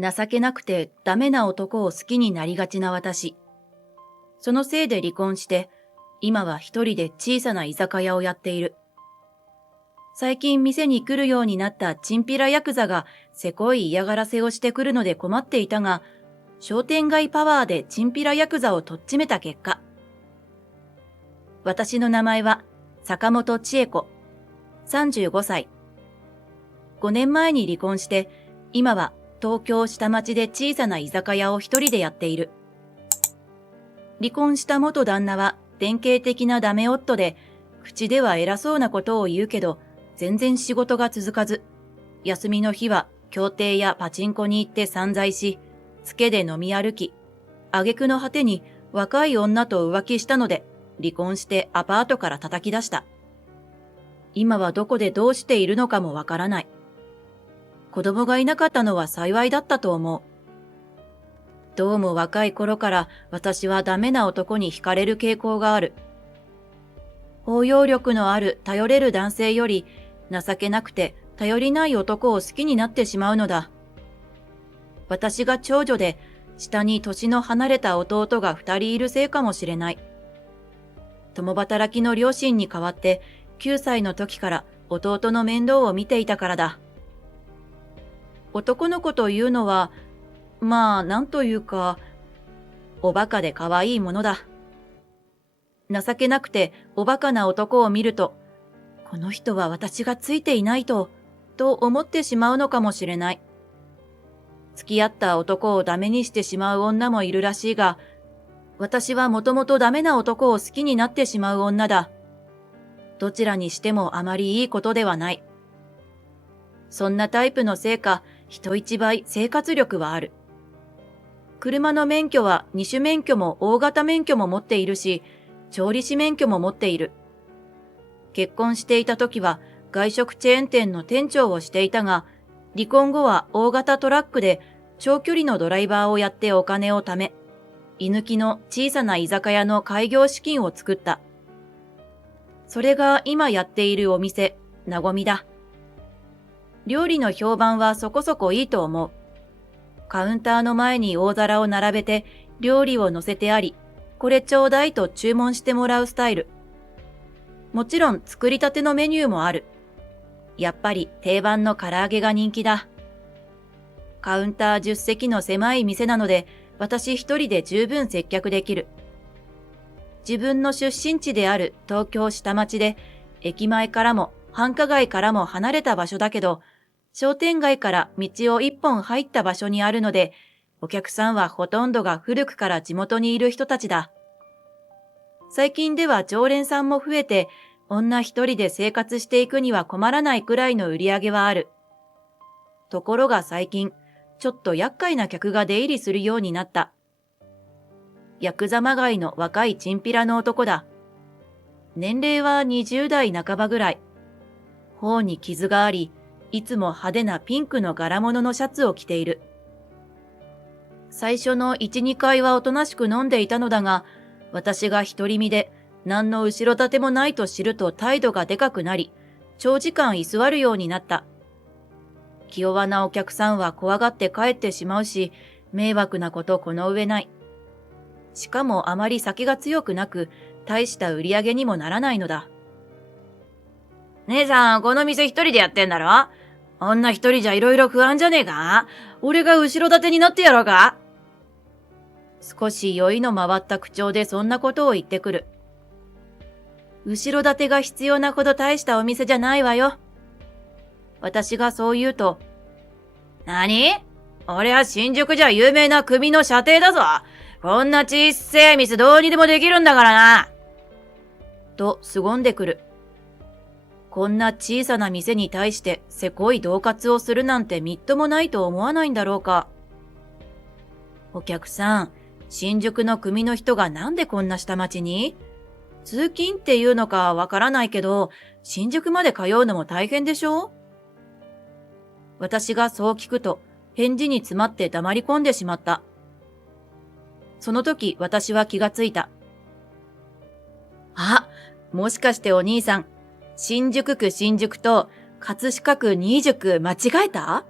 情けなくてダメな男を好きになりがちな私。そのせいで離婚して、今は一人で小さな居酒屋をやっている。最近店に来るようになったチンピラヤクザがせこい嫌がらせをしてくるので困っていたが、商店街パワーでチンピラヤクザをとっちめた結果。私の名前は坂本千恵子、35歳。5年前に離婚して、今は東京下町で小さな居酒屋を一人でやっている。離婚した元旦那は典型的なダメ夫で、口では偉そうなことを言うけど、全然仕事が続かず、休みの日は競艇やパチンコに行って散財し、つけで飲み歩き、挙句の果てに若い女と浮気したので、離婚してアパートから叩き出した。今はどこでどうしているのかもわからない。子供がいなかったのは幸いだったと思う。どうも若い頃から私はダメな男に惹かれる傾向がある。包容力のある頼れる男性より情けなくて頼りない男を好きになってしまうのだ。私が長女で下に年の離れた弟が2人いるせいかもしれない。共働きの両親に代わって9歳の時から弟の面倒を見ていたからだ。男の子というのは、まあなんというか、おバカで可愛いものだ。情けなくておバカな男を見ると、この人は私がついていないと思ってしまうのかもしれない。付き合った男をダメにしてしまう女もいるらしいが、私はもともとダメな男を好きになってしまう女だ。どちらにしてもあまりいいことではない。そんなタイプのせいか、人一倍生活力はある。車の免許は二種免許も大型免許も持っているし、調理師免許も持っている。結婚していた時は外食チェーン店の店長をしていたが、離婚後は大型トラックで長距離のドライバーをやってお金を貯め、居抜きの小さな居酒屋の開業資金を作った。それが今やっているお店、なごみだ。料理の評判はそこそこいいと思う。カウンターの前に大皿を並べて料理を乗せてあり、これちょうだいと注文してもらうスタイル。もちろん作りたてのメニューもある。やっぱり定番の唐揚げが人気だ。カウンター10席の狭い店なので、私一人で十分接客できる。自分の出身地である東京下町で、駅前からも繁華街からも離れた場所だけど、商店街から道を一本入った場所にあるので、お客さんはほとんどが古くから地元にいる人たちだ。最近では常連さんも増えて、女一人で生活していくには困らないくらいの売り上げはある。ところが最近、ちょっと厄介な客が出入りするようになった。ヤクザまがいの若いチンピラの男だ。年齢は20代半ばぐらい。頬に傷があり、いつも派手なピンクの柄物のシャツを着ている。最初の1、2回はおとなしく飲んでいたのだが、私が独り身で何の後ろ盾もないと知ると態度がでかくなり、長時間居座るようになった。気弱なお客さんは怖がって帰ってしまうし、迷惑なことこの上ない。しかもあまり酒が強くなく、大した売り上げにもならないのだ。姉さん、この店一人でやってんだろ？女一人じゃいろいろ不安じゃねえか？俺が後ろ盾になってやろうか？少し酔いの回った口調でそんなことを言ってくる。後ろ盾が必要なほど大したお店じゃないわよ。私がそう言うと、何？俺は新宿じゃ有名な組の舎弟だぞ。こんなちっせえ店どうにでもできるんだからな。と凄んでくる。こんな小さな店に対してせこい恫喝をするなんてみっともないと思わないんだろうか。お客さん、新宿の組の人がなんでこんな下町に？通勤っていうのかわからないけど、新宿まで通うのも大変でしょ？私がそう聞くと、返事に詰まって黙り込んでしまった。その時私は気がついた。あ、もしかしてお兄さん、新宿区新宿と葛飾区新宿間違えた？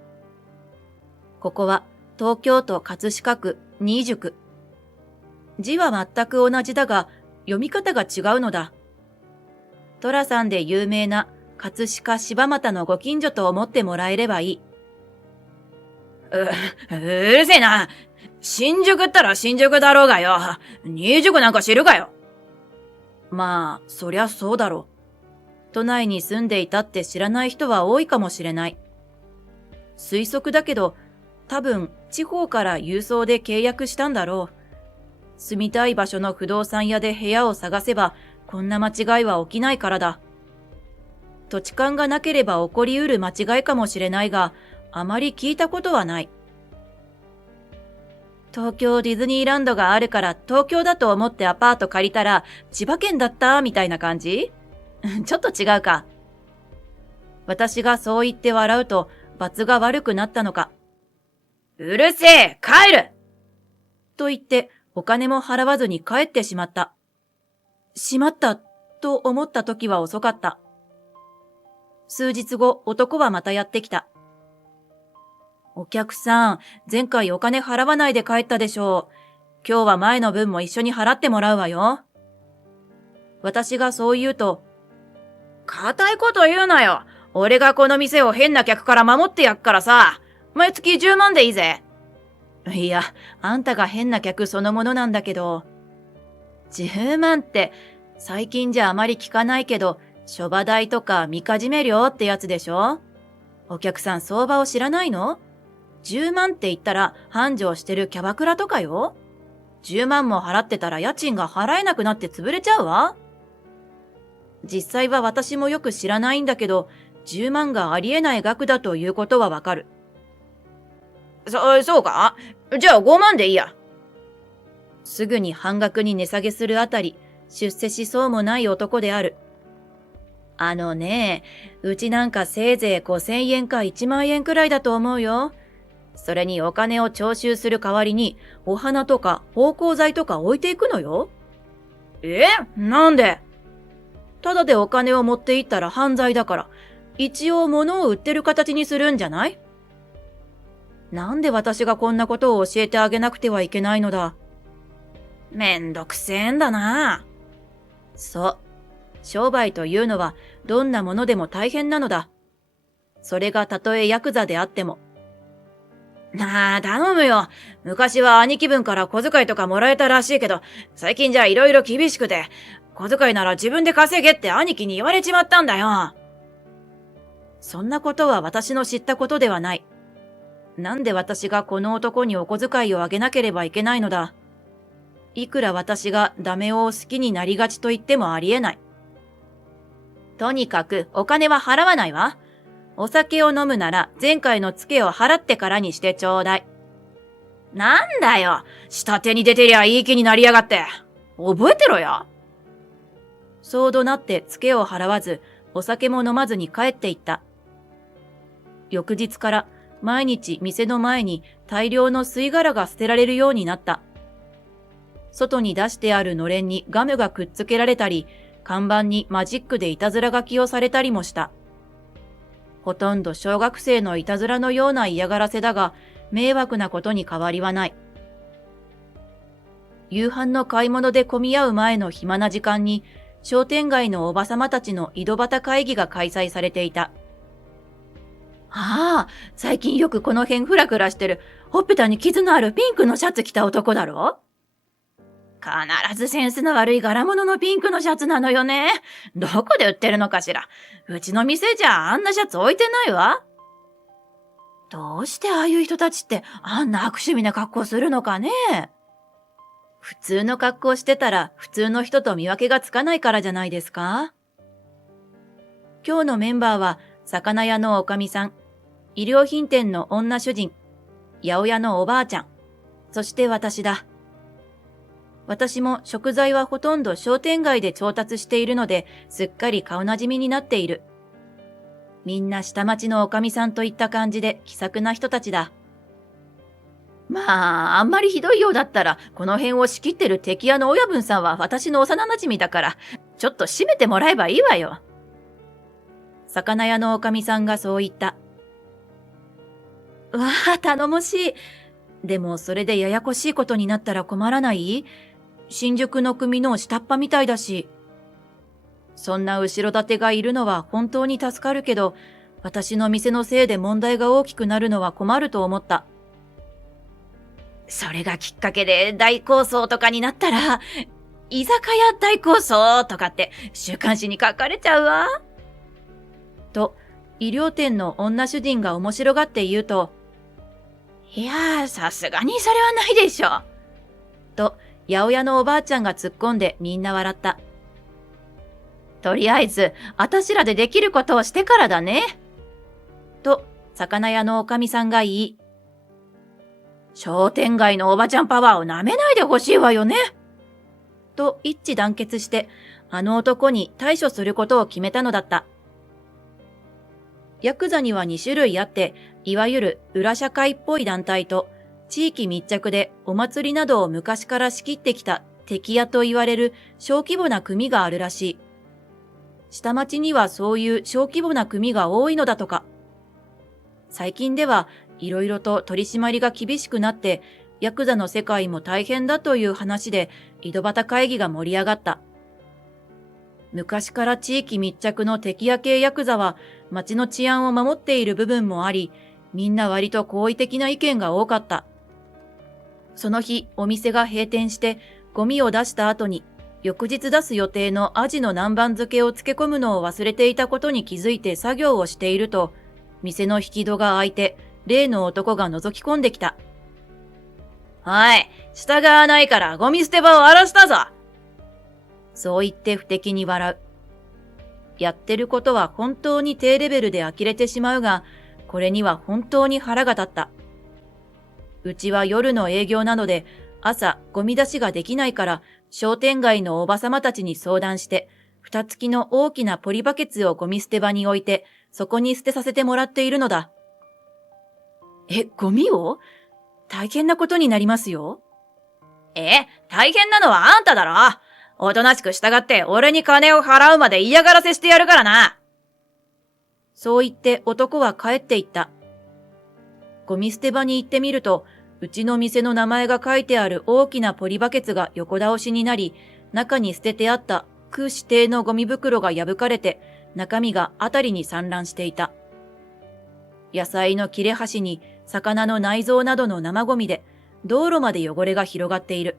ここは東京都葛飾区新宿。字は全く同じだが、読み方が違うのだ。寅さんで有名な葛飾柴又のご近所と思ってもらえればいい。うるせえな。新宿ったら新宿だろうがよ。新宿なんか知るかよ。まあ、そりゃそうだろう。都内に住んでいたって知らない人は多いかもしれない。推測だけど、多分地方から郵送で契約したんだろう。住みたい場所の不動産屋で部屋を探せば、こんな間違いは起きないからだ。土地勘がなければ起こりうる間違いかもしれないが、あまり聞いたことはない。東京ディズニーランドがあるから東京だと思ってアパート借りたら千葉県だったみたいな感じ？ちょっと違うか。私がそう言って笑うと罰が悪くなったのか。うるせえ！帰る！と言ってお金も払わずに帰ってしまった。しまったと思った時は遅かった。数日後、男はまたやってきた。お客さん、前回お金払わないで帰ったでしょう。今日は前の分も一緒に払ってもらうわよ。私がそう言うと、固いこと言うなよ。俺がこの店を変な客から守ってやっからさ。毎月10万でいいぜ。いや、あんたが変な客そのものなんだけど。10万って最近じゃあまり聞かないけど、諸場代とかみかじめ料ってやつでしょ？お客さん相場を知らないの？10万って言ったら繁盛してるキャバクラとかよ。10万も払ってたら家賃が払えなくなって潰れちゃうわ。実際は私もよく知らないんだけど、10万がありえない額だということはわかる。そうか？じゃあ5万でいいや。すぐに半額に値下げするあたり、出世しそうもない男である。うちなんかせいぜい5000円か1万円くらいだと思うよ。それにお金を徴収する代わりに、お花とか芳香剤とか置いていくのよ。なんで？ただでお金を持っていったら犯罪だから、一応物を売ってる形にするんじゃない？なんで私がこんなことを教えてあげなくてはいけないのだ。めんどくせえんだな。そう。商売というのはどんなものでも大変なのだ。それがたとえヤクザであっても。なあ、頼むよ。昔は兄貴分から小遣いとかもらえたらしいけど、最近じゃいろいろ厳しくて、小遣いなら自分で稼げって兄貴に言われちまったんだよ。そんなことは私の知ったことではない。なんで私がこの男にお小遣いをあげなければいけないのだ。いくら私がダメを好きになりがちと言ってもありえない。とにかくお金は払わないわ。お酒を飲むなら前回のツケを払ってからにしてちょうだい。なんだよ。下手に出てりゃいい気になりやがって。覚えてろよ。そう怒鳴ってツケを払わず、お酒も飲まずに帰っていった。翌日から毎日店の前に大量の吸い殻が捨てられるようになった。外に出してあるのれんにガムがくっつけられたり、看板にマジックでいたずら書きをされたりもした。ほとんど小学生のいたずらのような嫌がらせだが、迷惑なことに変わりはない。夕飯の買い物で混み合う前の暇な時間に、商店街のおばさまたちの井戸端会議が開催されていた。ああ、最近よくこの辺フラフラしてる、ほっぺたに傷のあるピンクのシャツ着た男だろ？必ずセンスの悪い柄物のピンクのシャツなのよね。どこで売ってるのかしら。うちの店じゃあんなシャツ置いてないわ。どうしてああいう人たちってあんな悪趣味な格好するのかね。普通の格好してたら普通の人と見分けがつかないからじゃないですか。今日のメンバーは魚屋のおかみさん、衣料品店の女主人、八百屋のおばあちゃん、そして私だ。私も食材はほとんど商店街で調達しているので、すっかり顔なじみになっている。みんな下町のおかみさんといった感じで気さくな人たちだ。まあ、あんまりひどいようだったら、この辺を仕切ってる敵屋の親分さんは私の幼馴染だから、ちょっと閉めてもらえばいいわよ。魚屋のおかみさんがそう言った。わあ、頼もしい。でもそれでややこしいことになったら困らない？新宿の組の下っ端みたいだし。そんな後ろ盾がいるのは本当に助かるけど、私の店のせいで問題が大きくなるのは困ると思った。それがきっかけで大抗争とかになったら、居酒屋大抗争とかって週刊誌に書かれちゃうわ。と、医療店の女主人が面白がって言うと、いやー、さすがにそれはないでしょ。と、八百屋のおばあちゃんが突っ込んでみんな笑った。とりあえず、あたしらでできることをしてからだね。と、魚屋のおかみさんが言い、商店街のおばちゃんパワーを舐めないでほしいわよね。と一致団結して、あの男に対処することを決めたのだった。ヤクザには2種類あって、いわゆる裏社会っぽい団体と、地域密着でお祭りなどを昔から仕切ってきた敵屋と言われる小規模な組があるらしい。下町にはそういう小規模な組が多いのだとか。最近ではいろいろと取り締まりが厳しくなって、ヤクザの世界も大変だという話で井戸端会議が盛り上がった。昔から地域密着の敵屋系ヤクザは町の治安を守っている部分もあり、みんな割と好意的な意見が多かった。その日、お店が閉店してゴミを出した後に、翌日出す予定のアジの南蛮漬けを漬け込むのを忘れていたことに気づいて作業をしていると、店の引き戸が開いて、例の男が覗き込んできた。おい、従わないからゴミ捨て場を荒らしたぞ。そう言って不敵に笑う。やってることは本当に低レベルで呆れてしまうが、これには本当に腹が立った。うちは夜の営業なので、朝ゴミ出しができないから、商店街のおばさまたちに相談して、蓋付きの大きなポリバケツをゴミ捨て場に置いて、そこに捨てさせてもらっているのだ。ゴミを？大変なことになりますよ。大変なのはあんただろ。おとなしく従って俺に金を払うまで嫌がらせしてやるからな。そう言って男は帰っていった。ゴミ捨て場に行ってみると、うちの店の名前が書いてある大きなポリバケツが横倒しになり、中に捨ててあった区指定のゴミ袋が破かれて、中身があたりに散乱していた。野菜の切れ端に魚の内臓などの生ゴミで、道路まで汚れが広がっている。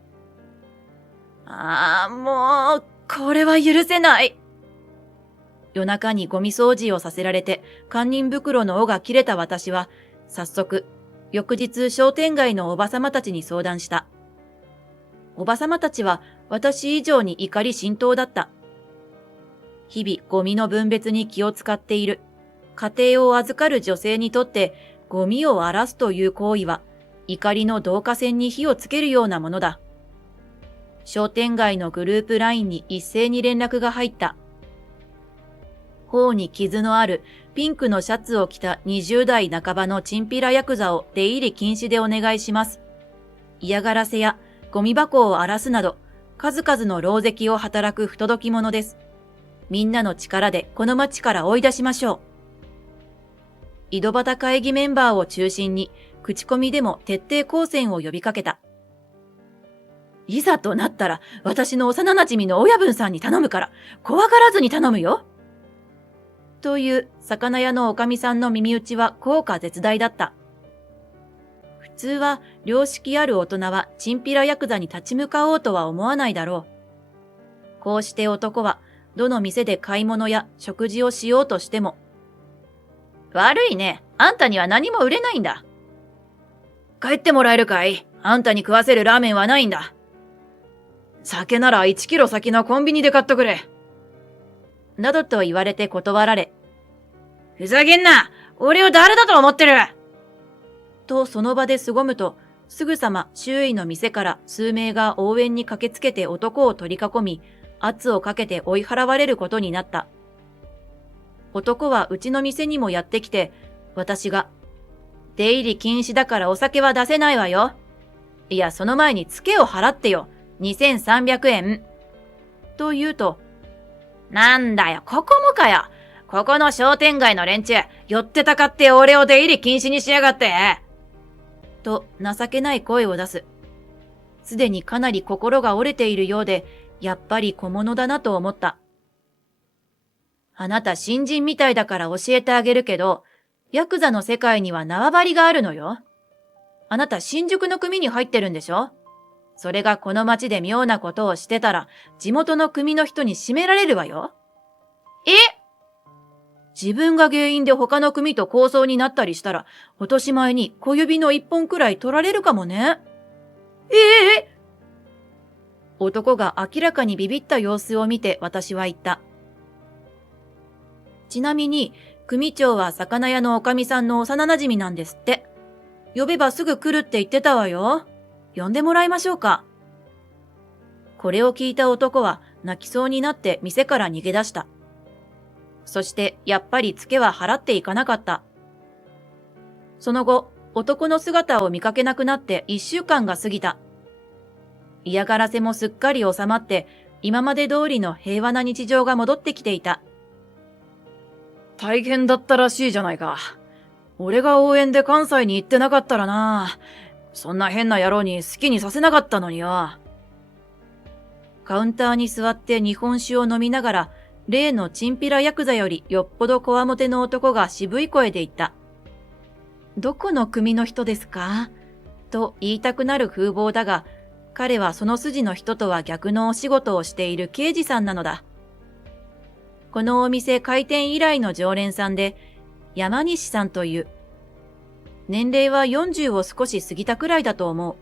もう、これは許せない。夜中にゴミ掃除をさせられて、堪忍袋の尾が切れた私は、早速、翌日商店街のおばさまたちに相談した。おばさまたちは私以上に怒り心頭だった。日々ゴミの分別に気を使っている。家庭を預かる女性にとってゴミを荒らすという行為は怒りの導火線に火をつけるようなものだ。商店街のグループ LINE に一斉に連絡が入った。頬に傷のあるピンクのシャツを着た20代半ばのチンピラヤクザを出入り禁止でお願いします。嫌がらせやゴミ箱を荒らすなど数々の狼藉を働く不届き者です。みんなの力でこの町から追い出しましょう。井戸端会議メンバーを中心に口コミでも徹底抗戦を呼びかけた。いざとなったら私の幼馴染の親分さんに頼むから怖がらずに頼むよ。という魚屋のおかみさんの耳打ちは効果絶大だった。普通は良識ある大人はチンピラヤクザに立ち向かおうとは思わないだろう。こうして男はどの店で買い物や食事をしようとしても、悪いね。あんたには何も売れないんだ。帰ってもらえるかい？あんたに食わせるラーメンはないんだ。酒なら1キロ先のコンビニで買っとくれ。などと言われて断られ、ふざけんな！俺を誰だと思ってる！とその場で凄むと、すぐさま周囲の店から数名が応援に駆けつけて男を取り囲み、圧をかけて追い払われることになった。男はうちの店にもやってきて、私が、出入り禁止だからお酒は出せないわよ。いや、その前にツケを払ってよ。2300円。と言うと、なんだよ、ここもかよ。ここの商店街の連中、寄ってたかって俺を出入り禁止にしやがって。と情けない声を出す。すでにかなり心が折れているようで、やっぱり小物だなと思った。あなた新人みたいだから教えてあげるけど、ヤクザの世界には縄張りがあるのよ。あなた新宿の組に入ってるんでしょ？それがこの町で妙なことをしてたら、地元の組の人に締められるわよ。え？自分が原因で他の組と抗争になったりしたら、落とし前に小指の一本くらい取られるかもね。男が明らかにビビった様子を見て私は言った。ちなみに、組長は魚屋のおかみさんの幼馴染なんですって。呼べばすぐ来るって言ってたわよ。呼んでもらいましょうか。これを聞いた男は泣きそうになって店から逃げ出した。そしてやっぱりツケは払っていかなかった。その後、男の姿を見かけなくなって1週間が過ぎた。嫌がらせもすっかり収まって、今まで通りの平和な日常が戻ってきていた。大変だったらしいじゃないか。俺が応援で関西に行ってなかったらな。そんな変な野郎に好きにさせなかったのによ。カウンターに座って日本酒を飲みながら、例のチンピラヤクザよりよっぽどこわもての男が渋い声で言った。どこの組の人ですか？と言いたくなる風貌だが、彼はその筋の人とは逆のお仕事をしている刑事さんなのだ。このお店開店以来の常連さんで、山西さんという。年齢は40を少し過ぎたくらいだと思う。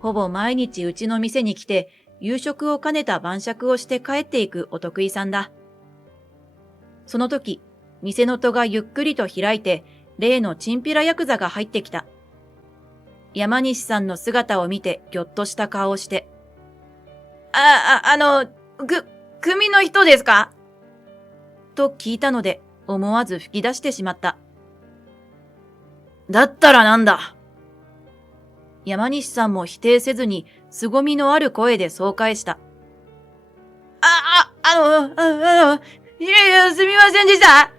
ほぼ毎日うちの店に来て、夕食を兼ねた晩酌をして帰っていくお得意さんだ。その時、店の戸がゆっくりと開いて、例のチンピラヤクザが入ってきた。山西さんの姿を見てぎょっとした顔をして。組の人ですか？と聞いたので思わず吹き出してしまった。だったらなんだ？山西さんも否定せずに凄みのある声でそう返した。いや、すみませんでした。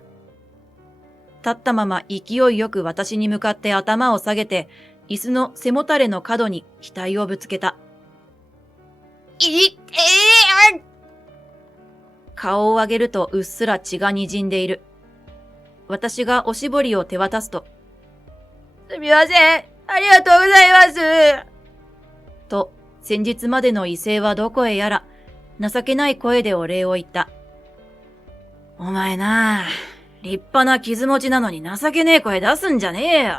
立ったまま勢いよく私に向かって頭を下げて、椅子の背もたれの角に額をぶつけた。顔を上げるとうっすら血が滲んでいる。私がおしぼりを手渡すと、すみません。ありがとうございます。と、先日までの威勢はどこへやら、情けない声でお礼を言った。お前なあ、立派な傷持ちなのに情けねえ声出すんじゃねえよ。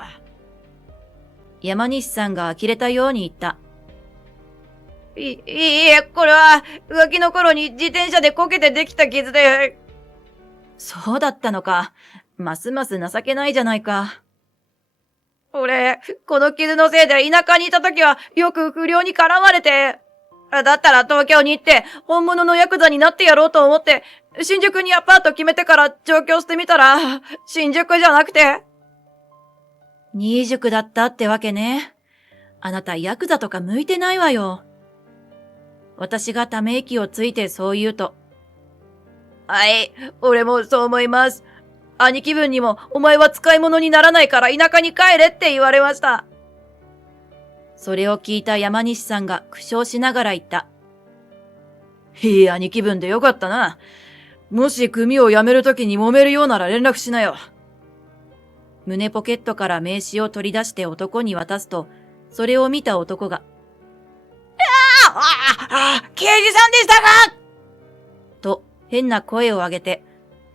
山西さんが呆れたように言った。いいえ、これは、浮気の頃に自転車でこけてできた傷で。そうだったのか。ますます情けないじゃないか。俺、この傷のせいで田舎にいた時はよく不良に絡まれて。だったら東京に行って本物のヤクザになってやろうと思って、新宿にアパート決めてから上京してみたら、新宿じゃなくて。新宿だったってわけね。あなたヤクザとか向いてないわよ。私がため息をついてそう言うと。はい、俺もそう思います。兄貴分にもお前は使い物にならないから田舎に帰れって言われました。それを聞いた山西さんが苦笑しながら言った。いい兄貴分でよかったな。もし組を辞めるときに揉めるようなら連絡しなよ。胸ポケットから名刺を取り出して男に渡すと、それを見た男が、刑事さんでしたか？と変な声を上げて、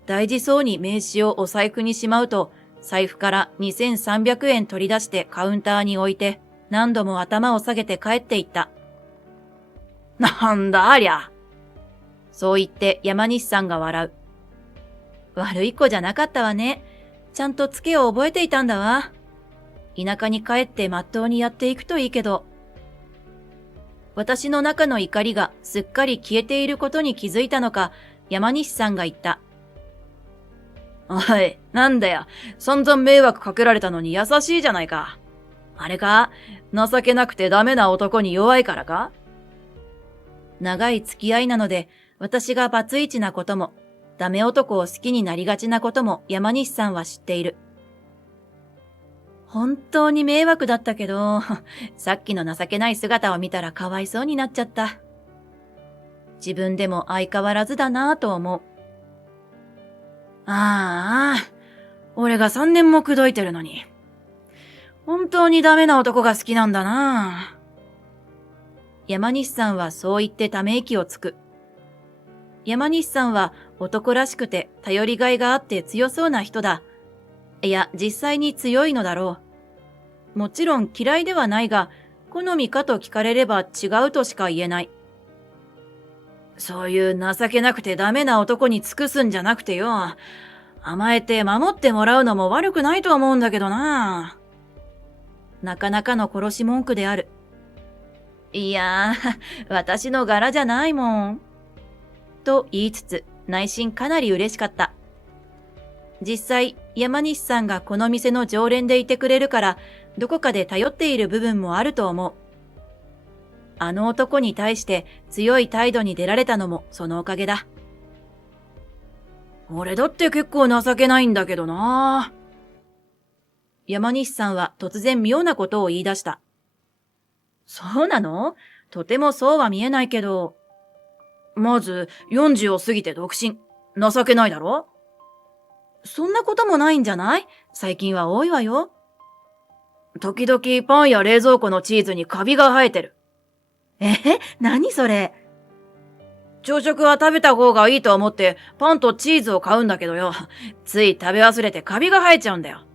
大事そうに名刺をお財布にしまうと、財布から2300円取り出してカウンターに置いて、何度も頭を下げて帰っていった。なんだありゃ。そう言って山西さんが笑う。悪い子じゃなかったわね。ちゃんとツケを覚えていたんだわ。田舎に帰ってまっとうにやっていくといいけど。私の中の怒りがすっかり消えていることに気づいたのか、山西さんが言った。おい、なんだよ。散々迷惑かけられたのに優しいじゃないか。あれか？情けなくてダメな男に弱いからか？長い付き合いなので、私がバツイチなことも、ダメ男を好きになりがちなことも山西さんは知っている。本当に迷惑だったけど、さっきの情けない姿を見たらかわいそうになっちゃった。自分でも相変わらずだなぁと思う。ああ、俺が3年も口説いてるのに。本当にダメな男が好きなんだな。山西さんはそう言ってため息をつく。山西さんは男らしくて頼りがいがあって強そうな人だ。いや、実際に強いのだろう。もちろん嫌いではないが、好みかと聞かれれば違うとしか言えない。そういう情けなくてダメな男に尽くすんじゃなくてよ。甘えて守ってもらうのも悪くないと思うんだけどな。なかなかの殺し文句である。いやー、私の柄じゃないもん。と言いつつ、内心かなり嬉しかった。実際、山西さんがこの店の常連でいてくれるから、どこかで頼っている部分もあると思う。あの男に対して強い態度に出られたのもそのおかげだ。俺だって結構情けないんだけどな。山西さんは突然妙なことを言い出した。そうなの？とてもそうは見えないけど。まず、40を過ぎて独身。情けないだろ？そんなこともないんじゃない？最近は多いわよ。時々パンや冷蔵庫のチーズにカビが生えてる。何それ？朝食は食べた方がいいと思ってパンとチーズを買うんだけどよ。つい食べ忘れてカビが生えちゃうんだよ。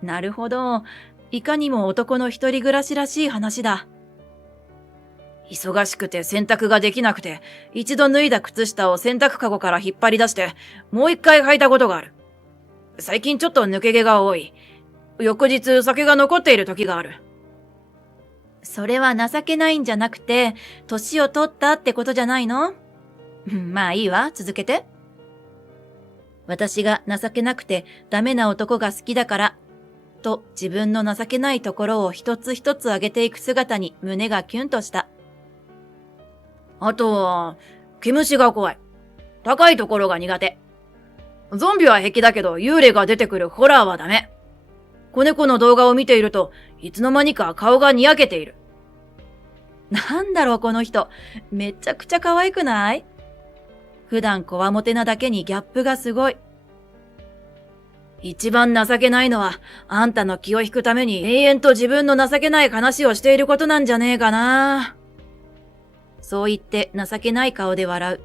なるほど。いかにも男の一人暮らしらしい話だ。忙しくて洗濯ができなくて、一度脱いだ靴下を洗濯かごから引っ張り出して、もう一回履いたことがある。最近ちょっと抜け毛が多い。翌日酒が残っている時がある。それは情けないんじゃなくて、年を取ったってことじゃないの？まあいいわ、続けて。私が情けなくてダメな男が好きだから、と自分の情けないところを一つ一つ上げていく姿に胸がキュンとした。あとは、毛虫が怖い。高いところが苦手。ゾンビは平気だけど幽霊が出てくるホラーはダメ。子猫の動画を見ているといつの間にか顔がにやけている。なんだろうこの人。めちゃくちゃ可愛くない？普段こわもてなだけにギャップがすごい。一番情けないのは、あんたの気を引くために永遠と自分の情けない話をしていることなんじゃねえかな。そう言って情けない顔で笑う。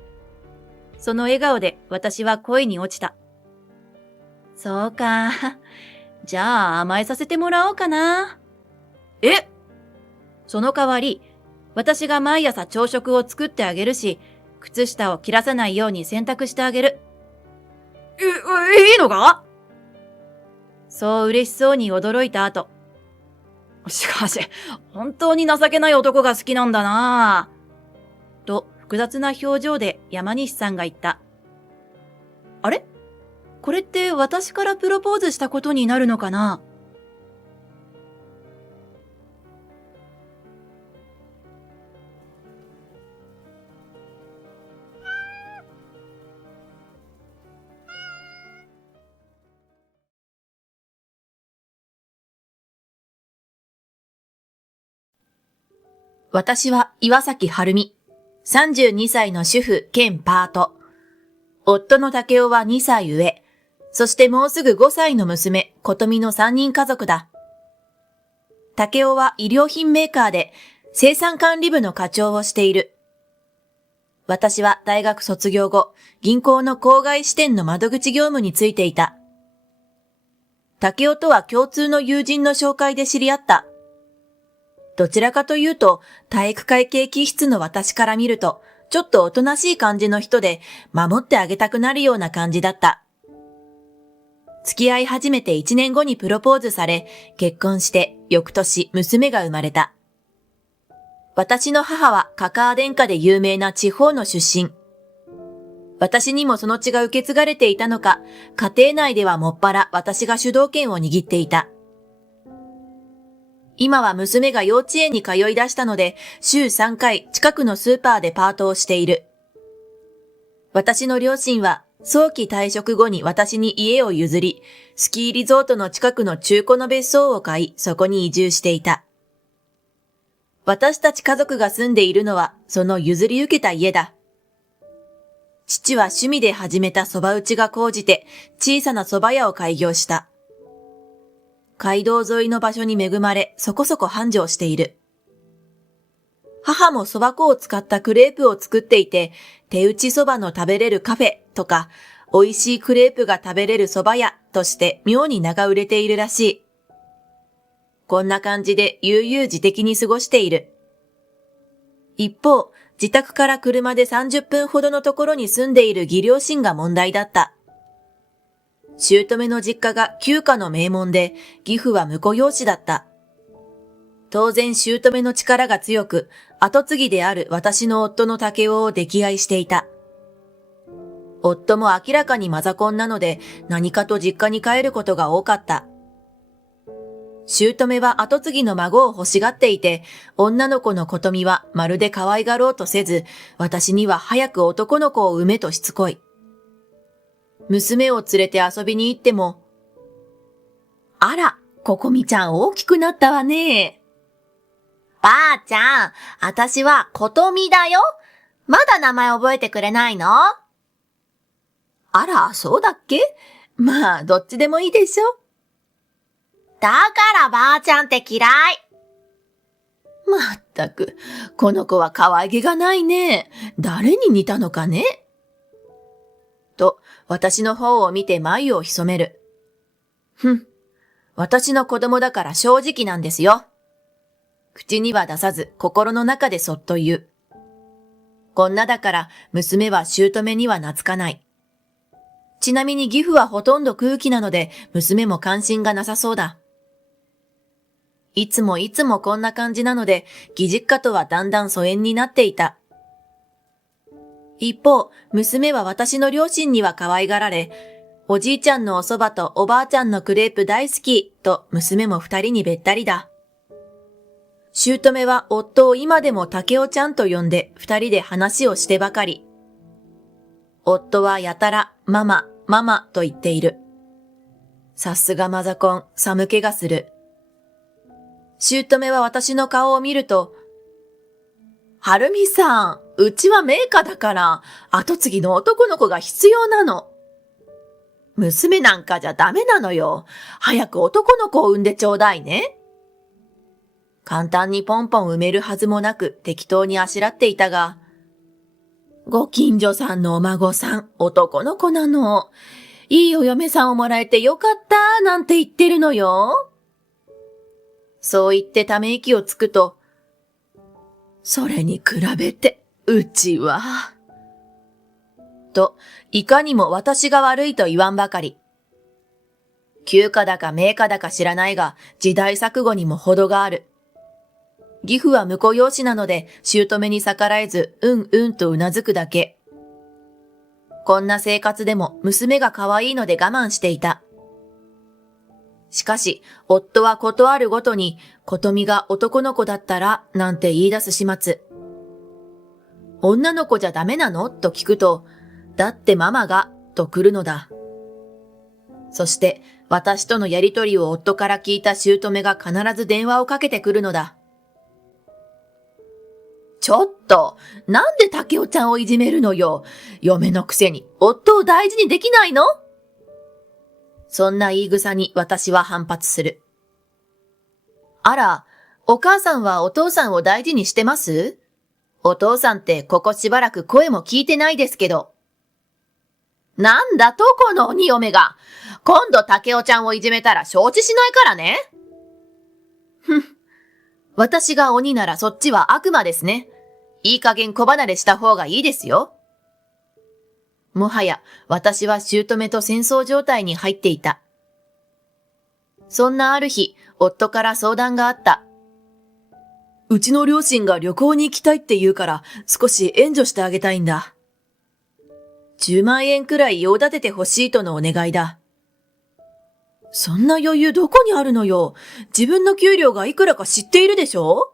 その笑顔で私は恋に落ちた。そうか。じゃあ甘えさせてもらおうかな。その代わり、私が毎朝朝食を作ってあげるし、靴下を切らさないように洗濯してあげる。いいのか？そう嬉しそうに驚いた後。しかし、本当に情けない男が好きなんだなぁ。と複雑な表情で山西さんが言った。あれ？これって私からプロポーズしたことになるのかな？私は岩崎春美。32歳の主婦兼パート。夫の竹雄は2歳上。そしてもうすぐ5歳の娘、琴美の3人家族だ。竹雄は衣料品メーカーで生産管理部の課長をしている。私は大学卒業後、銀行の郊外支店の窓口業務についていた。竹雄とは共通の友人の紹介で知り合った。どちらかというと、体育会系気質の私から見ると、ちょっとおとなしい感じの人で、守ってあげたくなるような感じだった。付き合い始めて1年後にプロポーズされ、結婚して翌年娘が生まれた。私の母はカカア殿下で有名な地方の出身。私にもその血が受け継がれていたのか、家庭内ではもっぱら私が主導権を握っていた。今は娘が幼稚園に通い出したので、週3回近くのスーパーでパートをしている。私の両親は早期退職後に私に家を譲り、スキーリゾートの近くの中古の別荘を買い、そこに移住していた。私たち家族が住んでいるのはその譲り受けた家だ。父は趣味で始めた蕎麦打ちが高じて小さな蕎麦屋を開業した。街道沿いの場所に恵まれそこそこ繁盛している。母も蕎麦粉を使ったクレープを作っていて、手打ち蕎麦の食べれるカフェとか、美味しいクレープが食べれる蕎麦屋として妙に名が売れているらしい。こんな感じで悠々自適に過ごしている。一方、自宅から車で30分ほどのところに住んでいる義両親が問題だった。姑の実家が旧家の名門で、義父は婿養子だった。当然姑の力が強く、後継ぎである私の夫の竹雄を溺愛していた。夫も明らかにマザコンなので、何かと実家に帰ることが多かった。姑は後継ぎの孫を欲しがっていて、女の子のことみはまるで可愛がろうとせず、私には早く男の子を産めとしつこい。娘を連れて遊びに行っても、あら、ここみちゃん大きくなったわね。ばあちゃん、あたしはことみだよ。まだ名前覚えてくれないの？あら、そうだっけ？まあ、どっちでもいいでしょ。だからばあちゃんって嫌い。まったく、この子は可愛げがないね。誰に似たのかね？と、私の方を見て眉を潜める。私の子供だから正直なんですよ。口には出さず、心の中でそっと言う。こんなだから、娘は姑には懐かない。ちなみに義父はほとんど空気なので、娘も関心がなさそうだ。いつもこんな感じなので、義実家とはだんだん疎遠になっていた。一方、娘は私の両親には可愛がられ、おじいちゃんのお蕎麦とおばあちゃんのクレープ大好きと娘も二人にべったりだ。姑は夫を今でも竹雄ちゃんと呼んで二人で話をしてばかり。夫はやたらママと言っている。さすがマザコン、寒気がする。姑は私の顔を見ると、はるみさん、うちは名家だから、後継ぎの男の子が必要なの。娘なんかじゃダメなのよ。早く男の子を産んでちょうだいね。簡単にポンポン産めるはずもなく適当にあしらっていたが、ご近所さんのお孫さん、男の子なの。いいお嫁さんをもらえてよかったなんて言ってるのよ。そう言ってため息をつくと、それに比べて、うちは。と、いかにも私が悪いと言わんばかり。旧家だか名家だか知らないが、時代錯誤にも程がある。義父は婿養子なので、姑に逆らえず、うんとうなずくだけ。こんな生活でも娘が可愛いので我慢していた。しかし、夫はことあるごとに、ことみが男の子だったら、なんて言い出す始末。女の子じゃダメなの？と聞くと、だってママが、と来るのだ。そして、私とのやりとりを夫から聞いた姑が必ず電話をかけてくるのだ。ちょっと、なんで竹雄ちゃんをいじめるのよ。嫁のくせに、夫を大事にできないの？そんな言い草に私は反発する。あら、お母さんはお父さんを大事にしてます？お父さんってここしばらく声も聞いてないですけど。なんだとこの鬼嫁が。今度竹雄ちゃんをいじめたら承知しないからね。私が鬼ならそっちは悪魔ですね。いい加減小離れした方がいいですよ。もはや私は姑と戦争状態に入っていた。そんなある日、夫から相談があった。うちの両親が旅行に行きたいって言うから少し援助してあげたいんだ。10万円くらい用立ててほしいとのお願いだ。そんな余裕どこにあるのよ。自分の給料がいくらか知っているでしょ？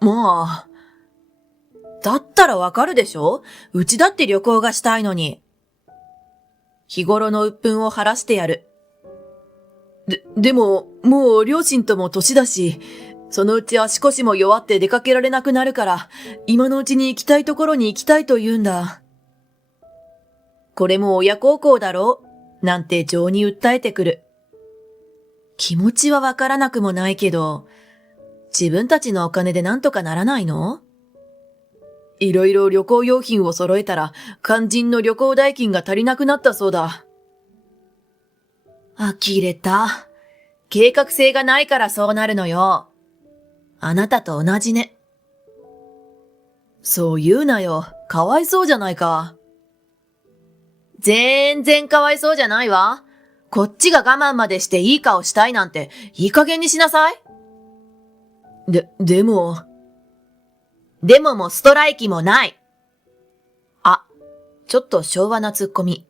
もう。だったらわかるでしょ？うちだって旅行がしたいのに。日頃の鬱憤を晴らしてやる。でも、もう両親とも年だし、そのうち足腰も弱って出かけられなくなるから、今のうちに行きたいところに行きたいと言うんだ。これも親孝行だろうなんて情に訴えてくる。気持ちはわからなくもないけど、自分たちのお金でなんとかならないの？いろいろ旅行用品を揃えたら、肝心の旅行代金が足りなくなったそうだ。呆れた。計画性がないからそうなるのよ。あなたと同じね。そう言うなよ。かわいそうじゃないか。全然かわいそうじゃないわ。こっちが我慢までしていい顔したいなんて、いい加減にしなさい。でももストライキもない。あ、ちょっと昭和なツッコミ。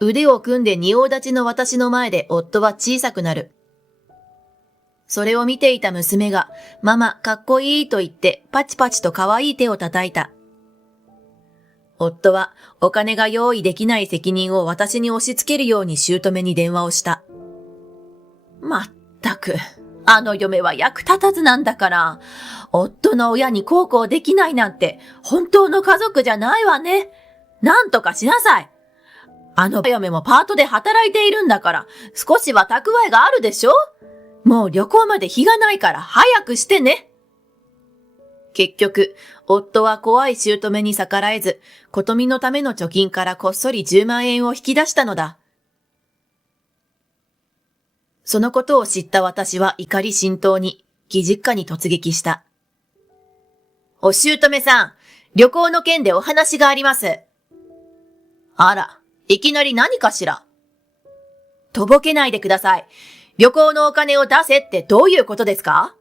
腕を組んで仁王立ちの私の前で夫は小さくなる。それを見ていた娘が、ママかっこいいと言ってパチパチと可愛い手を叩いた。夫はお金が用意できない責任を私に押し付けるように姑に電話をした。まったく、あの嫁は役立たずなんだから、夫の親に孝行できないなんて本当の家族じゃないわね。なんとかしなさい。あの嫁もパートで働いているんだから、少しは蓄えがあるでしょ？もう旅行まで日がないから早くしてね。結局、夫は怖い姑に逆らえず、琴美のための貯金からこっそり10万円を引き出したのだ。そのことを知った私は怒り心頭に、義実家に突撃した。お姑さん、旅行の件でお話があります。あら、いきなり何かしら。とぼけないでください。旅行のお金を出せってどういうことですか？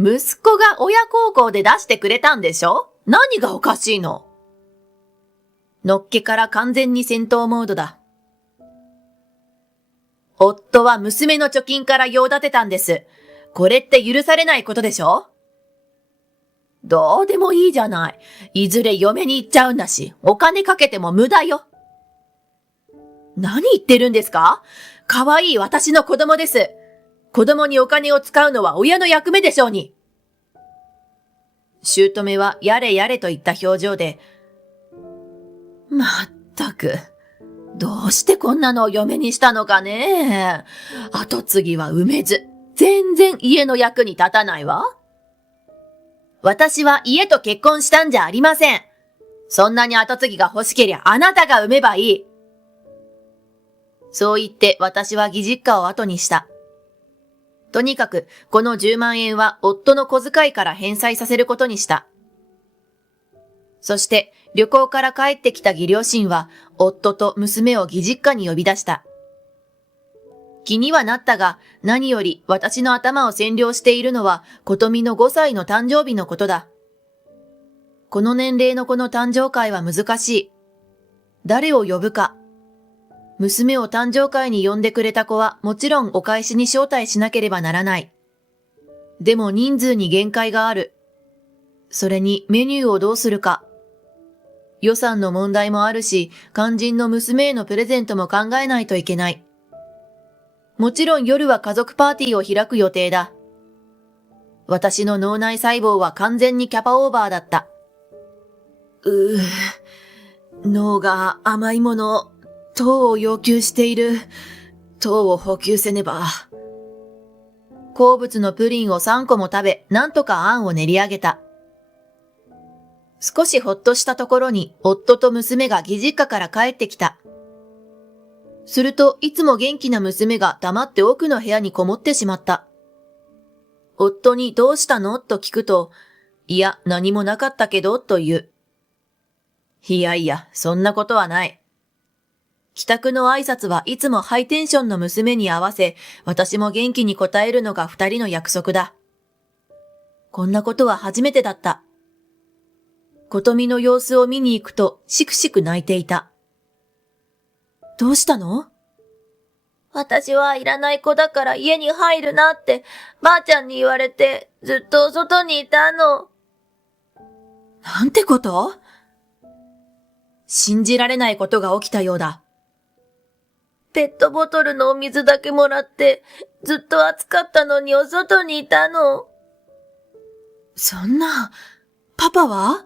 息子が親孝行で出してくれたんでしょ？何がおかしいの？のっけから完全に戦闘モードだ。夫は娘の貯金から用立てたんです。これって許されないことでしょ？どうでもいいじゃない。いずれ嫁に行っちゃうんだし、お金かけても無駄よ。何言ってるんですか？可愛い私の子供です。子供にお金を使うのは親の役目でしょうに。姑はやれやれといった表情で、まったく、どうしてこんなのを嫁にしたのかね。後継ぎは産めず、全然家の役に立たないわ。私は家と結婚したんじゃありません。そんなに後継ぎが欲しけりゃあなたが産めばいい。そう言って私は義実家を後にした。とにかくこの10万円は夫の小遣いから返済させることにした。そして旅行から帰ってきた義両親は夫と娘を義実家に呼び出した。気にはなったが何より私の頭を占領しているのは琴美の5歳の誕生日のことだ。この年齢の子の誕生会は難しい。誰を呼ぶか。娘を誕生会に呼んでくれた子はもちろんお返しに招待しなければならない。でも人数に限界がある。それにメニューをどうするか。予算の問題もあるし、肝心の娘へのプレゼントも考えないといけない。もちろん夜は家族パーティーを開く予定だ。私の脳内細胞は完全にキャパオーバーだった。脳が甘いもの、糖を要求している。糖を補給せねば。好物のプリンを3個も食べ、なんとかあんを練り上げた。少しほっとしたところに、夫と娘が義実家から帰ってきた。すると、いつも元気な娘が黙って奥の部屋にこもってしまった。夫にどうしたのと聞くと、いや、何もなかったけど、と言う。いやいや、そんなことはない。帰宅の挨拶はいつもハイテンションの娘に合わせ、私も元気に答えるのが2人の約束だ。こんなことは初めてだった。琴美の様子を見に行くと、しくしく泣いていた。どうしたの？私はいらない子だから家に入るなってばあちゃんに言われてずっと外にいたの。なんてこと？信じられないことが起きたようだ。ペットボトルのお水だけもらってずっと暑かったのにお外にいたの。そんな、パパは？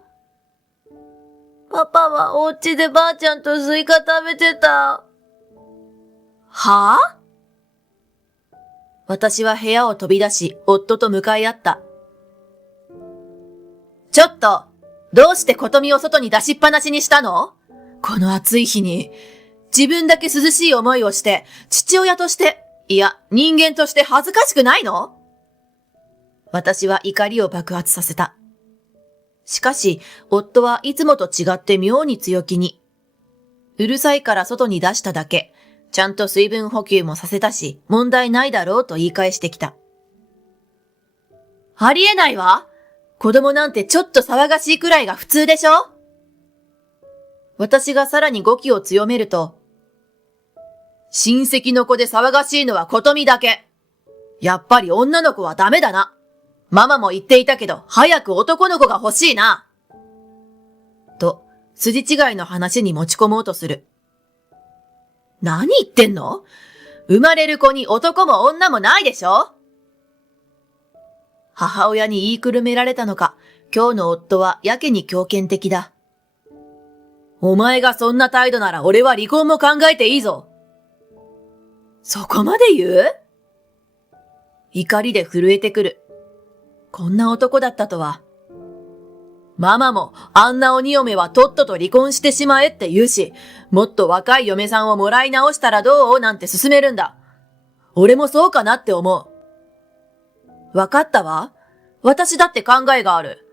パパはお家でばあちゃんとスイカ食べてた。はぁ？私は部屋を飛び出し、夫と向かい合った。ちょっと、どうして琴美を外に出しっぱなしにしたの？この暑い日に、自分だけ涼しい思いをして、父親として、いや、人間として恥ずかしくないの？私は怒りを爆発させた。しかし、夫はいつもと違って妙に強気に。うるさいから外に出しただけ。ちゃんと水分補給もさせたし、問題ないだろうと言い返してきた。ありえないわ！子供なんてちょっと騒がしいくらいが普通でしょ？私がさらに語気を強めると、親戚の子で騒がしいのは琴美だけ。やっぱり女の子はダメだな。ママも言っていたけど、早く男の子が欲しいな。と、筋違いの話に持ち込もうとする。何言ってんの？生まれる子に男も女もないでしょ？母親に言いくるめられたのか、今日の夫はやけに強権的だ。お前がそんな態度なら俺は離婚も考えていいぞ。そこまで言う？怒りで震えてくる。こんな男だったとは。ママもあんな鬼嫁はとっとと離婚してしまえって言うし、もっと若い嫁さんをもらい直したらどうなんて勧めるんだ。俺もそうかなって思う。わかったわ。私だって考えがある。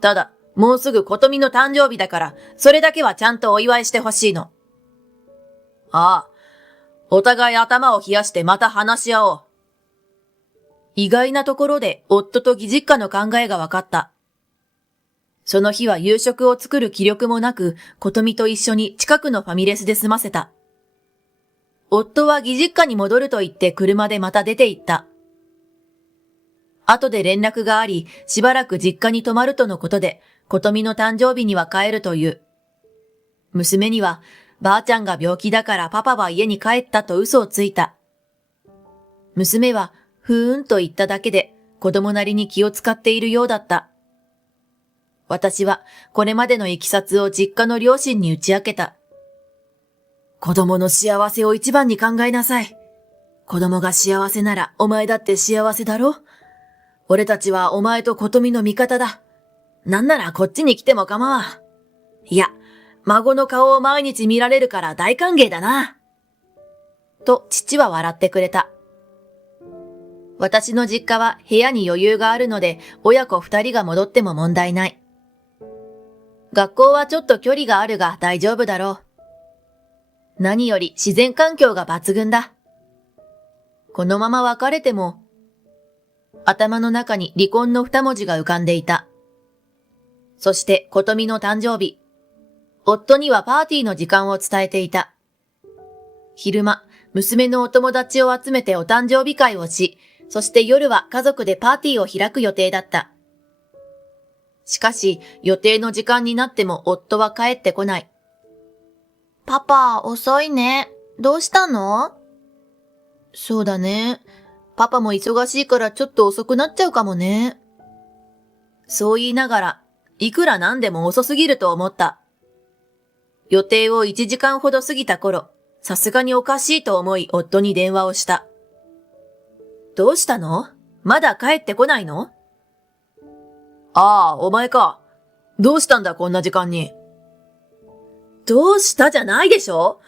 ただ、もうすぐ琴美の誕生日だから、それだけはちゃんとお祝いしてほしいの。ああ、お互い頭を冷やしてまた話し合おう。意外なところで夫と義実家の考えがわかった。その日は夕食を作る気力もなく、琴美と一緒に近くのファミレスで済ませた。夫は義実家に戻ると言って車でまた出て行った。後で連絡があり、しばらく実家に泊まるとのことで、琴美の誕生日には帰るという。娘には、ばあちゃんが病気だからパパは家に帰ったと嘘をついた。娘は、ふーんと言っただけで、子供なりに気を使っているようだった。私はこれまでのいきさつを実家の両親に打ち明けた。子供の幸せを一番に考えなさい。子供が幸せならお前だって幸せだろ？俺たちはお前と琴美の味方だ。なんならこっちに来ても構わん。いや、孫の顔を毎日見られるから大歓迎だな。と父は笑ってくれた。私の実家は部屋に余裕があるので親子二人が戻っても問題ない。学校はちょっと距離があるが大丈夫だろう。何より自然環境が抜群だ。このまま別れても、頭の中に離婚の二文字が浮かんでいた。そして琴美の誕生日。夫にはパーティーの時間を伝えていた。昼間、娘のお友達を集めてお誕生日会をし、そして夜は家族でパーティーを開く予定だった。しかし、予定の時間になっても夫は帰ってこない。パパ、遅いね。どうしたの？そうだね。パパも忙しいからちょっと遅くなっちゃうかもね。そう言いながら、いくらなんでも遅すぎると思った。予定を1時間ほど過ぎた頃、さすがにおかしいと思い夫に電話をした。どうしたの？まだ帰ってこないの？ああ、お前か。どうしたんだこんな時間に。どうしたじゃないでしょ？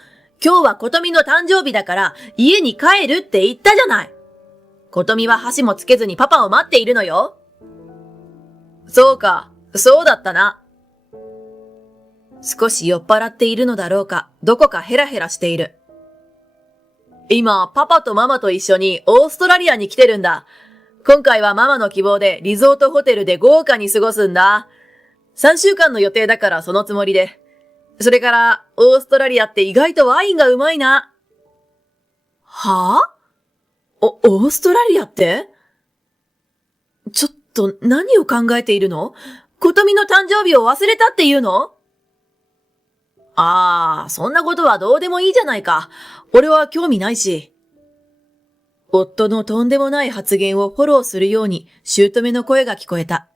今日は琴美の誕生日だから家に帰るって言ったじゃない。琴美は箸もつけずにパパを待っているのよ。そうか、そうだったな。少し酔っ払っているのだろうか、どこかヘラヘラしている。今、パパとママと一緒にオーストラリアに来てるんだ。今回はママの希望でリゾートホテルで豪華に過ごすんだ。3週間の予定だからそのつもりで。それから、オーストラリアって意外とワインがうまいな。はぁ？オーストラリアって？ちょっと何を考えているの？琴美の誕生日を忘れたっていうの？そんなことはどうでもいいじゃないか。俺は興味ないし。夫のとんでもない発言をフォローするように姑の声が聞こえた。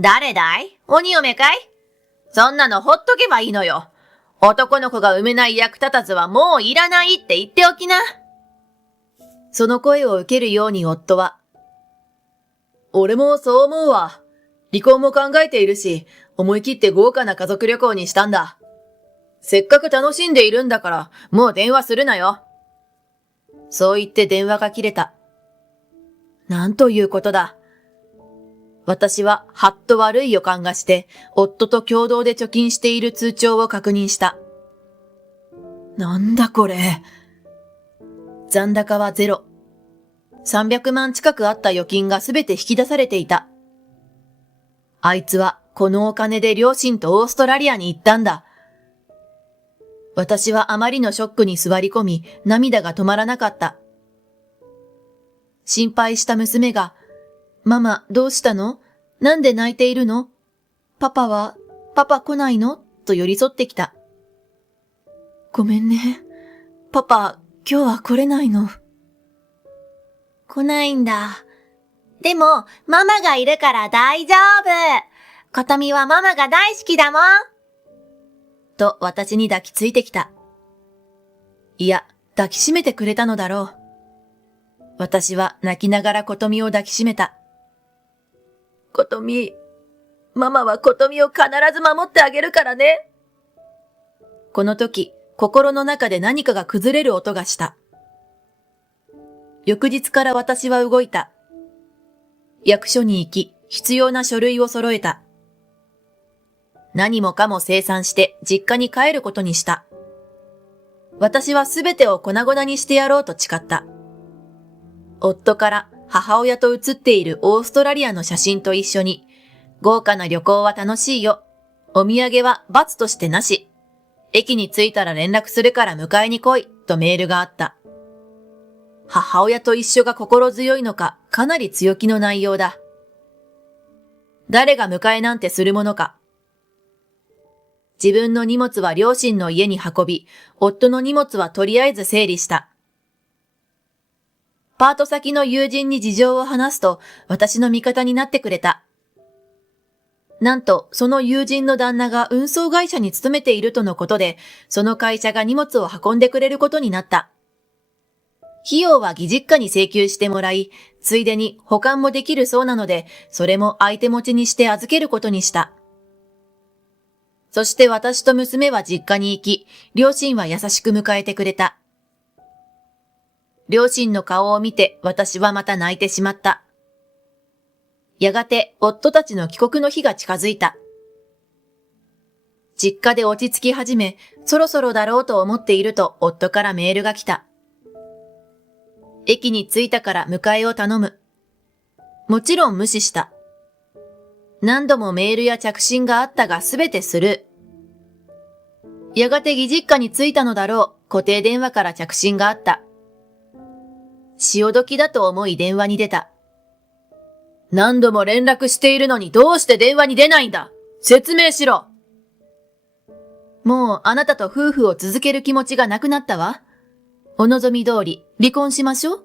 誰だい？鬼嫁かい？そんなのほっとけばいいのよ。男の子が産めない役立たずはもういらないって言っておきな。その声を受けるように夫は、俺もそう思うわ。離婚も考えているし、思い切って豪華な家族旅行にしたんだ。せっかく楽しんでいるんだから、もう電話するなよ。そう言って電話が切れた。なんということだ。私ははっと悪い予感がして、夫と共同で貯金している通帳を確認した。なんだこれ。残高はゼロ。300万近くあった預金がすべて引き出されていた。あいつはこのお金で両親とオーストラリアに行ったんだ。私はあまりのショックに座り込み、涙が止まらなかった。心配した娘が、ママどうしたの？なんで泣いているの？パパ来ないの？と寄り添ってきた。ごめんね。パパ、今日は来れないの。来ないんだ。でも、ママがいるから大丈夫。琴美はママが大好きだもん。と私に抱きついてきた。いや、抱きしめてくれたのだろう。私は泣きながら琴美を抱きしめた。琴美、ママは琴美を必ず守ってあげるからね。この時、心の中で何かが崩れる音がした。翌日から私は動いた。役所に行き、必要な書類を揃えた。何もかも清算して実家に帰ることにした。私はすべてを粉々にしてやろうと誓った。夫から母親と写っているオーストラリアの写真と一緒に、豪華な旅行は楽しいよ。お土産は罰としてなし。駅に着いたら連絡するから迎えに来い、とメールがあった。母親と一緒が心強いのか、かなり強気の内容だ。誰が迎えなんてするものか。自分の荷物は両親の家に運び、夫の荷物はとりあえず整理した。パート先の友人に事情を話すと、私の味方になってくれた。なんと、その友人の旦那が運送会社に勤めているとのことで、その会社が荷物を運んでくれることになった。費用は義実家に請求してもらい、ついでに保管もできるそうなので、それも相手持ちにして預けることにした。そして私と娘は実家に行き、両親は優しく迎えてくれた。両親の顔を見て私はまた泣いてしまった。やがて夫たちの帰国の日が近づいた。実家で落ち着き始め、そろそろだろうと思っていると夫からメールが来た。駅に着いたから迎えを頼む。もちろん無視した。何度もメールや着信があったがすべてスルー。やがて義実家に着いたのだろう。固定電話から着信があった。潮時だと思い電話に出た。何度も連絡しているのにどうして電話に出ないんだ。説明しろ。もうあなたと夫婦を続ける気持ちがなくなったわ。お望み通り離婚しましょう。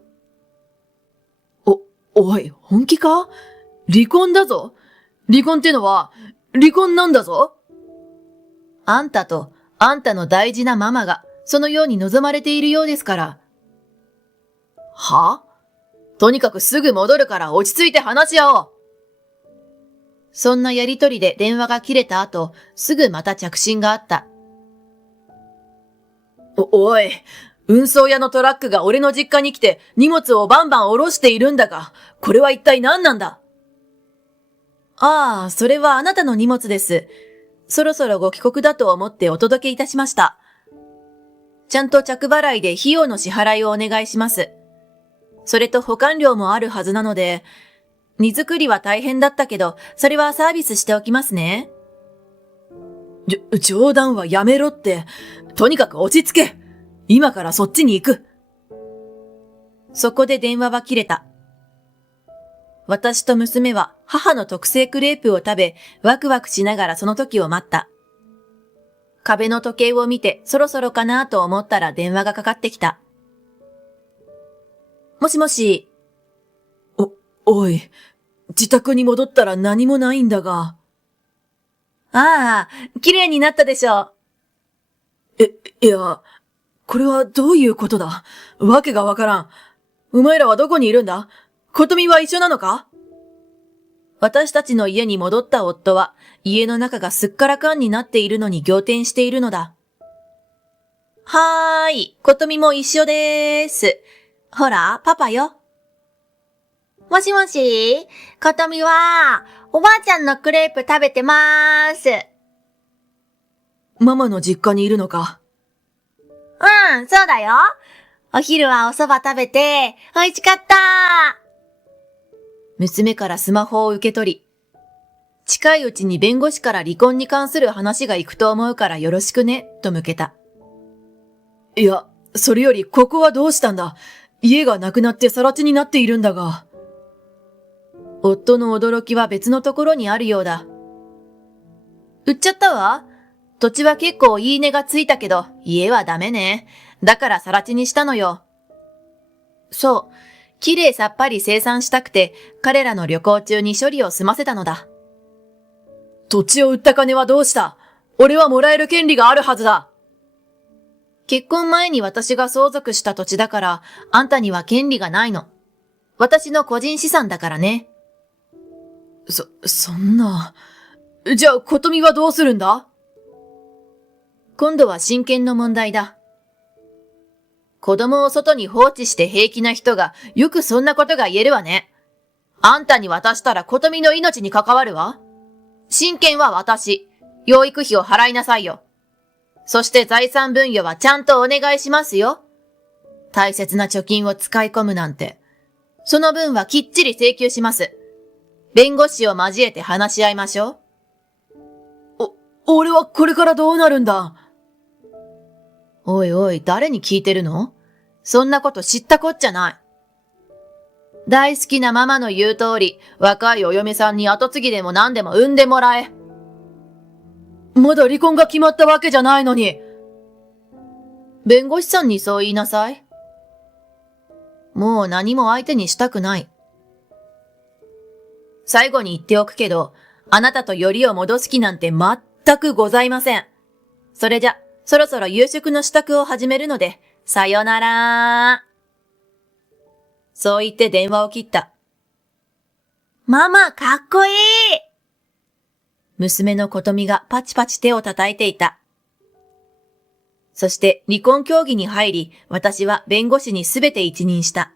おい、本気か？離婚だぞ。離婚ってのは、離婚なんだぞ。あんたと、あんたの大事なママが、そのように望まれているようですから。は？とにかくすぐ戻るから落ち着いて話し合おう。そんなやりとりで電話が切れた後、すぐまた着信があった。おい、運送屋のトラックが俺の実家に来て荷物をバンバン下ろしているんだが、これは一体何なんだ？ああ、それはあなたの荷物です。そろそろご帰国だと思ってお届けいたしました。ちゃんと着払いで費用の支払いをお願いします。それと保管料もあるはずなので、荷造りは大変だったけど、それはサービスしておきますね。冗談はやめろって。とにかく落ち着け。今からそっちに行く。そこで電話は切れた。私と娘は母の特製クレープを食べ、ワクワクしながらその時を待った。壁の時計を見てそろそろかなと思ったら電話がかかってきた。もしもし。おい、自宅に戻ったら何もないんだが。ああ、綺麗になったでしょ。いや、これはどういうことだ？わけがわからん。お前らはどこにいるんだ？ことみは一緒なのか？私たちの家に戻った夫は、家の中がすっからかんになっているのに仰天しているのだ。はーい、ことみも一緒でーす。ほら、パパよ。もしもし、ことみは、おばあちゃんのクレープ食べてまーす。ママの実家にいるのか？うん、そうだよ。お昼はお蕎麦食べて、美味しかった。娘からスマホを受け取り、近いうちに弁護士から離婚に関する話が行くと思うからよろしくね、と向けた。いや、それよりここはどうしたんだ？家がなくなって更地になっているんだが。夫の驚きは別のところにあるようだ。売っちゃったわ。土地は結構いい値がついたけど、家はダメね。だから更地にしたのよ。そう。綺麗さっぱり清算したくて、彼らの旅行中に処理を済ませたのだ。土地を売った金はどうした？俺はもらえる権利があるはずだ。結婚前に私が相続した土地だから、あんたには権利がないの。私の個人資産だからね。そんな。じゃあ、ことみはどうするんだ？今度は親権の問題だ。子供を外に放置して平気な人がよくそんなことが言えるわね。あんたに渡したらことみの命に関わるわ。親権は私。養育費を払いなさいよ。そして財産分与はちゃんとお願いしますよ。大切な貯金を使い込むなんて。その分はきっちり請求します。弁護士を交えて話し合いましょう。俺はこれからどうなるんだ？おいおい、誰に聞いてるの？そんなこと知ったこっちゃない。大好きなママの言う通り、若いお嫁さんに後継ぎでも何でも産んでもらえ。まだ離婚が決まったわけじゃないのに。弁護士さんにそう言いなさい。もう何も相手にしたくない。最後に言っておくけど、あなたとよりを戻す気なんて全くございません。それじゃ、そろそろ夕食の支度を始めるので、さよなら。そう言って電話を切った。ママ、かっこいい。娘のことみがパチパチ手を叩いていた。そして離婚協議に入り、私は弁護士にすべて一任した。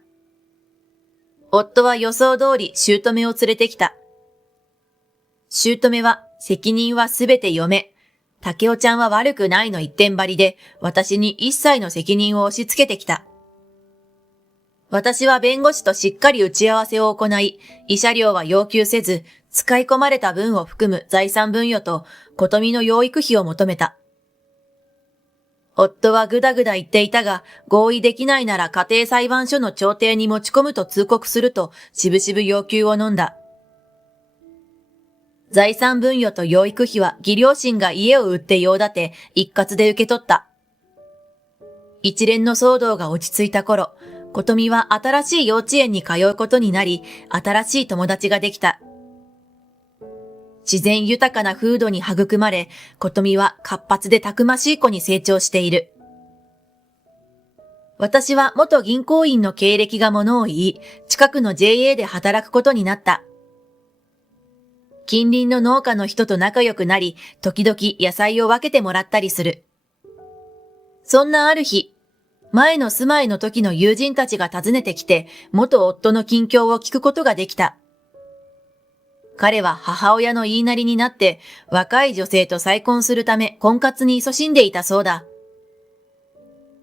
夫は予想通り姑を連れてきた。姑は責任はすべて嫁。竹雄ちゃんは悪くないの一点張りで、私に一切の責任を押し付けてきた。私は弁護士としっかり打ち合わせを行い、慰謝料は要求せず、使い込まれた分を含む財産分与と、ことみの養育費を求めた。夫はぐだぐだ言っていたが、合意できないなら家庭裁判所の調停に持ち込むと通告すると、しぶしぶ要求を飲んだ。財産分与と養育費は義両親が家を売って用立て、一括で受け取った。一連の騒動が落ち着いた頃、ことみは新しい幼稚園に通うことになり、新しい友達ができた。自然豊かな風土に育まれ、ことみは活発でたくましい子に成長している。私は元銀行員の経歴がものを言い、近くの JA で働くことになった。近隣の農家の人と仲良くなり、時々野菜を分けてもらったりする。そんなある日、前の住まいの時の友人たちが訪ねてきて、元夫の近況を聞くことができた。彼は母親の言いなりになって、若い女性と再婚するため婚活に勤しんでいたそうだ。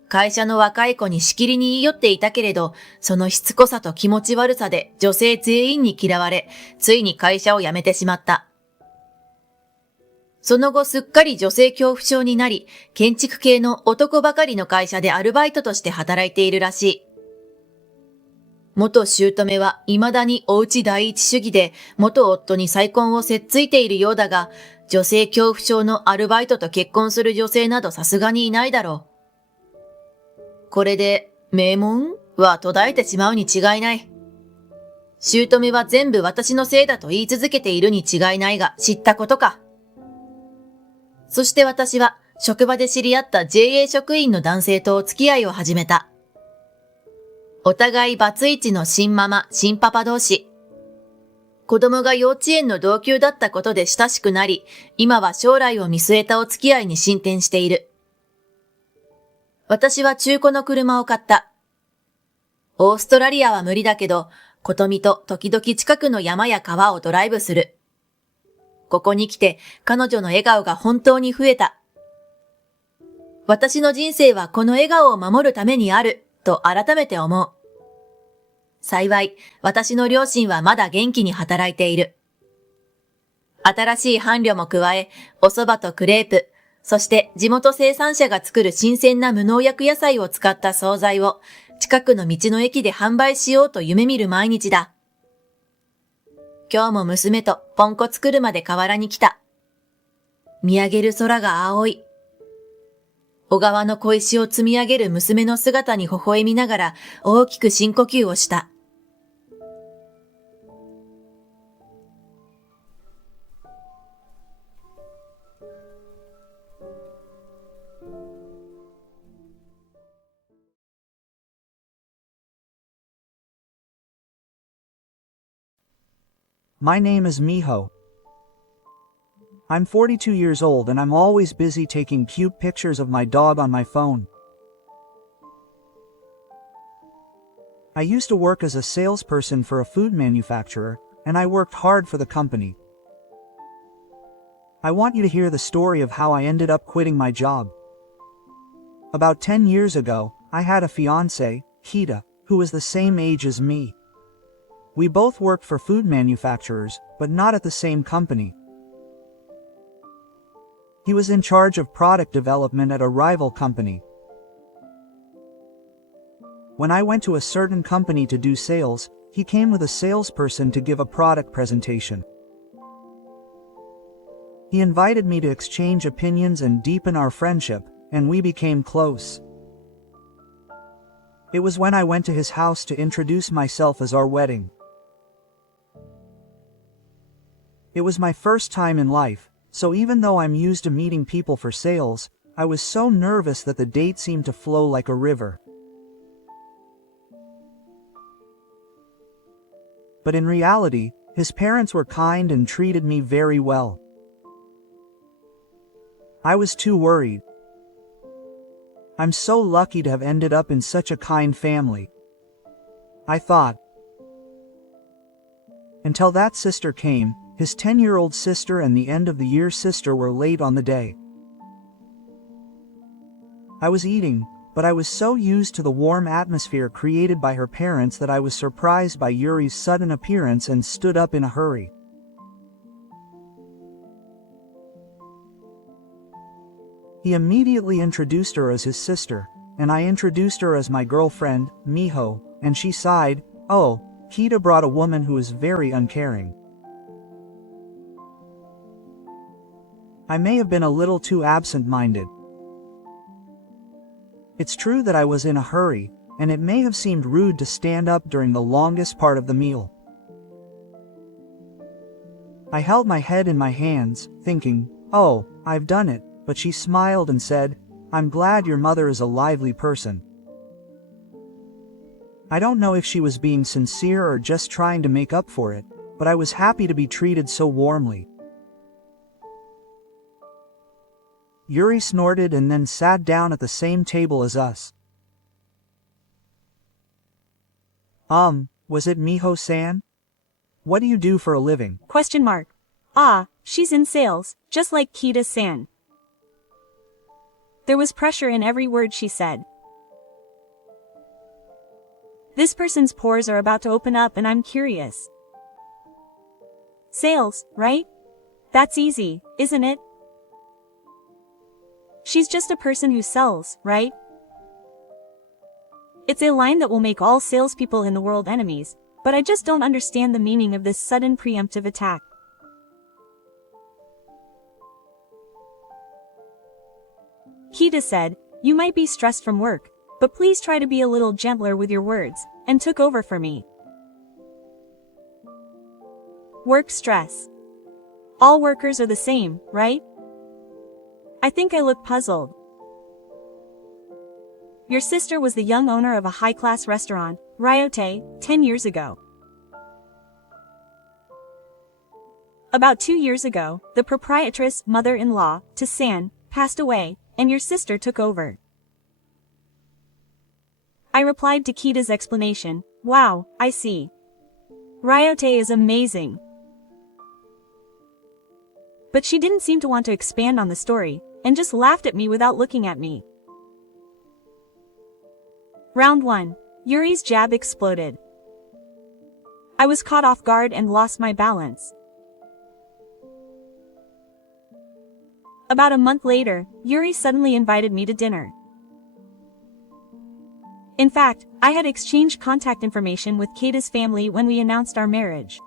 会社の若い子にしきりに言い寄っていたけれど、そのしつこさと気持ち悪さで女性全員に嫌われ、ついに会社を辞めてしまった。その後すっかり女性恐怖症になり、建築系の男ばかりの会社でアルバイトとして働いているらしい。元姑は未だにお家第一主義で元夫に再婚をせっついているようだが、女性恐怖症のアルバイトと結婚する女性などさすがにいないだろう。これで、名門は途絶えてしまうに違いない。姑は全部私のせいだと言い続けているに違いないが、知ったことか。そして私は、職場で知り合った JA 職員の男性とお付き合いを始めた。お互いバツイチの新ママ、新パパ同士。子供が幼稚園の同級だったことで親しくなり、今は将来を見据えたお付き合いに進展している。私は中古の車を買った。オーストラリアは無理だけど、ことみと時々近くの山や川をドライブする。ここに来て彼女の笑顔が本当に増えた。私の人生はこの笑顔を守るためにある、と改めて思う。幸い、私の両親はまだ元気に働いている。新しい伴侶も加え、お蕎麦とクレープ、そして地元生産者が作る新鮮な無農薬野菜を使った惣菜を近くの道の駅で販売しようと夢見る毎日だ。今日も娘とポンコツ車で河原に来た。見上げる空が青い。小川の小石を積み上げる娘の姿に微笑みながら大きく深呼吸をした。My name is Miho. I'm 42 years old and I'm always busy taking cute pictures of my dog on my phone. I used to work as a salesperson for a food manufacturer, and I worked hard for the company. I want you to hear the story of how I ended up quitting my job. About 10 years ago, I had a fiancé, Kita, who was the same age as me. We both worked for food manufacturers, but not at the same company. He was in charge of product development at a rival company. When I went to a certain company to do sales, he came with a salesperson to give a product presentation. He invited me to exchange opinions and deepen our friendship, and we became close. It was when I went to his house to introduce myself as our wedding. It was my first time in life, so even though I'm used to meeting people for sales, I was so nervous that the date seemed to flow like a river. But in reality, his parents were kind and treated me very well. I was too worried. I'm so lucky to have ended up in such a kind family, I thought. Until that sister came. His 10-year-old sister and the end-of-the-year sister were late on the day. I was eating, but I was so used to the warm atmosphere created by her parents that I was surprised by Yuri's sudden appearance and stood up in a hurry. He immediately introduced her as his sister, and I introduced her as my girlfriend, Miho, and she sighed, "Oh, Kita brought a woman who is very uncaring." I may have been a little too absent-minded. It's true that I was in a hurry, and it may have seemed rude to stand up during the longest part of the meal. I held my head in my hands, thinking, "Oh, I've done it," but she smiled and said, "I'm glad your mother is a lively person." I don't know if she was being sincere or just trying to make up for it, but I was happy to be treated so warmly. Yuri snorted and then sat down at the same table as us. Was it Miho-san? What do you do for a living? Question mark. Ah, she's in sales, just like Kita-san. There was pressure in every word she said. This person's pores are about to open up and I'm curious. Sales, right? That's easy, isn't it? She's just a person who sells, right? It's a line that will make all salespeople in the world enemies, but I just don't understand the meaning of this sudden preemptive attack. Kita said, "You might be stressed from work, but please try to be a little gentler with your words," and took over for me. Work stress. All workers are the same, right? I think I look puzzled. Your sister was the young owner of a high-class restaurant, Ryote, 10 years ago. About 2 years ago, the proprietress, mother-in-law, to San, passed away, and your sister took over. I replied to Kita's explanation, "Wow, I see. Ryote is amazing." But she didn't seem to want to expand on the story, and just laughed at me without looking at me. Round 1. Yuri's jab exploded. I was caught off guard and lost my balance. About a month later, Yuri suddenly invited me to dinner. In fact, I had exchanged contact information with Kata's family when we announced our marriage.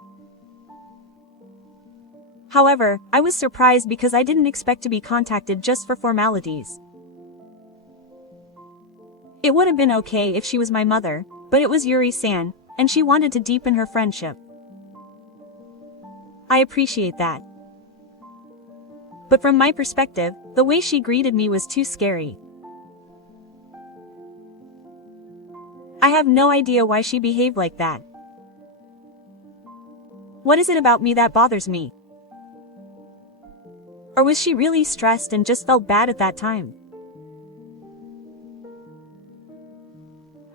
However, I was surprised because I didn't expect to be contacted just for formalities. It would have been okay if she was my mother, but it was Yuri-san, and she wanted to deepen her friendship. I appreciate that. But from my perspective, the way she greeted me was too scary. I have no idea why she behaved like that. What is it about me that bothers me? Or was she really stressed and just felt bad at that time?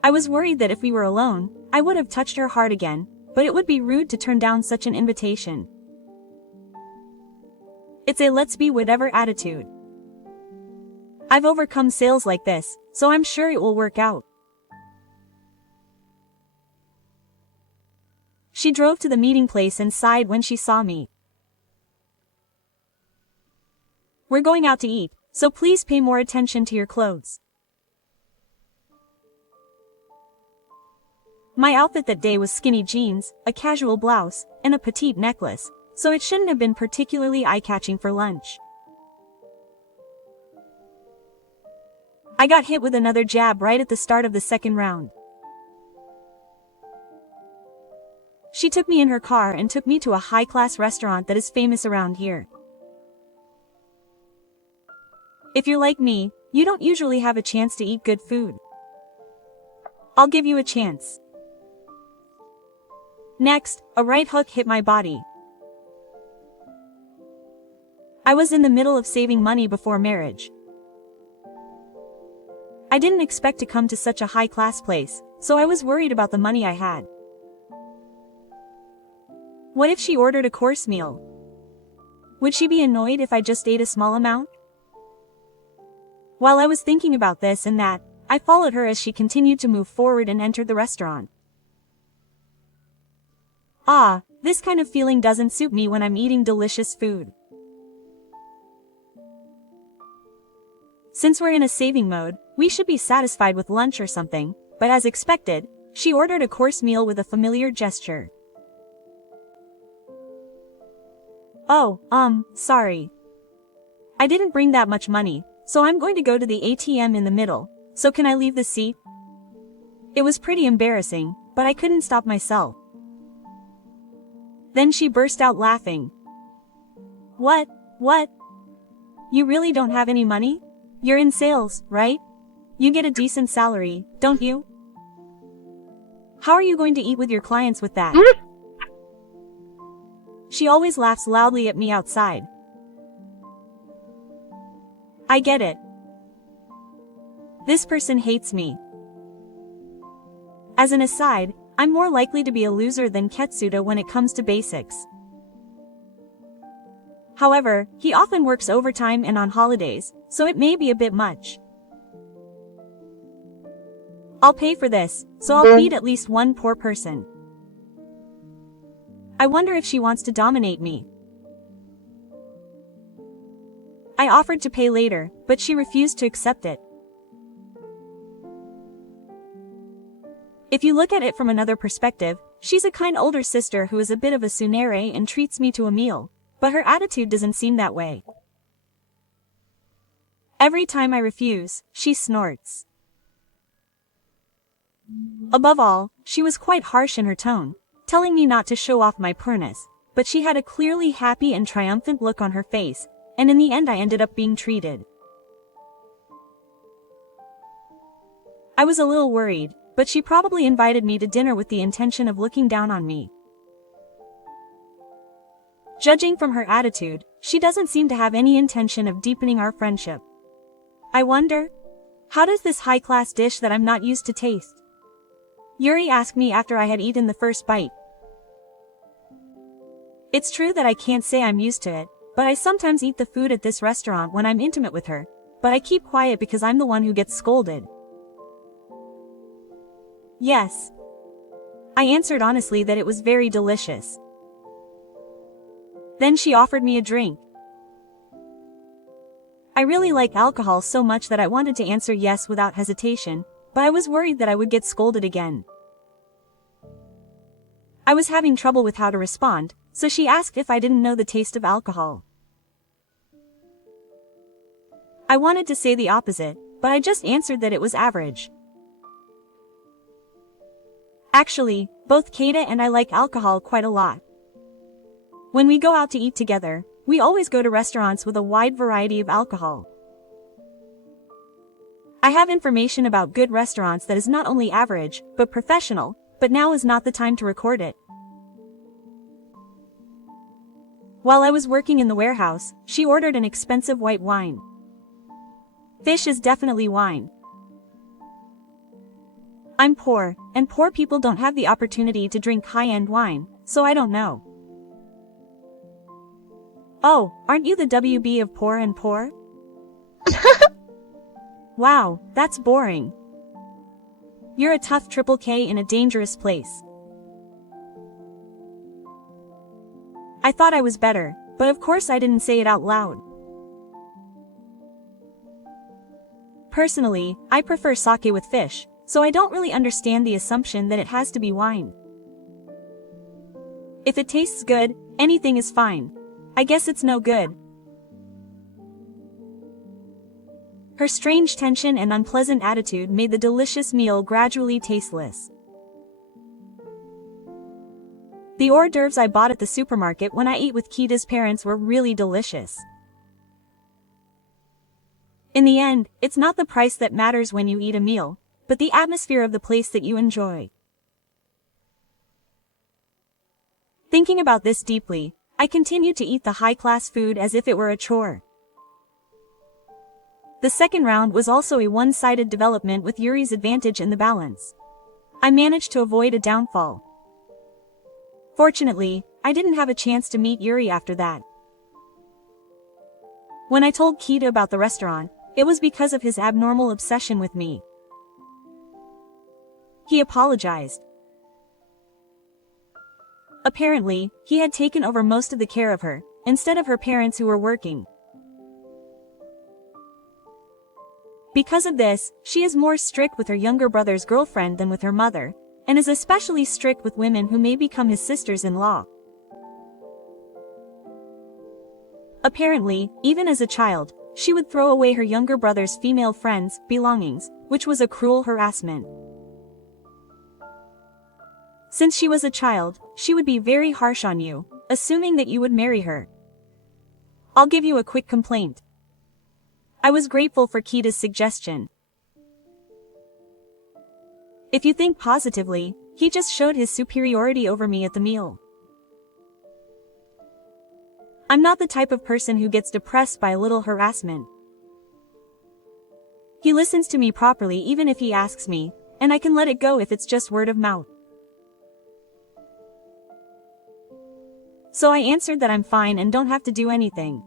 I was worried that if we were alone, I would have touched her heart again, but it would be rude to turn down such an invitation. It's a let's be whatever attitude. I've overcome sales like this, so I'm sure it will work out. She drove to the meeting place and sighed when she saw me. We're going out to eat, so please pay more attention to your clothes. My outfit that day was skinny jeans, a casual blouse, and a petite necklace, so it shouldn't have been particularly eye-catching for lunch. I got hit with another jab right at the start of the second round. She took me in her car and took me to a high-class restaurant that is famous around here. If you're like me, you don't usually have a chance to eat good food. I'll give you a chance. Next, a right hook hit my body. I was in the middle of saving money before marriage. I didn't expect to come to such a high-class place, so I was worried about the money I had. What if she ordered a course meal? Would she be annoyed if I just ate a small amount? While I was thinking about this and that, I followed her as she continued to move forward and entered the restaurant. Ah, this kind of feeling doesn't suit me when I'm eating delicious food. Since we're in a saving mode, we should be satisfied with lunch or something, but as expected, she ordered a course meal with a familiar gesture. Oh, sorry. I didn't bring that much money, so I'm going to go to the ATM in the middle, so can I leave the seat? It was pretty embarrassing, but I couldn't stop myself. Then she burst out laughing. What? You really don't have any money? You're in sales, right? You get a decent salary, don't you? How are you going to eat with your clients with that? She always laughs loudly at me outside. I get it. This person hates me. As an aside, I'm more likely to be a loser than Ketsuda when it comes to basics. However, he often works overtime and on holidays, so it may be a bit much. I'll pay for this, so I'll feed at least one poor person. I wonder if she wants to dominate me. I offered to pay later, but she refused to accept it. If you look at it from another perspective, she's a kind older sister who is a bit of a tsunere and treats me to a meal, but her attitude doesn't seem that way. Every time I refuse, she snorts. Above all, she was quite harsh in her tone, telling me not to show off my poorness, but she had a clearly happy and triumphant look on her face, and in the end I ended up being treated. I was a little worried, but she probably invited me to dinner with the intention of looking down on me. Judging from her attitude, she doesn't seem to have any intention of deepening our friendship. I wonder, how does this high-class dish that I'm not used to taste? Yuri asked me after I had eaten the first bite. It's true that I can't say I'm used to it, but I sometimes eat the food at this restaurant when I'm intimate with her, but I keep quiet because I'm the one who gets scolded. Yes. I answered honestly that it was very delicious. Then she offered me a drink. I really like alcohol so much that I wanted to answer yes without hesitation, but I was worried that I would get scolded again. I was having trouble with how to respond, so she asked if I didn't know the taste of alcohol. I wanted to say the opposite, but I just answered that it was average. Actually, both Kata and I like alcohol quite a lot. When we go out to eat together, we always go to restaurants with a wide variety of alcohol. I have information about good restaurants that is not only average, but professional, but now is not the time to record it. While I was working in the warehouse, she ordered an expensive white wine. Fish is definitely wine. I'm poor, and poor people don't have the opportunity to drink high-end wine, so I don't know. Oh, aren't you the WB of poor and poor? Wow, that's boring. You're a tough triple K in a dangerous place. I thought I was better, but of course I didn't say it out loud. Personally, I prefer sake with fish, so I don't really understand the assumption that it has to be wine. If it tastes good, anything is fine. I guess it's no good. Her strange tension and unpleasant attitude made the delicious meal gradually tasteless. The hors d'oeuvres I bought at the supermarket when I ate with Kita's parents were really delicious. In the end, it's not the price that matters when you eat a meal, but the atmosphere of the place that you enjoy. Thinking about this deeply, I continued to eat the high-class food as if it were a chore. The second round was also a one-sided development with Yuri's advantage in the balance. I managed to avoid a downfall. Fortunately, I didn't have a chance to meet Yuri after that. When I told Kita about the restaurant, it was because of his abnormal obsession with me. He apologized. Apparently, he had taken over most of the care of her, instead of her parents who were working. Because of this, she is more strict with her younger brother's girlfriend than with her mother, and is especially strict with women who may become his sisters-in-law. Apparently, even as a child, she would throw away her younger brother's female friends' belongings, which was a cruel harassment. Since she was a child, she would be very harsh on you, assuming that you would marry her. I'll give you a quick complaint. I was grateful for Kita's suggestion. If you think positively, he just showed his superiority over me at the meal. I'm not the type of person who gets depressed by a little harassment. He listens to me properly even if he asks me, and I can let it go if it's just word of mouth. So I answered that I'm fine and don't have to do anything.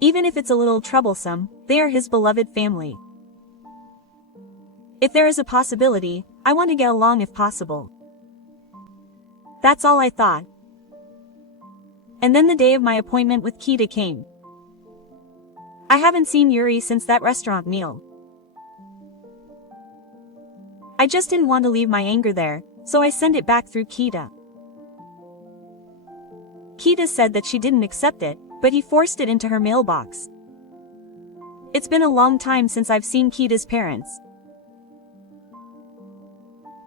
Even if it's a little troublesome, they are his beloved family. If there is a possibility, I want to get along if possible. That's all I thought. And then the day of my appointment with Kita came. I haven't seen Yuri since that restaurant meal. I just didn't want to leave my anger there, so I sent it back through Kita. Kita said that she didn't accept it, but he forced it into her mailbox. It's been a long time since I've seen Kita's parents.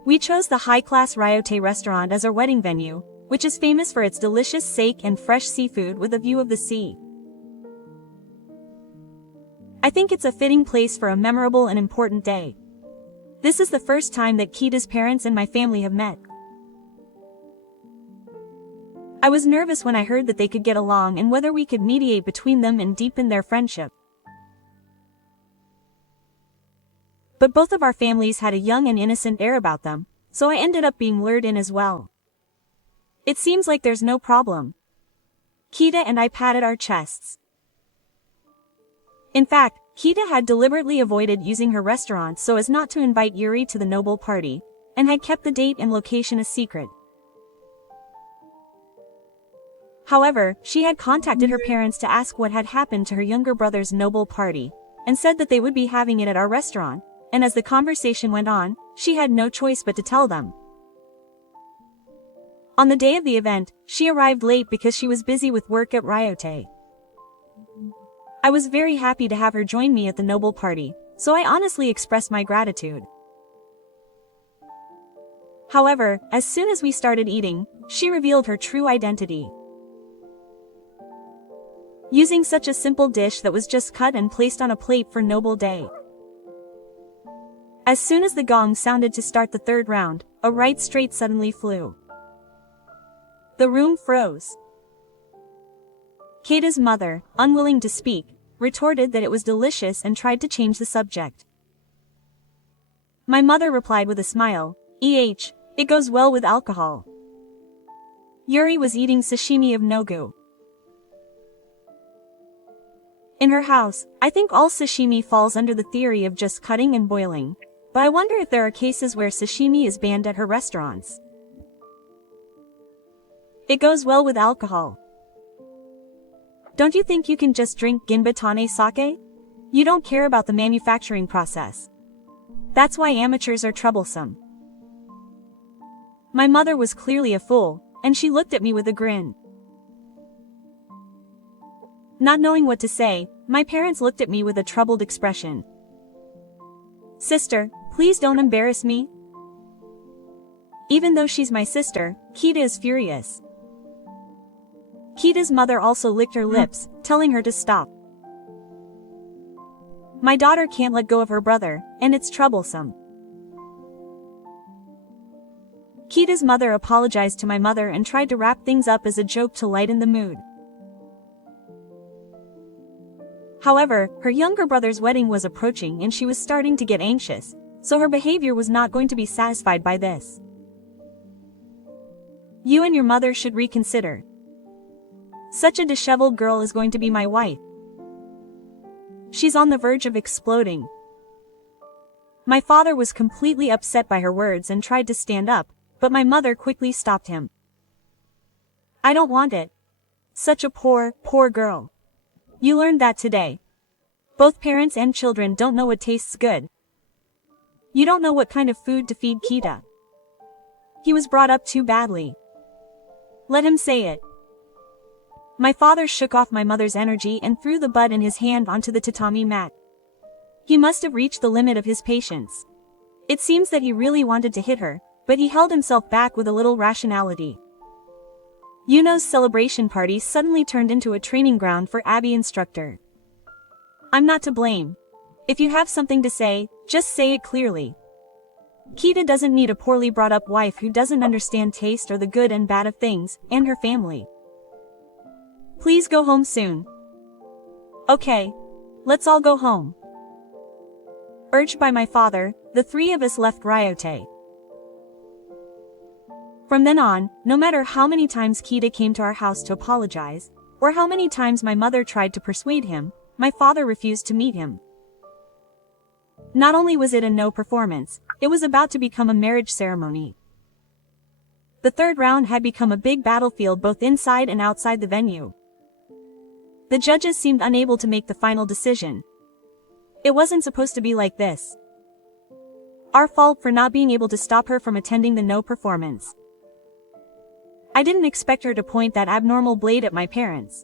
We chose the high-class Ryote restaurant as our wedding venue, which is famous for its delicious steak and fresh seafood with a view of the sea. I think it's a fitting place for a memorable and important day. This is the first time that Kita's parents and my family have met. I was nervous when I heard that they could get along and whether we could mediate between them and deepen their friendship. But both of our families had a young and innocent air about them, so I ended up being lured in as well. It seems like there's no problem. Kita and I patted our chests. In fact, Kita had deliberately avoided using her restaurant so as not to invite Yuri to the noble party, and had kept the date and location a secret. However, she had contacted her parents to ask what had happened to her younger brother's noble party, and said that they would be having it at our restaurant, and as the conversation went on, she had no choice but to tell them. On the day of the event, she arrived late because she was busy with work at Ryote. I was very happy to have her join me at the noble party, so I honestly expressed my gratitude. However, as soon as we started eating, she revealed her true identity. Using such a simple dish that was just cut and placed on a plate for Noble Day. As soon as the gong sounded to start the third round, a right straight suddenly flew. The room froze. Kata's mother, unwilling to speak, retorted that it was delicious and tried to change the subject. My mother replied with a smile, it goes well with alcohol. Yuri was eating sashimi of nogu. In her house, I think all sashimi falls under the theory of just cutting and boiling, but I wonder if there are cases where sashimi is banned at her restaurants. It goes well with alcohol. Don't you think you can just drink ginbatane sake? You don't care about the manufacturing process. That's why amateurs are troublesome. My mother was clearly a fool, and she looked at me with a grin. Not knowing what to say, my parents looked at me with a troubled expression. Sister, please don't embarrass me. Even though she's my sister, Kita is furious. Kita's mother also licked her lips, telling her to stop. My daughter can't let go of her brother, and it's troublesome. Kita's mother apologized to my mother and tried to wrap things up as a joke to lighten the mood. However, her younger brother's wedding was approaching and she was starting to get anxious, so her behavior was not going to be satisfied by this. You and your mother should reconsider. Such a disheveled girl is going to be my wife. She's on the verge of exploding. My father was completely upset by her words and tried to stand up, but my mother quickly stopped him. I don't want it. Such a poor girl. You learned that today. Both parents and children don't know what tastes good. You don't know what kind of food to feed Kita. He was brought up too badly. Let him say it. My father shook off my mother's energy and threw the butt in his hand onto the tatami mat. He must have reached the limit of his patience. It seems that he really wanted to hit her, but he held himself back with a little rationality. Yuno's celebration party suddenly turned into a training ground for Abby instructor. I'm not to blame. If you have something to say, just say it clearly. Kita doesn't need a poorly brought up wife who doesn't understand taste or the good and bad of things, and her family. Please go home soon. Okay. Let's all go home. Urged by my father, the three of us left Ryote. From then on, no matter how many times Kita came to our house to apologize, or how many times my mother tried to persuade him, my father refused to meet him. Not only was it a no performance, it was about to become a marriage ceremony. The third round had become a big battlefield both inside and outside the venue. The judges seemed unable to make the final decision. It wasn't supposed to be like this. Our fault for not being able to stop her from attending the no performance. I didn't expect her to point that abnormal blade at my parents.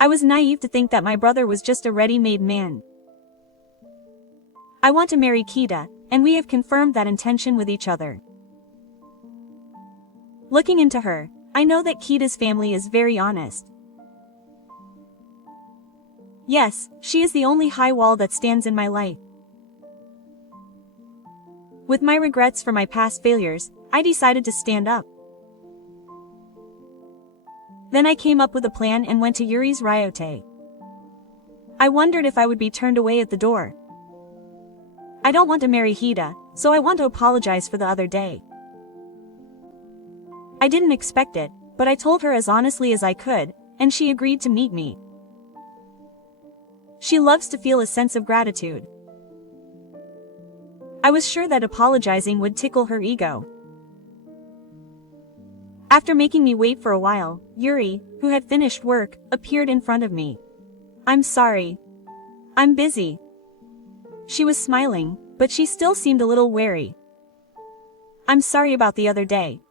I was naive to think that my brother was just a ready-made man. I want to marry Kita, and we have confirmed that intention with each other. Looking into her, I know that Kita's family is very honest. Yes, she is the only high wall that stands in my life. With my regrets for my past failures, I decided to stand up. Then I came up with a plan and went to Yuri's ryote. I wondered if I would be turned away at the door. I don't want to marry Hida, so I want to apologize for the other day. I didn't expect it, but I told her as honestly as I could, and she agreed to meet me. She loves to feel a sense of gratitude. I was sure that apologizing would tickle her ego. After making me wait for a while, Yuri, who had finished work, appeared in front of me. I'm sorry. I'm busy. She was smiling, but she still seemed a little wary. I'm sorry about the other day.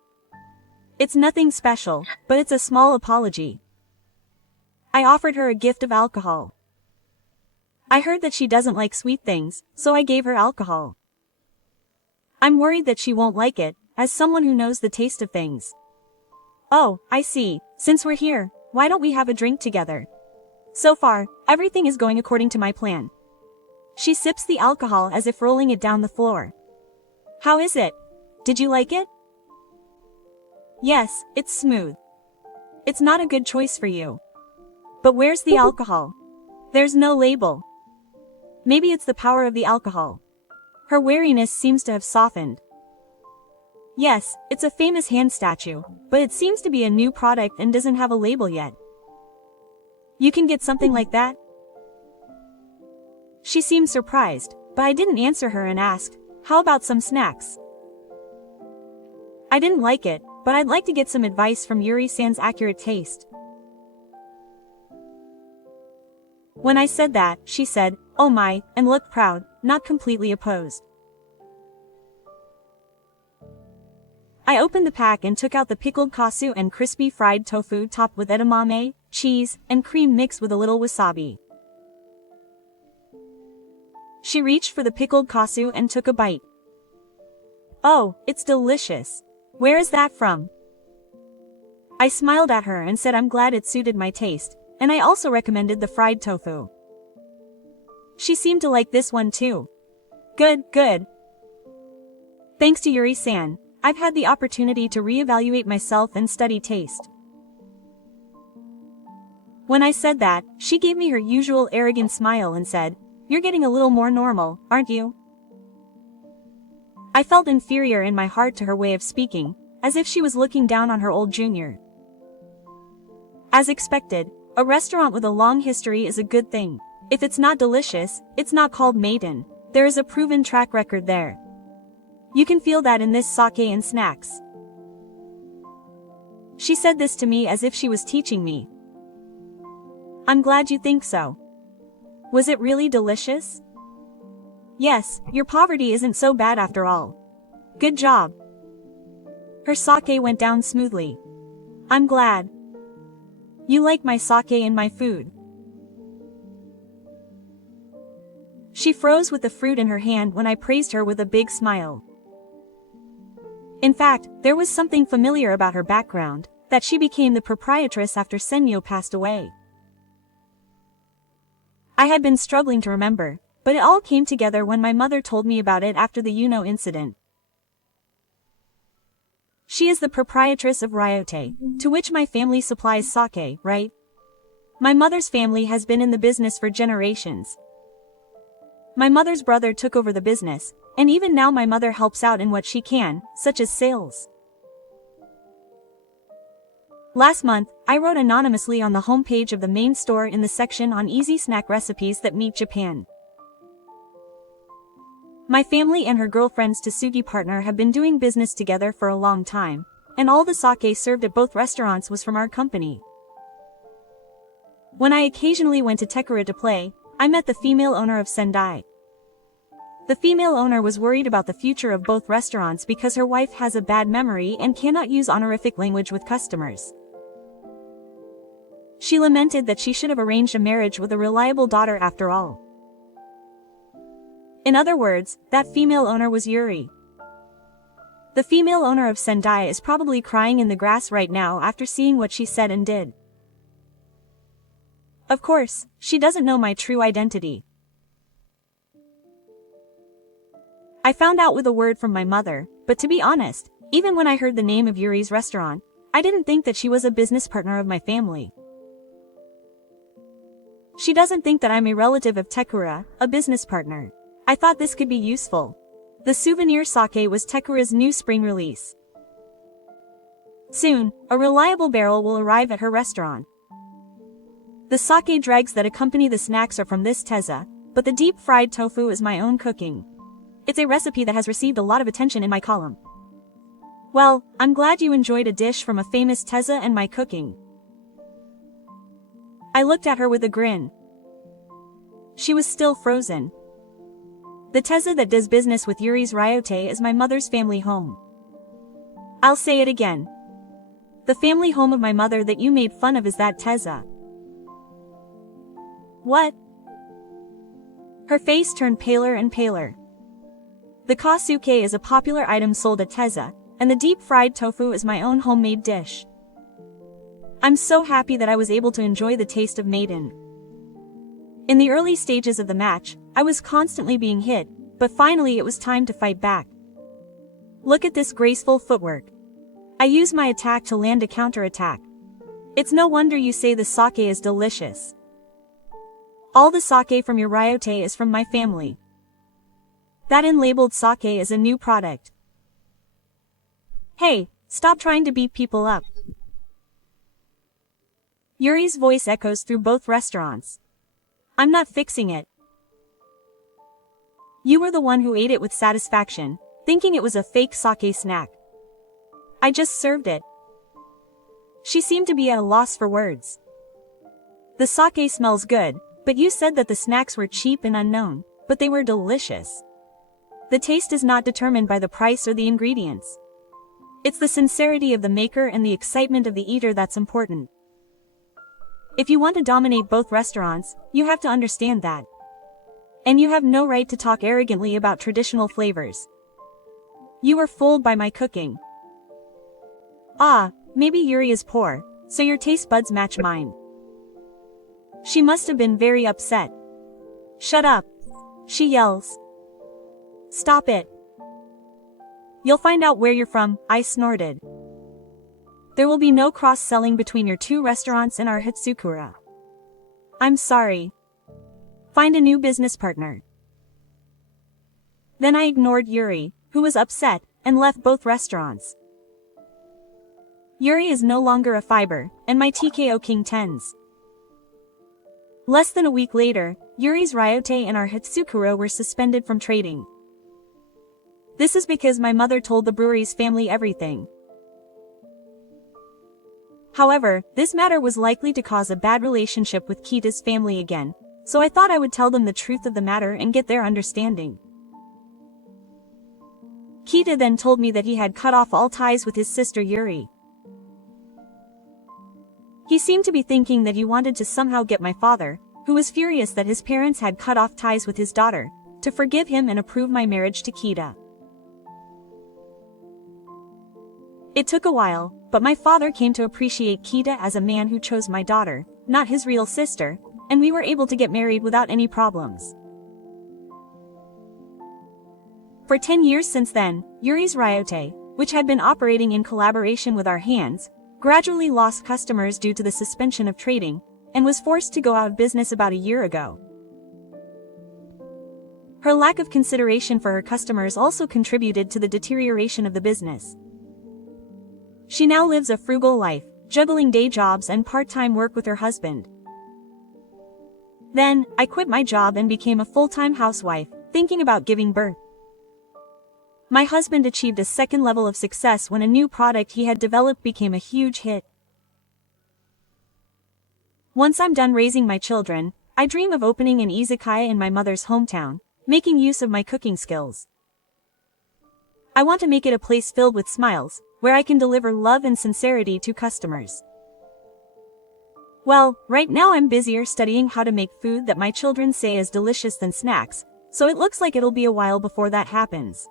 It's nothing special, but it's a small apology. I offered her a gift of alcohol. I heard that she doesn't like sweet things, so I gave her alcohol. I'm worried that she won't like it, as someone who knows the taste of things. Oh, I see. Since we're here, why don't we have a drink together? So far, everything is going according to my plan. She sips the alcohol as if rolling it down the floor. How is it? Did you like it? Yes, it's smooth. It's not a good choice for you. But where's the alcohol? There's no label. Maybe it's the power of the alcohol. Her wariness seems to have softened. Yes, it's a famous hand statue, but it seems to be a new product and doesn't have a label yet. You can get something like that? She seemed surprised, but I didn't answer her and asked, how about some snacks? I didn't like it, but I'd like to get some advice from Yuri-san's accurate taste. When I said that, she said, oh my, and looked proud, not completely opposed. I opened the pack and took out the pickled kasu and crispy fried tofu topped with edamame, cheese, and cream mixed with a little wasabi. She reached for the pickled kasu and took a bite. Oh, it's delicious. Where is that from? I smiled at her and said I'm glad it suited my taste, and I also recommended the fried tofu. She seemed to like this one too. Good, good. Thanks to Yuri-san, I've had the opportunity to reevaluate myself and study taste. When I said that, she gave me her usual arrogant smile and said, you're getting a little more normal, aren't you? I felt inferior in my heart to her way of speaking, as if she was looking down on her old junior. As expected, a restaurant with a long history is a good thing. If it's not delicious, it's not called maiden. There is a proven track record there. You can feel that in this sake and snacks. She said this to me as if she was teaching me. I'm glad you think so. Was it really delicious? Yes, your poverty isn't so bad after all. Good job. Her sake went down smoothly. I'm glad. You like my sake and my food. She froze with the fruit in her hand when I praised her with a big smile. In fact, there was something familiar about her background, that she became the proprietress after Senyo passed away. I had been struggling to remember, but it all came together when my mother told me about it after the Yuno incident. She is the proprietress of Ryote, to which my family supplies sake, right? My mother's family has been in the business for generations. My mother's brother took over the business, and even now my mother helps out in what she can, such as sales. Last month, I wrote anonymously on the homepage of the main store in the section on easy snack recipes that meet Japan. My family and her girlfriend's Tasugi partner have been doing business together for a long time, and all the sake served at both restaurants was from our company. When I occasionally went to Tekura to play, I met the female owner of Sendai. The female owner was worried about the future of both restaurants because her wife has a bad memory and cannot use honorific language with customers. She lamented that she should have arranged a marriage with a reliable daughter after all. In other words, that female owner was Yuri. The female owner of Sendai is probably crying in the grass right now after seeing what she said and did. Of course, she doesn't know my true identity. I found out with a word from my mother, but to be honest, even when I heard the name of Yuri's restaurant, I didn't think that she was a business partner of my family. She doesn't think that I'm a relative of Tekura, a business partner. I thought this could be useful. The souvenir sake was Tekura's new spring release. Soon, a reliable barrel will arrive at her restaurant. The sake dregs that accompany the snacks are from this teza, but the deep-fried tofu is my own cooking. It's a recipe that has received a lot of attention in my column. Well, I'm glad you enjoyed a dish from a famous teza and my cooking. I looked at her with a grin. She was still frozen. The teza that does business with Yuri's Ryote is my mother's family home. I'll say it again. The family home of my mother that you made fun of is that teza. What? Her face turned paler and paler. The kasuke is a popular item sold at Teza, and the deep-fried tofu is my own homemade dish. I'm so happy that I was able to enjoy the taste of Maiden. In the early stages of the match, I was constantly being hit, but finally it was time to fight back. Look at this graceful footwork. I use my attack to land a counterattack. It's no wonder you say the sake is delicious. All the sake from your Ryote is from my family. That unlabeled sake is a new product. Hey, stop trying to beat people up. Yuri's voice echoes through both restaurants. I'm not fixing it. You were the one who ate it with satisfaction, thinking it was a fake sake snack. I just served it. She seemed to be at a loss for words. The sake smells good, but you said that the snacks were cheap and unknown, but they were delicious. The taste is not determined by the price or the ingredients. It's the sincerity of the maker and the excitement of the eater that's important. If you want to dominate both restaurants, you have to understand that. And you have no right to talk arrogantly about traditional flavors. You were fooled by my cooking. Ah, maybe Yuri is poor, so your taste buds match mine. She must have been very upset. Shut up, she yells. Stop it. You'll find out where you're from, I snorted. There will be no cross-selling between your two restaurants in our Hitsukura. I'm sorry. Find a new business partner. Then I ignored Yuri, who was upset, and left both restaurants. Yuri is no longer a fiber, and my TKO King 10s. Less than a week later, Yuri's Ryote and our Hitsukura were suspended from trading. This is because my mother told the brewery's family everything. However, this matter was likely to cause a bad relationship with Kita's family again, so I thought I would tell them the truth of the matter and get their understanding. Kita then told me that he had cut off all ties with his sister Yuri. He seemed to be thinking that he wanted to somehow get my father, who was furious that his parents had cut off ties with his daughter, to forgive him and approve my marriage to Kita. It took a while, but my father came to appreciate Kita as a man who chose my daughter, not his real sister, and we were able to get married without any problems. For 10 years since then, Yuri's Ryote, which had been operating in collaboration with our hands, gradually lost customers due to the suspension of trading, and was forced to go out of business about a year ago. Her lack of consideration for her customers also contributed to the deterioration of the business. She now lives a frugal life, juggling day jobs and part-time work with her husband. Then, I quit my job and became a full-time housewife, thinking about giving birth. My husband achieved a second level of success when a new product he had developed became a huge hit. Once I'm done raising my children, I dream of opening an izakaya in my mother's hometown, making use of my cooking skills. I want to make it a place filled with smiles, where I can deliver love and sincerity to customers. Well, right now I'm busier studying how to make food that my children say is delicious than snacks, so it looks like it'll be a while before that happens.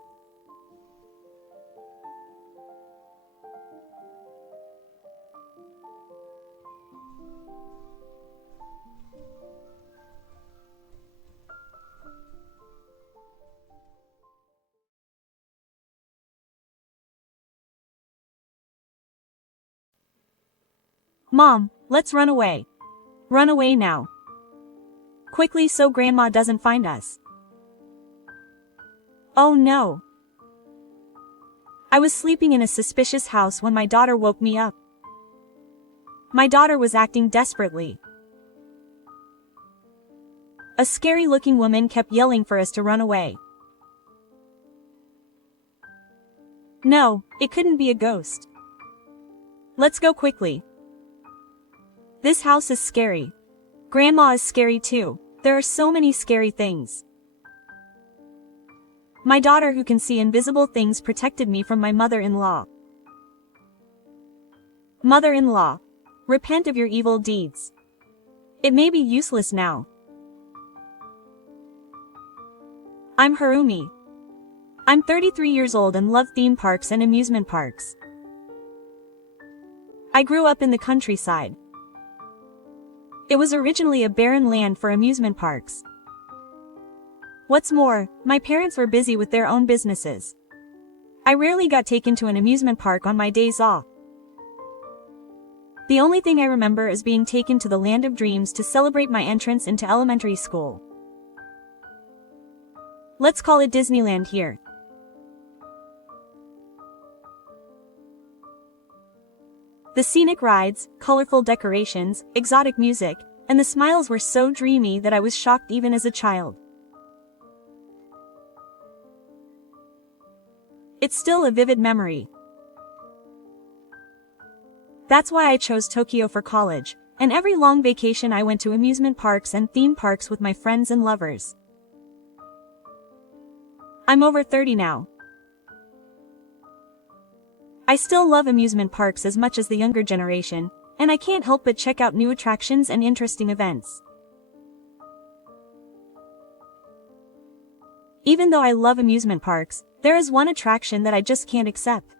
Mom, let's run away. Run away now. Quickly so Grandma doesn't find us. Oh no. I was sleeping in a suspicious house when my daughter woke me up. My daughter was acting desperately. A scary-looking woman kept yelling for us to run away. No, it couldn't be a ghost. Let's go quickly. This house is scary. Grandma is scary too. There are so many scary things. My daughter who can see invisible things protected me from my mother-in-law. Mother-in-law, repent of your evil deeds. It may be useless now. I'm Harumi. I'm 33 years old and love theme parks and amusement parks. I grew up in the countryside. It was originally a barren land for amusement parks. What's more, my parents were busy with their own businesses. I rarely got taken to an amusement park on my days off. The only thing I remember is being taken to the Land of Dreams to celebrate my entrance into elementary school. Let's call it Disneyland here. The scenic rides, colorful decorations, exotic music, and the smiles were so dreamy that I was shocked even as a child. It's still a vivid memory. That's why I chose Tokyo for college, and every long vacation I went to amusement parks and theme parks with my friends and lovers. I'm over 30 now. I still love amusement parks as much as the younger generation, and I can't help but check out new attractions and interesting events. Even though I love amusement parks, there is one attraction that I just can't accept.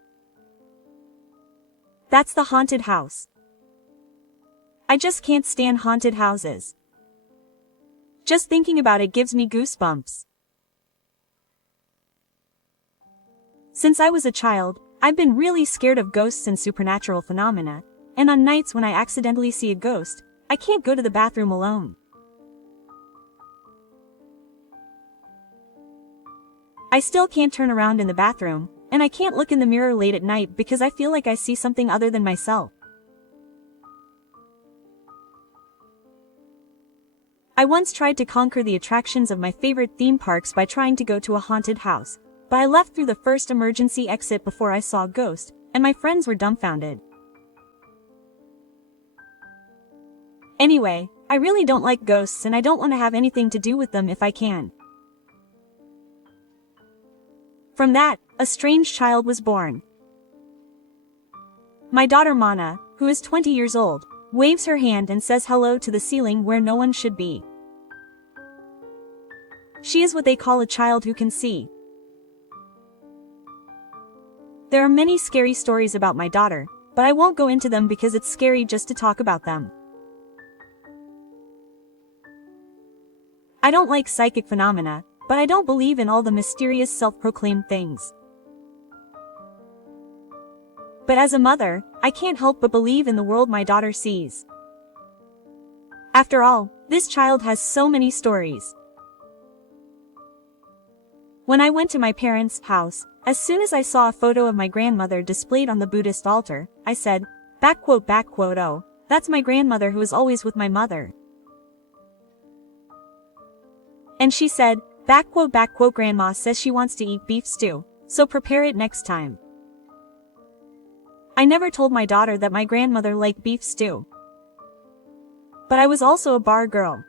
That's the haunted house. I just can't stand haunted houses. Just thinking about it gives me goosebumps. Since I was a child, I've been really scared of ghosts and supernatural phenomena, and on nights when I accidentally see a ghost, I can't go to the bathroom alone. I still can't turn around in the bathroom, and I can't look in the mirror late at night because I feel like I see something other than myself. I once tried to conquer the attractions of my favorite theme parks by trying to go to a haunted house, but I left through the first emergency exit before I saw a ghost, and my friends were dumbfounded. Anyway, I really don't like ghosts and I don't want to have anything to do with them if I can. From that, a strange child was born. My daughter Mana, who is 20 years old, waves her hand and says hello to the ceiling where no one should be. She is what they call a child who can see. There are many scary stories about my daughter, but I won't go into them because it's scary just to talk about them. I don't like psychic phenomena, but I don't believe in all the mysterious self-proclaimed things. But as a mother, I can't help but believe in the world my daughter sees. After all, this child has so many stories. When I went to my parents' house, as soon as I saw a photo of my grandmother displayed on the Buddhist altar, I said, "Oh, that's my grandmother who is always with my mother." And she said, "Grandma says she wants to eat beef stew, so prepare it next time." I never told my daughter that my grandmother liked beef stew. But I was also a bar girl.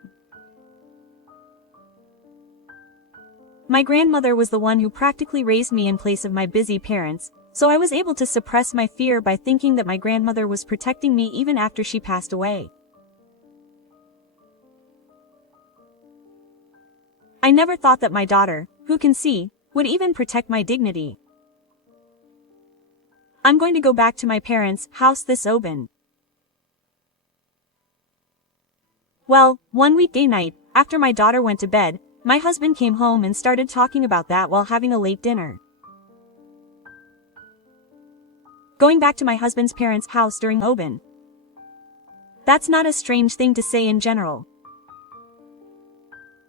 My grandmother was the one who practically raised me in place of my busy parents, so I was able to suppress my fear by thinking that my grandmother was protecting me even after she passed away. I never thought that my daughter, who can see, would even protect my dignity. I'm going to go back to my parents' house this Oben. Well, one weekday night, after my daughter went to bed, my husband came home and started talking about that while having a late dinner. Going back to my husband's parents' house during Oben. That's not a strange thing to say in general.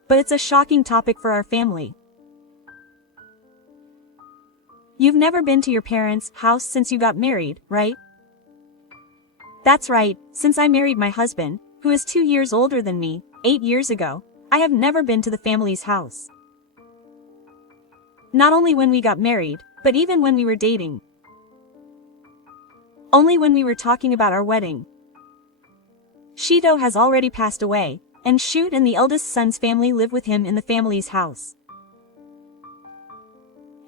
But it's a shocking topic for our family. You've never been to your parents' house since you got married, right? That's right, since I married my husband, who is 2 years older than me, 8 years ago, I have never been to the family's house. Not only when we got married, but even when we were dating. Only when we were talking about our wedding. Shido has already passed away, and Shoot and the eldest son's family live with him in the family's house.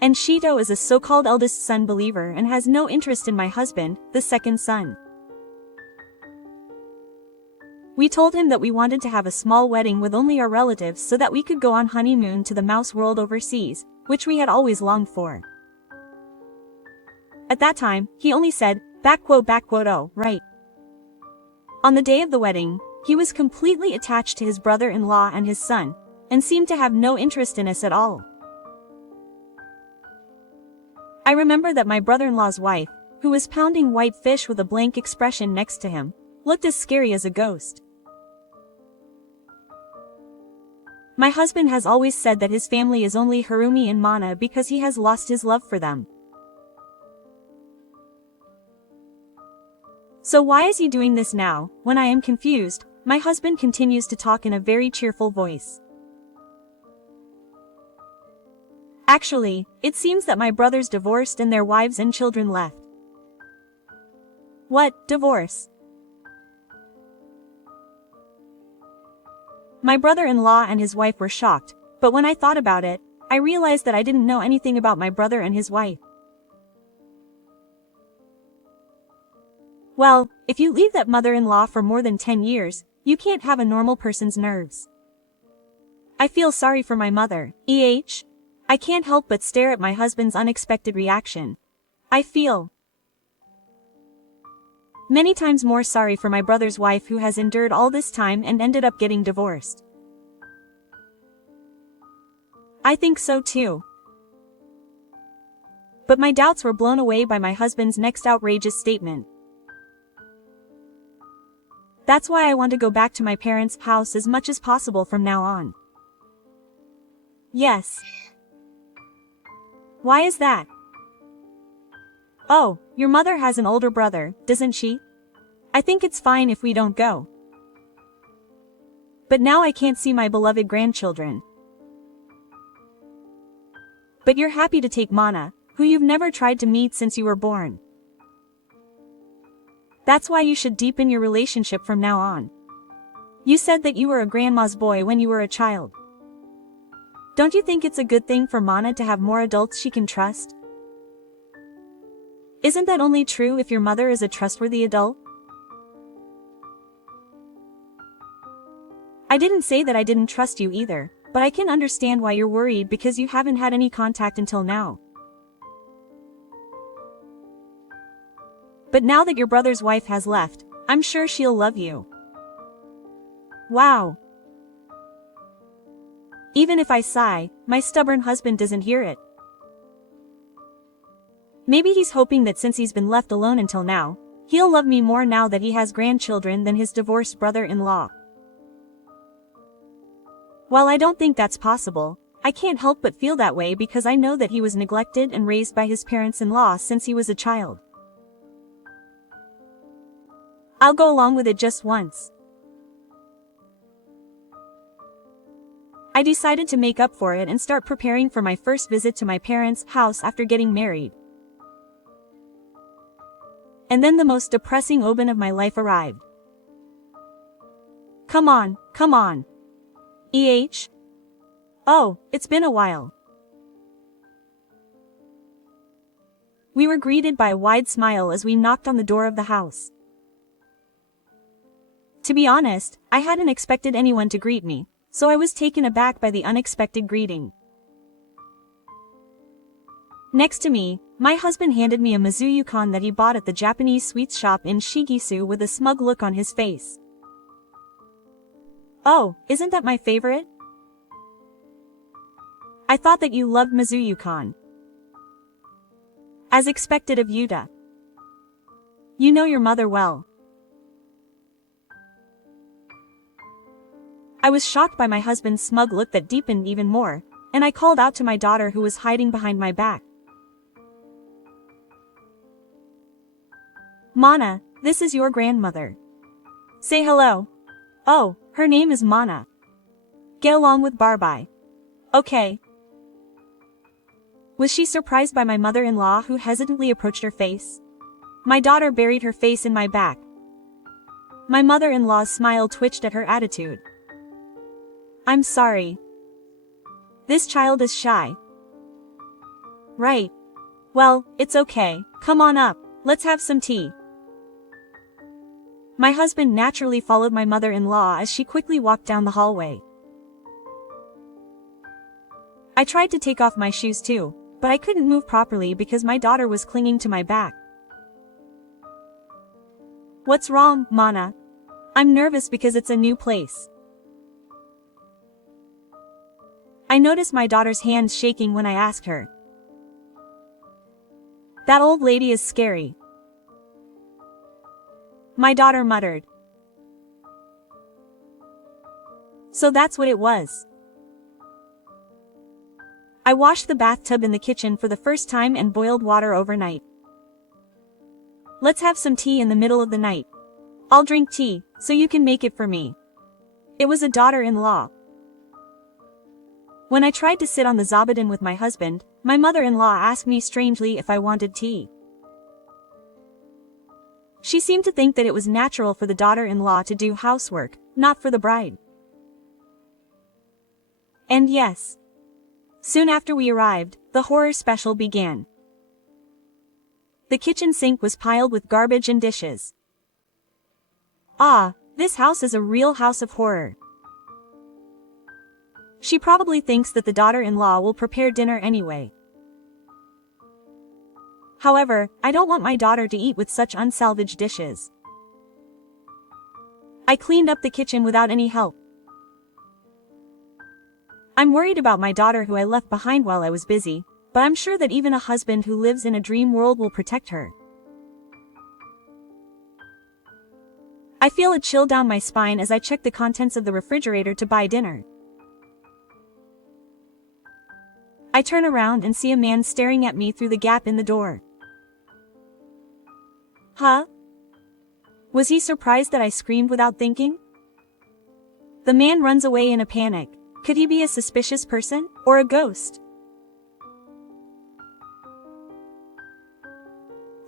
And Shido is a so-called eldest son believer and has no interest in my husband, the second son. We told him that we wanted to have a small wedding with only our relatives so that we could go on honeymoon to the mouse world overseas, which we had always longed for. At that time, he only said, oh, right. On the day of the wedding, he was completely attached to his brother-in-law and his son, and seemed to have no interest in us at all. I remember that my brother-in-law's wife, who was pounding white fish with a blank expression next to him, looked as scary as a ghost. My husband has always said that his family is only Harumi and Mana because he has lost his love for them. So why is he doing this now? When I am confused, my husband continues to talk in a very cheerful voice. Actually, it seems that my brothers divorced and their wives and children left. What, divorce? My brother-in-law and his wife were shocked, but when I thought about it, I realized that I didn't know anything about my brother and his wife. Well, if you leave that mother-in-law for more than 10 years, you can't have a normal person's nerves. I feel sorry for my mother, I can't help but stare at my husband's unexpected reaction. I feel many times more sorry for my brother's wife who has endured all this time and ended up getting divorced. I think so too. But my doubts were blown away by my husband's next outrageous statement. That's why I want to go back to my parents' house as much as possible from now on. Yes. Why is that? Oh, your mother has an older brother, doesn't she? I think it's fine if we don't go. But now I can't see my beloved grandchildren. But you're happy to take Mana, who you've never tried to meet since you were born. That's why you should deepen your relationship from now on. You said that you were a grandma's boy when you were a child. Don't you think it's a good thing for Mana to have more adults she can trust? Isn't that only true if your mother is a trustworthy adult? I didn't say that I didn't trust you either, but I can understand why you're worried because you haven't had any contact until now. But now that your brother's wife has left, I'm sure she'll love you. Wow. Even if I sigh, my stubborn husband doesn't hear it. Maybe he's hoping that since he's been left alone until now, he'll love me more now that he has grandchildren than his divorced brother-in-law. While I don't think that's possible, I can't help but feel that way because I know that he was neglected and raised by his parents-in-law since he was a child. I'll go along with it just once. I decided to make up for it and start preparing for my first visit to my parents' house after getting married. And then the most depressing Oben of my life arrived. Come on. Oh, it's been a while. We were greeted by a wide smile as we knocked on the door of the house. To be honest, I hadn't expected anyone to greet me, so I was taken aback by the unexpected greeting. Next to me, my husband handed me a Mizuyu-kan that he bought at the Japanese sweets shop in Shigisu with a smug look on his face. "Oh, isn't that my favorite? I thought that you loved Mizuyu-kan." "As expected of Yuta. You know your mother well." I was shocked by my husband's smug look that deepened even more, and I called out to my daughter who was hiding behind my back. "Mana, this is your grandmother. Say hello." "Oh, her name is Mana. Get along with Barbai. Okay." Was she surprised by my mother-in-law who hesitantly approached her face? My daughter buried her face in my back. My mother-in-law's smile twitched at her attitude. "I'm sorry. This child is shy." "Right. Well, it's okay. Come on up, let's have some tea." My husband naturally followed my mother-in-law as she quickly walked down the hallway. I tried to take off my shoes too, but I couldn't move properly because my daughter was clinging to my back. "What's wrong, Mana?" "I'm nervous because it's a new place." I noticed my daughter's hands shaking when I asked her. "That old lady is scary." My daughter muttered. So that's what it was. I washed the bathtub in the kitchen for the first time and boiled water overnight. "Let's have some tea in the middle of the night. I'll drink tea, so you can make it for me." It was a daughter-in-law. When I tried to sit on the zabuton with my husband, my mother-in-law asked me strangely if I wanted tea. She seemed to think that it was natural for the daughter-in-law to do housework, not for the bride. And yes. Soon after we arrived, the horror special began. The kitchen sink was piled with garbage and dishes. Ah, this house is a real house of horror. She probably thinks that the daughter-in-law will prepare dinner anyway. However, I don't want my daughter to eat with such unsalvaged dishes. I cleaned up the kitchen without any help. I'm worried about my daughter who I left behind while I was busy, but I'm sure that even a husband who lives in a dream world will protect her. I feel a chill down my spine as I check the contents of the refrigerator to buy dinner. I turn around and see a man staring at me through the gap in the door. Huh? Was he surprised that I screamed without thinking? The man runs away in a panic. Could he be a suspicious person, or a ghost?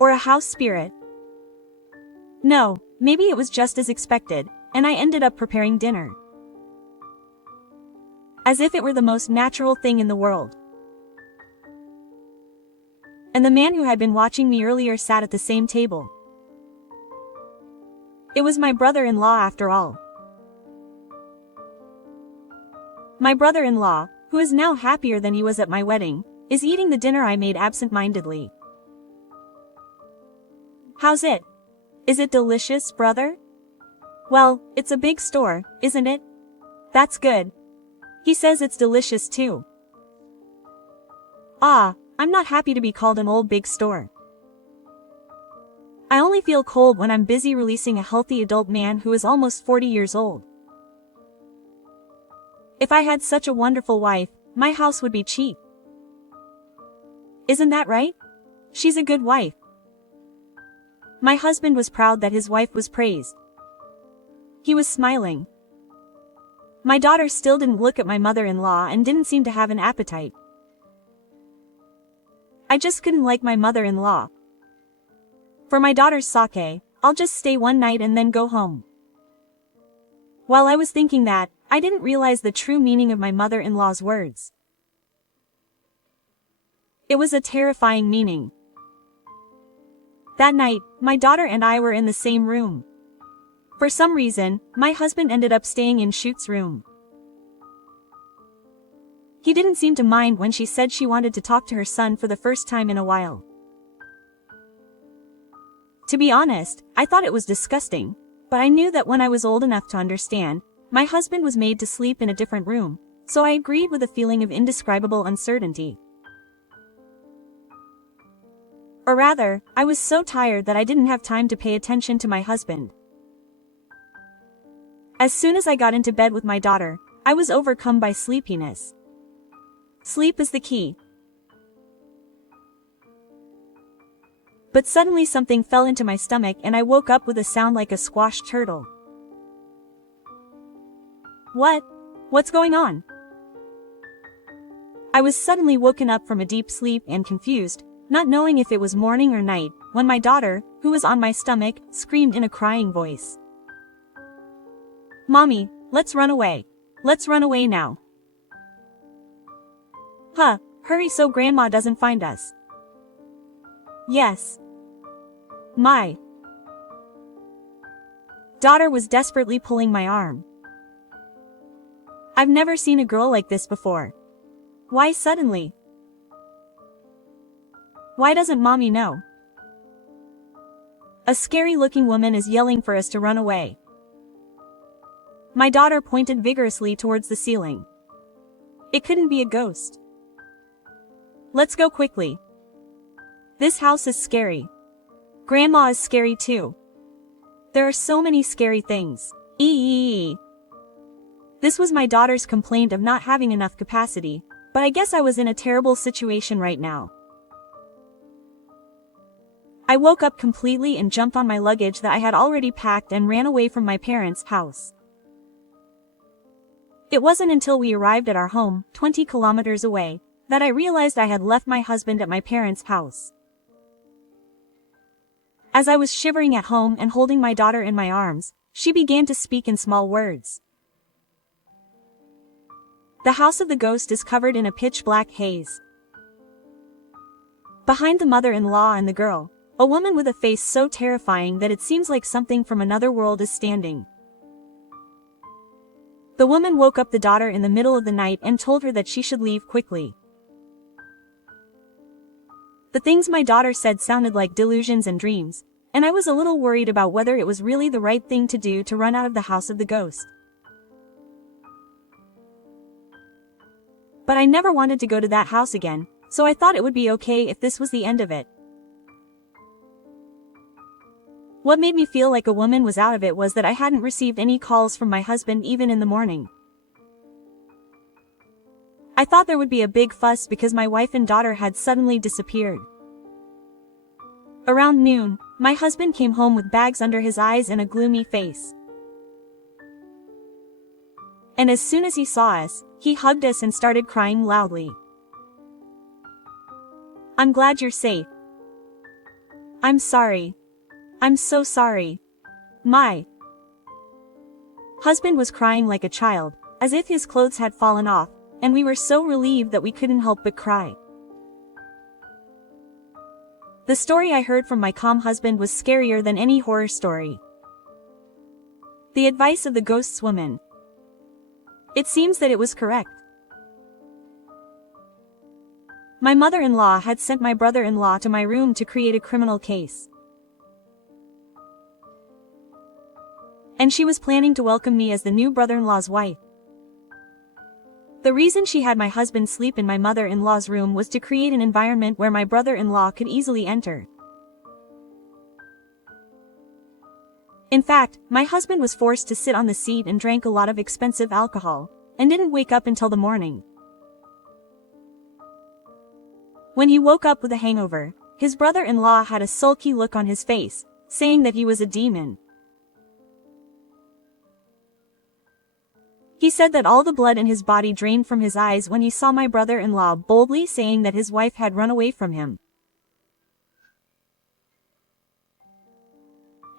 Or a house spirit? No, maybe it was just as expected, and I ended up preparing dinner. As if it were the most natural thing in the world. And the man who had been watching me earlier sat at the same table. It was my brother-in-law after all. My brother-in-law, who is now happier than he was at my wedding, is eating the dinner I made absent-mindedly. How's it? Is it delicious, brother? Well, it's a big store, isn't it? That's good. He says it's delicious too. Ah, I'm not happy to be called an old big store. I only feel cold when I'm busy releasing a healthy adult man who is almost 40 years old. If I had such a wonderful wife, my house would be cheap. Isn't that right? She's a good wife. My husband was proud that his wife was praised. He was smiling. My daughter still didn't look at my mother-in-law and didn't seem to have an appetite. I just couldn't like my mother-in-law. For my daughter's sake, I'll just stay one night and then go home. While I was thinking that, I didn't realize the true meaning of my mother-in-law's words. It was a terrifying meaning. That night, my daughter and I were in the same room. For some reason, my husband ended up staying in Shoot's room. He didn't seem to mind when she said she wanted to talk to her son for the first time in a while. To be honest, I thought it was disgusting, but I knew that when I was old enough to understand, my husband was made to sleep in a different room, so I agreed with a feeling of indescribable uncertainty. Or rather, I was so tired that I didn't have time to pay attention to my husband. As soon as I got into bed with my daughter, I was overcome by sleepiness. Sleep is the key. But suddenly something fell into my stomach and I woke up with a sound like a squashed turtle. What? What's going on? I was suddenly woken up from a deep sleep and confused, not knowing if it was morning or night, when my daughter, who was on my stomach, screamed in a crying voice. "Mommy, let's run away. Let's run away now." "Huh, hurry so Grandma doesn't find us." "Yes." My daughter was desperately pulling my arm. I've never seen a girl like this before. Why suddenly? Why doesn't Mommy know? A scary-looking woman is yelling for us to run away. My daughter pointed vigorously towards the ceiling. It couldn't be a ghost. Let's go quickly. This house is scary. Grandma is scary too. There are so many scary things. This was my daughter's complaint of not having enough capacity, but I guess I was in a terrible situation right now. I woke up completely and jumped on my luggage that I had already packed and ran away from my parents' house. It wasn't until we arrived at our home, 20 kilometers away, that I realized I had left my husband at my parents' house. As I was shivering at home and holding my daughter in my arms, she began to speak in small words. The house of the ghost is covered in a pitch-black haze. Behind the mother-in-law and the girl, a woman with a face so terrifying that it seems like something from another world is standing. The woman woke up the daughter in the middle of the night and told her that she should leave quickly. The things my daughter said sounded like delusions and dreams, and I was a little worried about whether it was really the right thing to do to run out of the house of the ghost. But I never wanted to go to that house again, so I thought it would be okay if this was the end of it. What made me feel like a woman was out of it was that I hadn't received any calls from my husband even in the morning. I thought there would be a big fuss because my wife and daughter had suddenly disappeared. Around noon, my husband came home with bags under his eyes and a gloomy face. And as soon as he saw us, he hugged us and started crying loudly. "I'm glad you're safe. I'm sorry. I'm so sorry." My husband was crying like a child, as if his clothes had fallen off, and we were so relieved that we couldn't help but cry. The story I heard from my calm husband was scarier than any horror story. The advice of the ghost's woman. It seems that it was correct. My mother-in-law had sent my brother-in-law to my room to create a criminal case. And she was planning to welcome me as the new brother-in-law's wife. The reason she had my husband sleep in my mother-in-law's room was to create an environment where my brother-in-law could easily enter. In fact, my husband was forced to sit on the seat and drank a lot of expensive alcohol, and didn't wake up until the morning. When he woke up with a hangover, his brother-in-law had a sulky look on his face, saying that he was a demon. He said that all the blood in his body drained from his eyes when he saw my brother-in-law boldly saying that his wife had run away from him.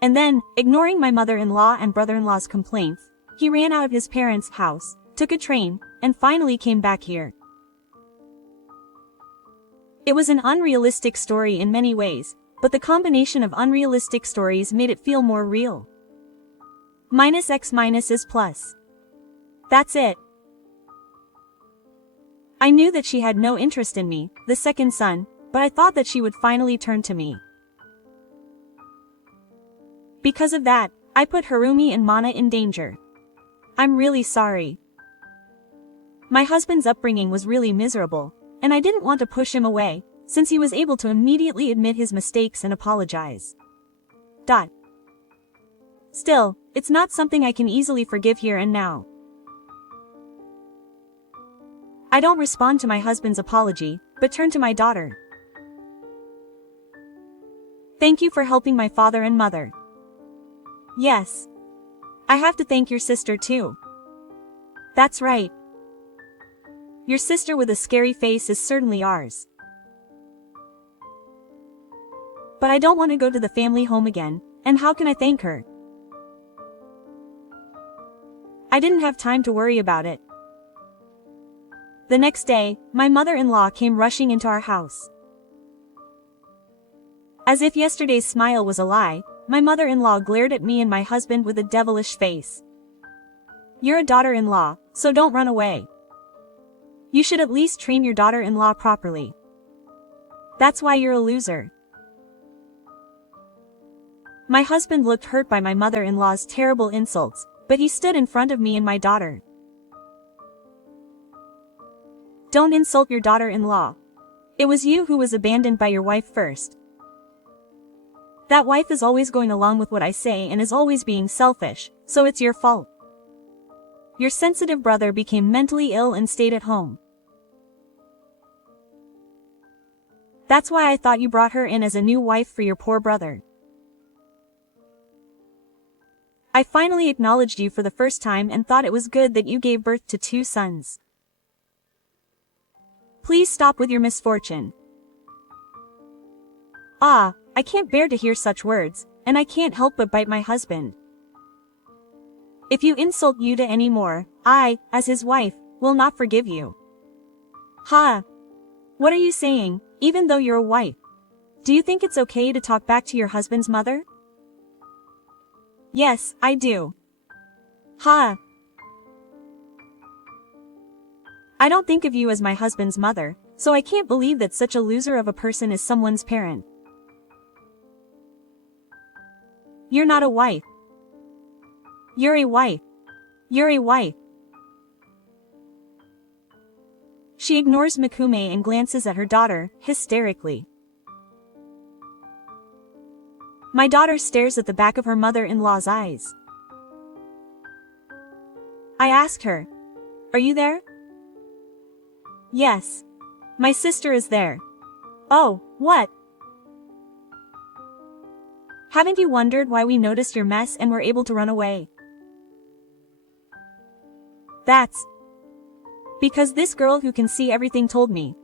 And then, ignoring my mother-in-law and brother-in-law's complaints, he ran out of his parents' house, took a train, and finally came back here. It was an unrealistic story in many ways, but the combination of unrealistic stories made it feel more real. Minus x minus is plus. That's it. I knew that she had no interest in me, the second son, but I thought that she would finally turn to me. Because of that, I put Harumi and Mana in danger. I'm really sorry. My husband's upbringing was really miserable, and I didn't want to push him away, since he was able to immediately admit his mistakes and apologize. Still, it's not something I can easily forgive here and now. I don't respond to my husband's apology, but turn to my daughter. Thank you for helping my father and mother. Yes. I have to thank your sister too. That's right. Your sister with a scary face is certainly ours. But I don't want to go to the family home again, and how can I thank her? I didn't have time to worry about it. The next day, my mother-in-law came rushing into our house. As if yesterday's smile was a lie, my mother-in-law glared at me and my husband with a devilish face. You're a daughter-in-law, so don't run away. You should at least train your daughter-in-law properly. That's why you're a loser. My husband looked hurt by my mother-in-law's terrible insults, but he stood in front of me and my daughter. Don't insult your daughter-in-law. It was you who was abandoned by your wife first. That wife is always going along with what I say and is always being selfish, so it's your fault. Your sensitive brother became mentally ill and stayed at home. That's why I thought you brought her in as a new wife for your poor brother. I finally acknowledged you for the first time and thought it was good that you gave birth to 2 sons. Please stop with your misfortune. I can't bear to hear such words, and I can't help but bite my husband. If you insult Yuta any more, I, as his wife, will not forgive you. What are you saying, even though you're a wife? Do you think it's okay to talk back to your husband's mother? Yes, I do. I don't think of you as my husband's mother, so I can't believe that such a loser of a person is someone's parent. You're not a wife. You're a wife. You're a wife. She ignores Mikume and glances at her daughter, hysterically. My daughter stares at the back of her mother-in-law's eyes. I asked her, "Are you there?" Yes. My sister is there. Oh, what? Haven't you wondered why we noticed your mess and were able to run away? That's because this girl who can see everything told me.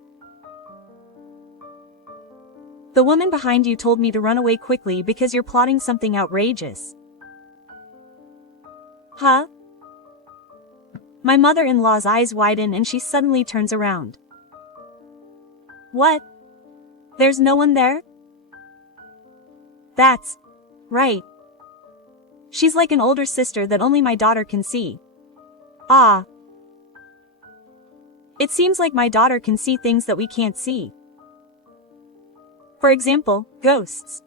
The woman behind you told me to run away quickly because you're plotting something outrageous. Huh? My mother-in-law's eyes widen and she suddenly turns around. What? There's no one there? That's right. She's like an older sister that only my daughter can see. It seems like my daughter can see things that we can't see. For example, ghosts.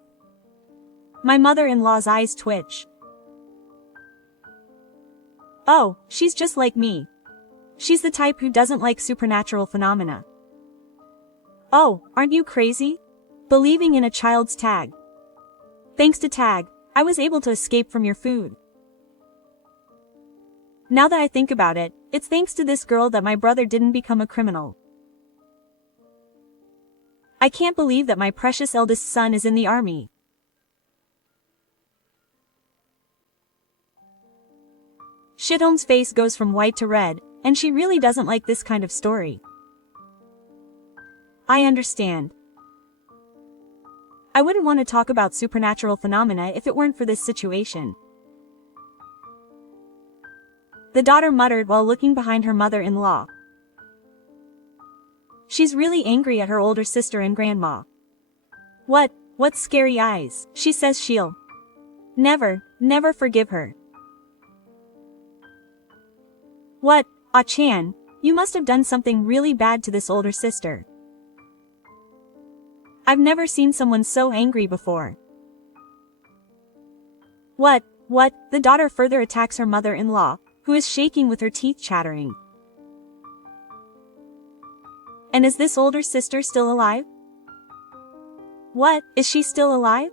My mother-in-law's eyes twitch. Oh, she's just like me. She's the type who doesn't like supernatural phenomena. Oh, aren't you crazy? Believing in a child's tag. Thanks to tag, I was able to escape from your food. Now that I think about it, it's thanks to this girl that my brother didn't become a criminal. I can't believe that my precious eldest son is in the army. Shithome's face goes from white to red, and she really doesn't like this kind of story. I understand. I wouldn't want to talk about supernatural phenomena if it weren't for this situation. The daughter muttered while looking behind her mother-in-law. She's really angry at her older sister and grandma. What What scary eyes. She says she'll never forgive her. What, Ah-chan, you must have done something really bad to this older sister. I've never seen someone so angry before. What, the daughter further attacks her mother-in-law, who is shaking with her teeth chattering. And is this older sister still alive? What, is she still alive?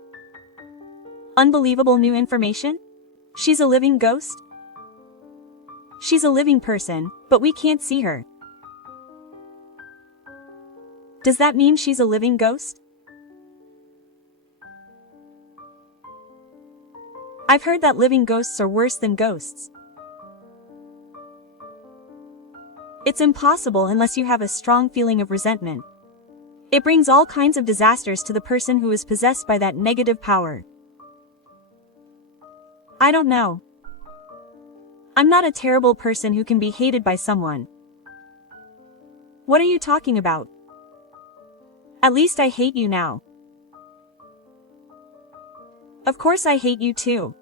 Unbelievable new information? She's a living ghost? She's a living person, but we can't see her. Does that mean she's a living ghost? I've heard that living ghosts are worse than ghosts. It's impossible unless you have a strong feeling of resentment. It brings all kinds of disasters to the person who is possessed by that negative power. I don't know. I'm not a terrible person who can be hated by someone. What are you talking about? At least I hate you now. Of course I hate you too.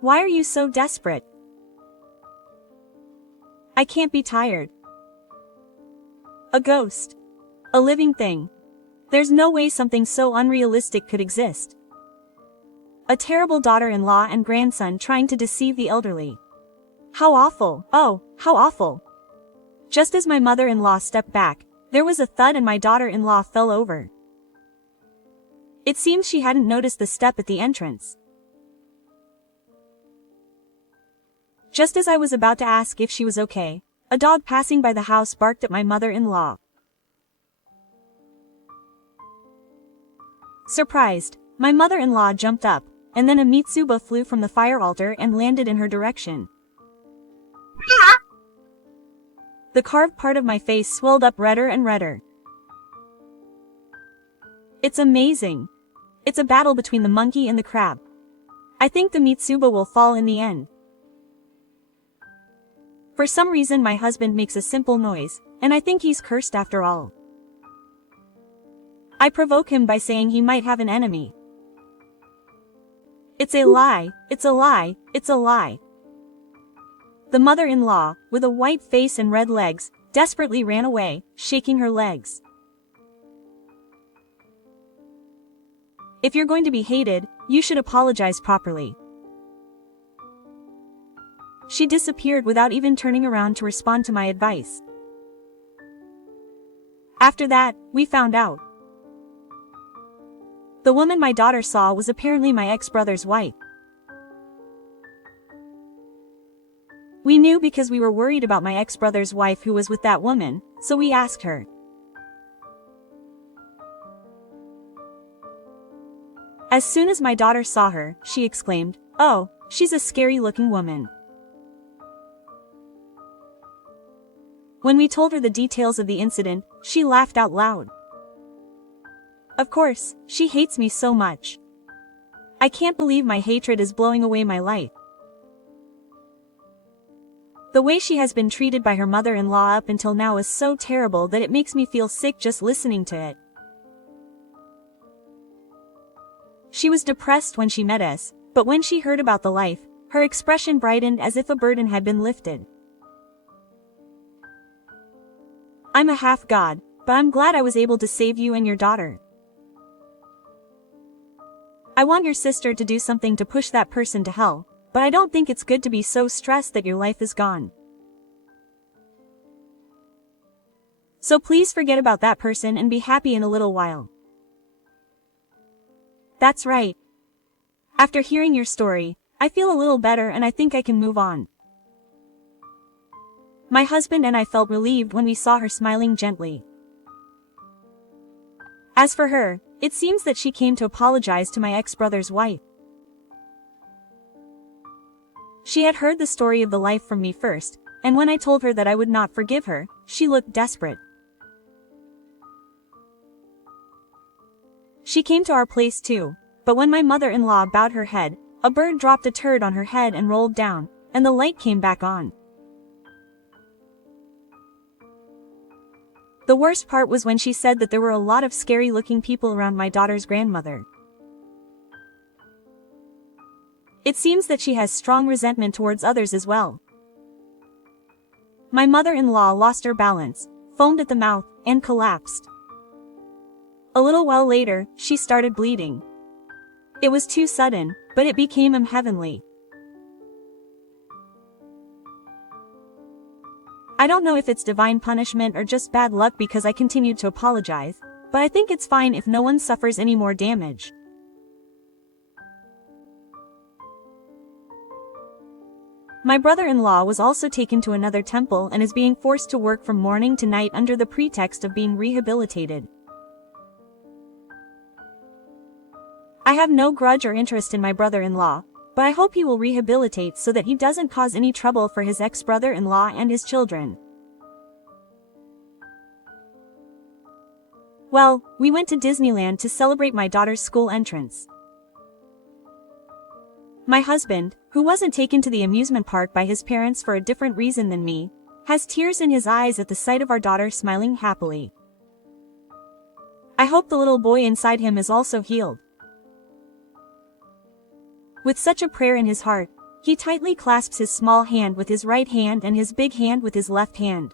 Why are you so desperate? I can't be tired. A ghost. A living thing. There's no way something so unrealistic could exist. A terrible daughter-in-law and grandson trying to deceive the elderly. How awful. Oh, how awful. Just as my mother-in-law stepped back, there was a thud and my daughter-in-law fell over. It seems she hadn't noticed the step at the entrance. Just as I was about to ask if she was okay, a dog passing by the house barked at my mother-in-law. Surprised, my mother-in-law jumped up, and then a Mitsuba flew from the fire altar and landed in her direction. The carved part of my face swelled up redder and redder. It's amazing. It's a battle between the monkey and the crab. I think the Mitsuba will fall in the end. For some reason my husband makes a simple noise, and I think he's cursed after all. I provoke him by saying he might have an enemy. It's a lie, it's a lie, it's a lie. The mother-in-law, with a white face and red legs, desperately ran away, shaking her legs. If you're going to be hated, you should apologize properly. She disappeared without even turning around to respond to my advice. After that, we found out. The woman my daughter saw was apparently my ex-brother's wife. We knew because we were worried about my ex-brother's wife who was with that woman, so we asked her. As soon as my daughter saw her, she exclaimed, "Oh, she's a scary-looking woman." When we told her the details of the incident, she laughed out loud. Of course, she hates me so much. I can't believe my hatred is blowing away my life. The way she has been treated by her mother-in-law up until now is so terrible that it makes me feel sick just listening to it. She was depressed when she met us, but when she heard about the life, her expression brightened as if a burden had been lifted. I'm a half-god, but I'm glad I was able to save you and your daughter. I want your sister to do something to push that person to hell, but I don't think it's good to be so stressed that your life is gone. So please forget about that person and be happy in a little while. That's right. After hearing your story, I feel a little better and I think I can move on. My husband and I felt relieved when we saw her smiling gently. As for her, it seems that she came to apologize to my ex-brother's wife. She had heard the story of the life from me first, and when I told her that I would not forgive her, she looked desperate. She came to our place too, but when my mother-in-law bowed her head, a bird dropped a turd on her head and rolled down, and the light came back on. The worst part was when she said that there were a lot of scary-looking people around my daughter's grandmother. It seems that she has strong resentment towards others as well. My mother-in-law lost her balance, foamed at the mouth, and collapsed. A little while later, she started bleeding. It was too sudden, but it became heavenly. I don't know if it's divine punishment or just bad luck because I continued to apologize, but I think it's fine if no one suffers any more damage. My brother-in-law was also taken to another temple and is being forced to work from morning to night under the pretext of being rehabilitated. I have no grudge or interest in my brother-in-law, but I hope he will rehabilitate so that he doesn't cause any trouble for his ex-brother-in-law and his children. Well, we went to Disneyland to celebrate my daughter's school entrance. My husband, who wasn't taken to the amusement park by his parents for a different reason than me, has tears in his eyes at the sight of our daughter smiling happily. I hope the little boy inside him is also healed. With such a prayer in his heart, he tightly clasps his small hand with his right hand and his big hand with his left hand.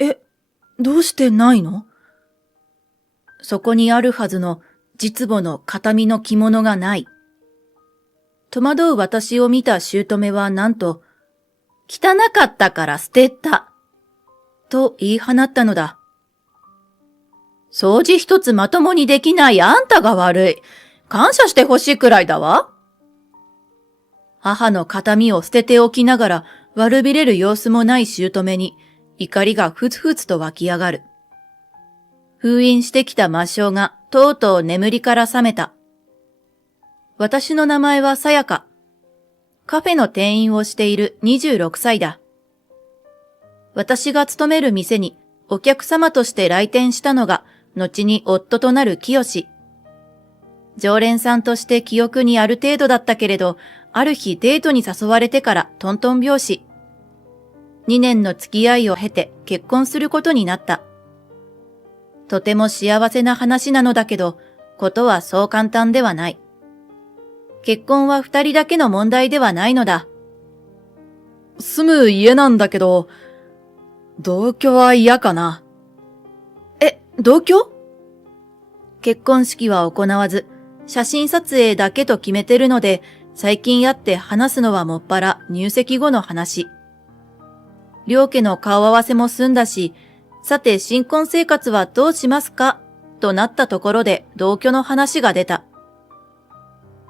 え、どうしてないの？そこにあるはずの実母の形見の着物がない。戸惑う私を見た姑はなんと、汚かったから捨てた、と言い放ったのだ。掃除一つまともにできないあんたが悪い。感謝してほしいくらいだわ。母の形見を捨てておきながら悪びれる様子もない姑に怒りがふつふつと湧き上がる。封印してきた魔性がとうとう眠りから覚めた。私の名前はさやか。カフェの店員をしている26歳だ。私が勤める店にお客様として来店したのが後に夫となる清。常連さんとして記憶にある程度だったけれど、ある日デートに誘われてからトントン拍子。2年の付き合いを経て結婚することになった。とても幸せな話なのだけど、ことはそう簡単ではない。結婚は2人だけの問題ではないのだ。住む家なんだけど、同居は嫌かな。同居？結婚式は行わず、写真撮影だけと決めてるので、最近会って話すのはもっぱら入籍後の話。両家の顔合わせも済んだし、さて新婚生活はどうしますかとなったところで同居の話が出た。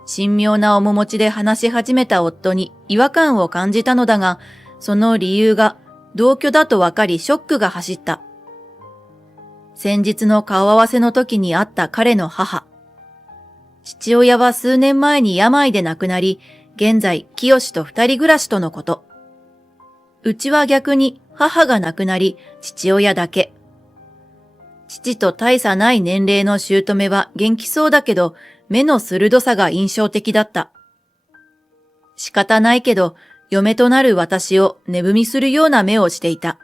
神妙な面持ちで話し始めた夫に違和感を感じたのだが、その理由が同居だとわかりショックが走った。先日の顔合わせの時に会った彼の母。父親は数年前に病で亡くなり、現在清と二人暮らしとのこと。うちは逆に母が亡くなり、父親だけ。父と大差ない年齢の姑は元気そうだけど、目の鋭さが印象的だった。仕方ないけど、嫁となる私を値踏みするような目をしていた。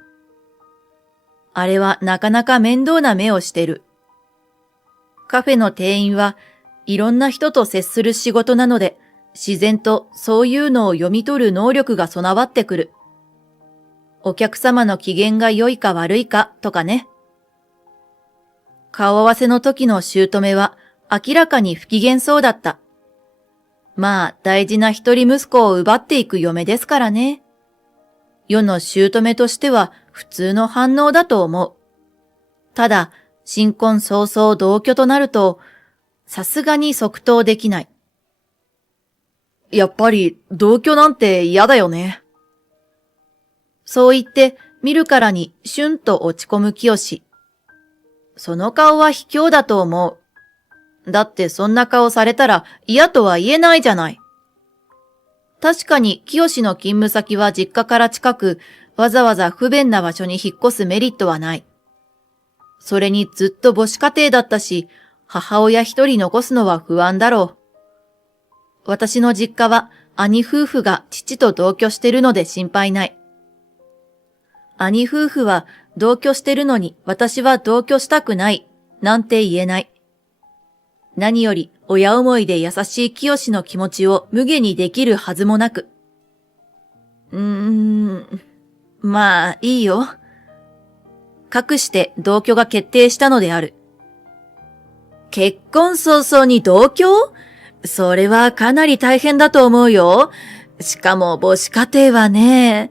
あれはなかなか面倒な目をしてる。カフェの店員はいろんな人と接する仕事なので、自然とそういうのを読み取る能力が備わってくる。お客様の機嫌が良いか悪いかとかね。顔合わせの時の姑は明らかに不機嫌そうだった。まあ大事な一人息子を奪っていく嫁ですからね。世の姑としては普通の反応だと思う。ただ、新婚早々同居となると、さすがに即答できない。やっぱり同居なんて嫌だよね。そう言って見るからにシュンと落ち込む清。その顔は卑怯だと思う。だってそんな顔されたら嫌とは言えないじゃない。確かに清の勤務先は実家から近く、わざわざ不便な場所に引っ越すメリットはない。それにずっと母子家庭だったし、母親一人残すのは不安だろう。私の実家は兄夫婦が父と同居してるので心配ない。兄夫婦は同居してるのに私は同居したくない、なんて言えない。何より親思いで優しい清の気持ちを無下にできるはずもなく。まあいいよ。かくして同居が決定したのである。結婚早々に同居？それはかなり大変だと思うよ。しかも母子家庭はね。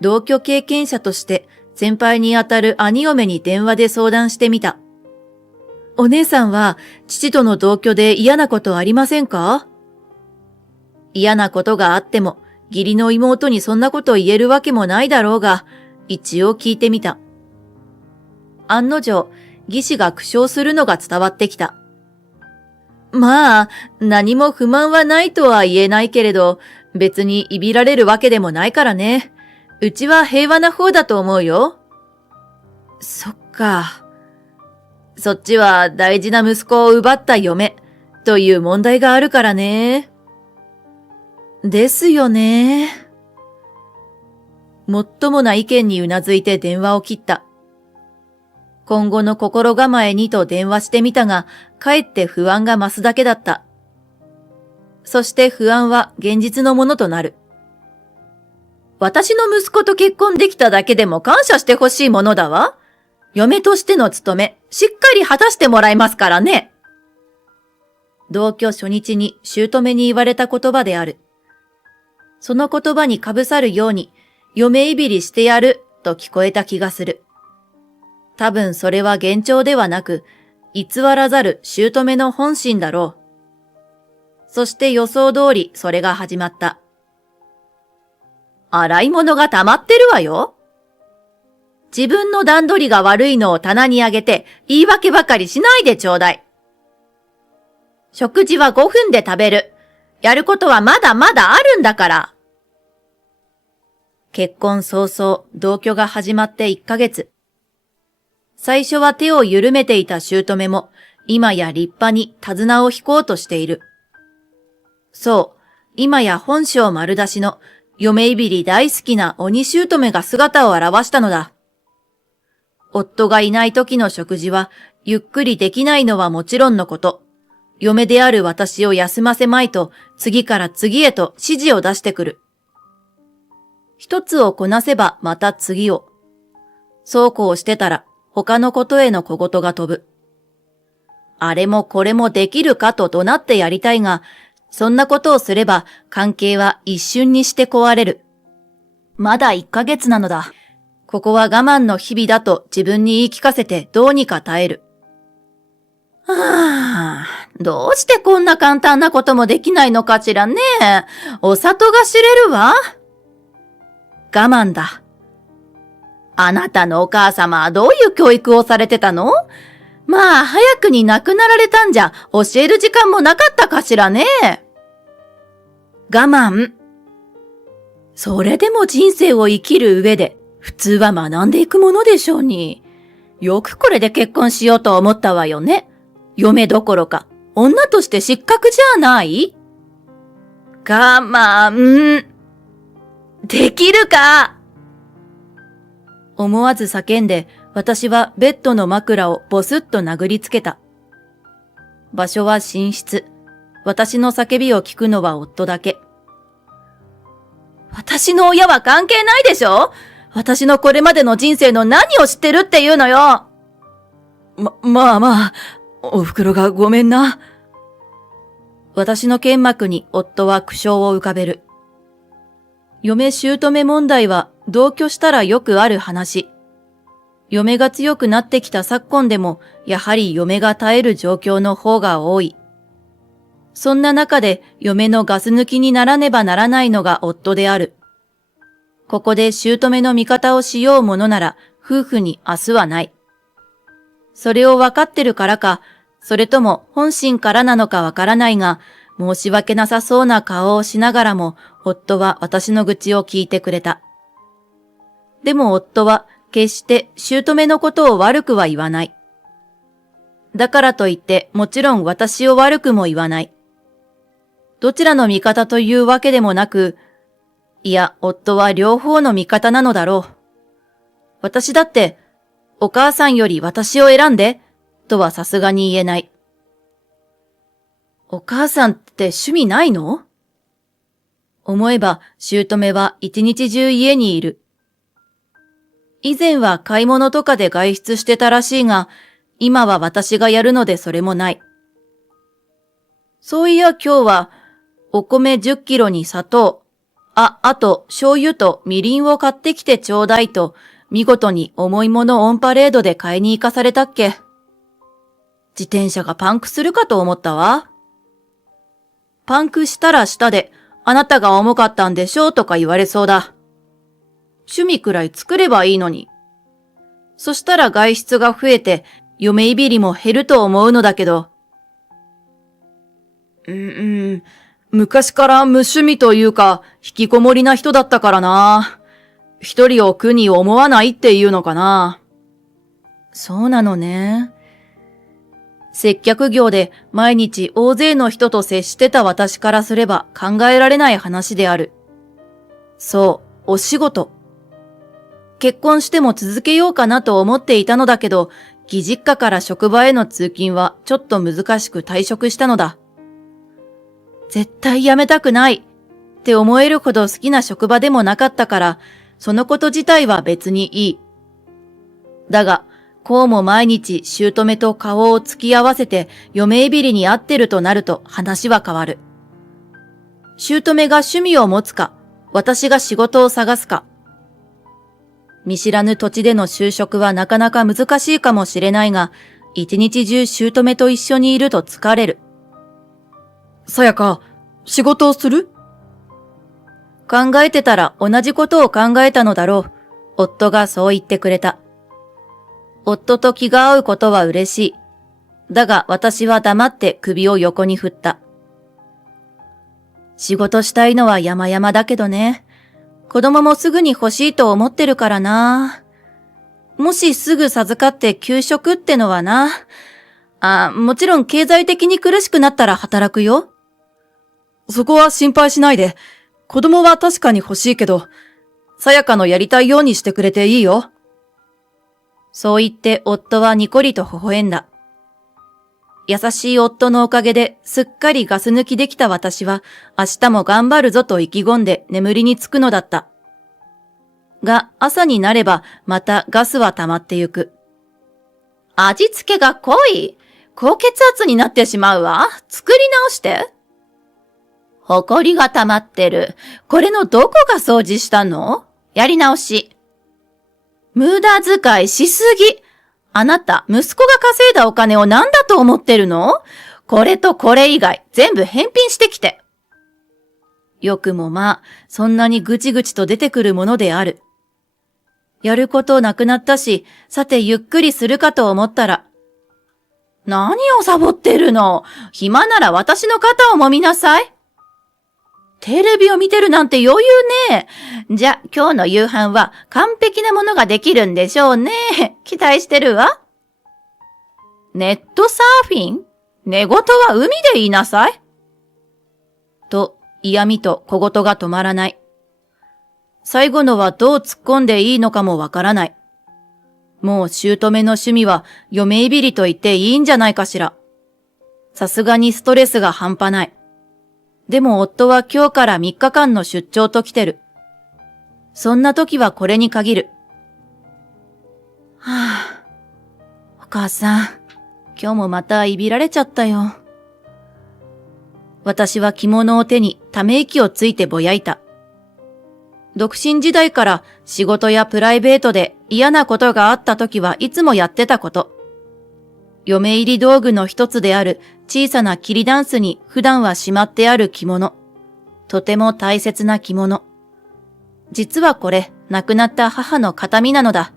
同居経験者として先輩にあたる兄嫁に電話で相談してみた。お姉さんは父との同居で嫌なことありませんか？嫌なことがあっても義理の妹にそんなこと言えるわけもないだろうが、一応聞いてみた。案の定、義士が苦笑するのが伝わってきた。まあ、何も不満はないとは言えないけれど、別にいびられるわけでもないからね。うちは平和な方だと思うよ。そっか。そっちは大事な息子を奪った嫁という問題があるからね。ですよね。もっともな意見にうなずいて電話を切った。今後の心構えにと電話してみたが、かえって不安が増すだけだった。そして不安は現実のものとなる。私の息子と結婚できただけでも感謝してほしいものだわ。嫁としての務め、しっかり果たしてもらいますからね。同居初日に姑に言われた言葉である。その言葉にかぶさるように、嫁いびりしてやると聞こえた気がする。多分それは幻聴ではなく、偽らざる姑の本心だろう。そして予想通りそれが始まった。洗い物が溜まってるわよ。自分の段取りが悪いのを棚にあげて言い訳ばかりしないでちょうだい。食事は5分で食べる。やることはまだまだあるんだから。結婚早々、同居が始まって1ヶ月。最初は手を緩めていた姑も、今や立派に手綱を引こうとしている。そう、今や本性丸出しの、嫁いびり大好きな鬼姑が姿を現したのだ。夫がいない時の食事は、ゆっくりできないのはもちろんのこと、嫁である私を休ませまいと、次から次へと指示を出してくる。一つをこなせばまた次を。そうこうしてたら、他のことへの小言が飛ぶ。あれもこれもできるかと怒鳴ってやりたいが、そんなことをすれば関係は一瞬にして壊れる。まだ1ヶ月なのだ。ここは我慢の日々だと自分に言い聞かせてどうにか耐える。どうしてこんな簡単なこともできないのかしらね。お里が知れるわ。我慢だ。あなたのお母様はどういう教育をされてたの？まあ、早くに亡くなられたんじゃ、教える時間もなかったかしらね。我慢。それでも人生を生きる上で、普通は学んでいくものでしょうに。よくこれで結婚しようと思ったわよね。嫁どころか、女として失格じゃない？我慢。できるか？思わず叫んで、私はベッドの枕をボスッと殴りつけた。場所は寝室。私の叫びを聞くのは夫だけ。私の親は関係ないでしょ？私のこれまでの人生の何を知ってるっていうのよ。まあ、お袋がごめんな。私の剣幕に夫は苦笑を浮かべる。嫁姑問題は同居したらよくある話。嫁が強くなってきた昨今でも、やはり嫁が耐える状況の方が多い。そんな中で嫁のガス抜きにならねばならないのが夫である。ここで姑の味方をしようものなら、夫婦に明日はない。それを分かってるからか、それとも本心からなのかわからないが、申し訳なさそうな顔をしながらも、夫は私の愚痴を聞いてくれた。でも夫は決して姑のことを悪くは言わない。だからといってもちろん私を悪くも言わない。どちらの味方というわけでもなく、いや、夫は両方の味方なのだろう。私だって、お母さんより私を選んで、とはさすがに言えない。お母さんって趣味ないの？思えば、姑は一日中家にいる。以前は買い物とかで外出してたらしいが、今は私がやるのでそれもない。そういや今日は、お米10キロに砂糖、あと醤油とみりんを買ってきてちょうだいと、見事に重いものオンパレードで買いに行かされたっけ。自転車がパンクするかと思ったわ。パンクしたらしたで、あなたが重かったんでしょうとか言われそうだ。趣味くらい作ればいいのに。そしたら外出が増えて、嫁いびりも減ると思うのだけど。昔から無趣味というか、引きこもりな人だったからな。一人を苦に思わないっていうのかな。そうなのね。接客業で毎日大勢の人と接してた私からすれば考えられない話である。そう、お仕事。結婚しても続けようかなと思っていたのだけど、義実家から職場への通勤はちょっと難しく退職したのだ。絶対辞めたくないって思えるほど好きな職場でもなかったから、そのこと自体は別にいい。だが、こうも毎日姑と顔を突き合わせて嫁いびりに会ってるとなると話は変わる。姑が趣味を持つか、私が仕事を探すか。見知らぬ土地での就職はなかなか難しいかもしれないが、一日中姑と一緒にいると疲れる。さやか、仕事をする？考えてたら同じことを考えたのだろう。夫がそう言ってくれた。夫と気が合うことは嬉しい。だが私は黙って首を横に振った。仕事したいのは山々だけどね。子供もすぐに欲しいと思ってるからな。もしすぐ授かって休職ってのはな。もちろん経済的に苦しくなったら働くよ。そこは心配しないで。子供は確かに欲しいけど、さやかのやりたいようにしてくれていいよ。そう言って夫はにこりと微笑んだ。優しい夫のおかげですっかりガス抜きできた私は明日も頑張るぞと意気込んで眠りにつくのだった。が朝になればまたガスは溜まってゆく。味付けが濃い。高血圧になってしまうわ。作り直して。ほこりが溜まってる。これのどこが掃除したの？やり直し。無駄遣いしすぎ。あなた、息子が稼いだお金を何だと思ってるの？これとこれ以外、全部返品してきて。よくもまあ、そんなにぐちぐちと出てくるものである。やることなくなったし、さてゆっくりするかと思ったら。何をサボってるの？暇なら私の肩を揉みなさい。テレビを見てるなんて余裕ね。じゃ、今日の夕飯は完璧なものができるんでしょうね。期待してるわ。ネットサーフィン？寝言は海で言いなさい。と、嫌味と小言が止まらない。最後のはどう突っ込んでいいのかもわからない。もう姑の趣味は嫁いびりと言っていいんじゃないかしら。さすがにストレスが半端ない。でも夫は今日から3日間の出張と来てる。そんな時はこれに限る。はぁ、お母さん、今日もまたいびられちゃったよ。私は着物を手にため息をついてぼやいた。独身時代から仕事やプライベートで嫌なことがあった時はいつもやってたこと。嫁入り道具の一つである小さな桐ダンスに普段はしまってある着物。とても大切な着物。実はこれ、亡くなった母の形見なのだ。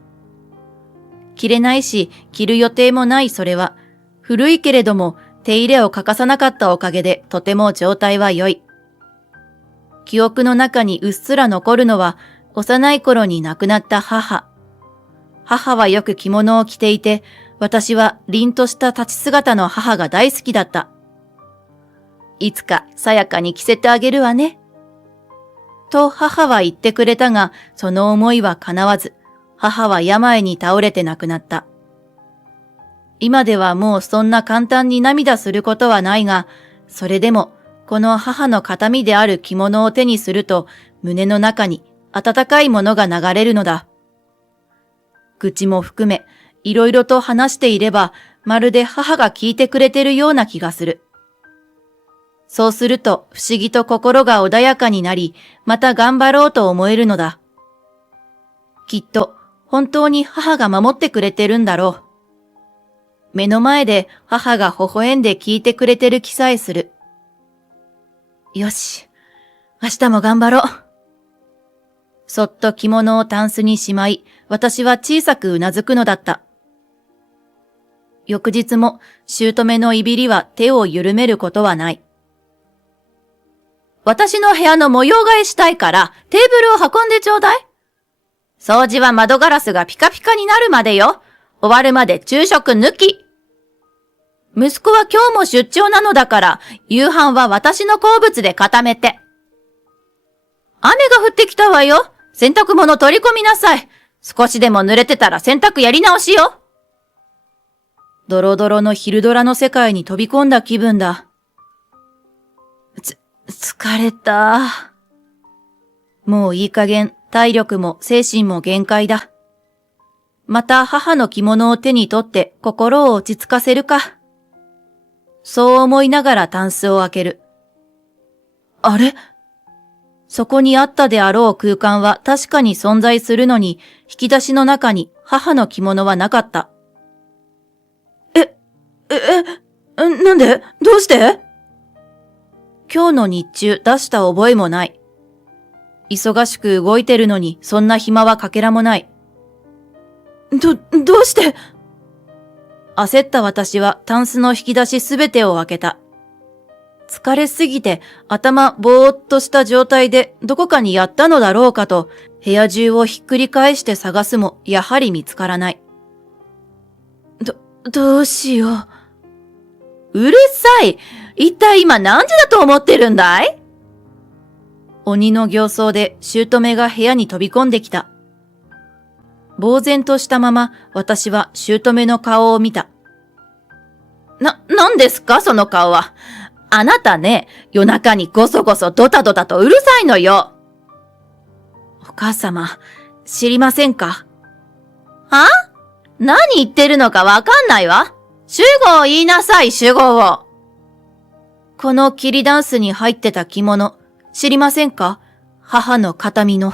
着れないし、着る予定もないそれは、古いけれども手入れを欠かさなかったおかげでとても状態は良い。記憶の中にうっすら残るのは、幼い頃に亡くなった母。母はよく着物を着ていて、私は凛とした立ち姿の母が大好きだった。いつかさやかに着せてあげるわね。と母は言ってくれたが、その思いは叶わず、母は病に倒れて亡くなった。今ではもうそんな簡単に涙することはないが、それでもこの母の形見である着物を手にすると、胸の中に温かいものが流れるのだ。愚痴も含め、いろいろと話していれば、まるで母が聞いてくれてるような気がする。そうすると不思議と心が穏やかになり、また頑張ろうと思えるのだ。きっと本当に母が守ってくれてるんだろう。目の前で母が微笑んで聞いてくれてる気さえする。よし、明日も頑張ろう。そっと着物をタンスにしまい、私は小さくうなずくのだった。翌日も姑のいびりは手を緩めることはない。私の部屋の模様替えしたいからテーブルを運んでちょうだい。掃除は窓ガラスがピカピカになるまでよ。終わるまで昼食抜き。息子は今日も出張なのだから、夕飯は私の好物で固めて。雨が降ってきたわよ。洗濯物取り込みなさい。少しでも濡れてたら洗濯やり直しよ。ドロドロの昼ドラの世界に飛び込んだ気分だ。疲れた。もういい加減、体力も精神も限界だ。また母の着物を手に取って心を落ち着かせるか。そう思いながらタンスを開ける。あれ？そこにあったであろう空間は確かに存在するのに、引き出しの中に母の着物はなかった。なんで？どうして？今日の日中出した覚えもない。忙しく動いてるのにそんな暇はかけらもない。どうして？焦った私はタンスの引き出しすべてを開けた。疲れすぎて頭ぼーっとした状態でどこかにやったのだろうかと部屋中をひっくり返して探すもやはり見つからない。どうしよう。うるさい！一体今何時だと思ってるんだい？鬼の形相で姑が部屋に飛び込んできた。呆然としたまま私は姑の顔を見た。何ですかその顔は。あなたね、夜中にゴソゴソドタドタとうるさいのよ。お母様、知りませんか？は？何言ってるのかわかんないわ。主語を言いなさい、主語を。このキリダンスに入ってた着物、知りませんか？母の形見の。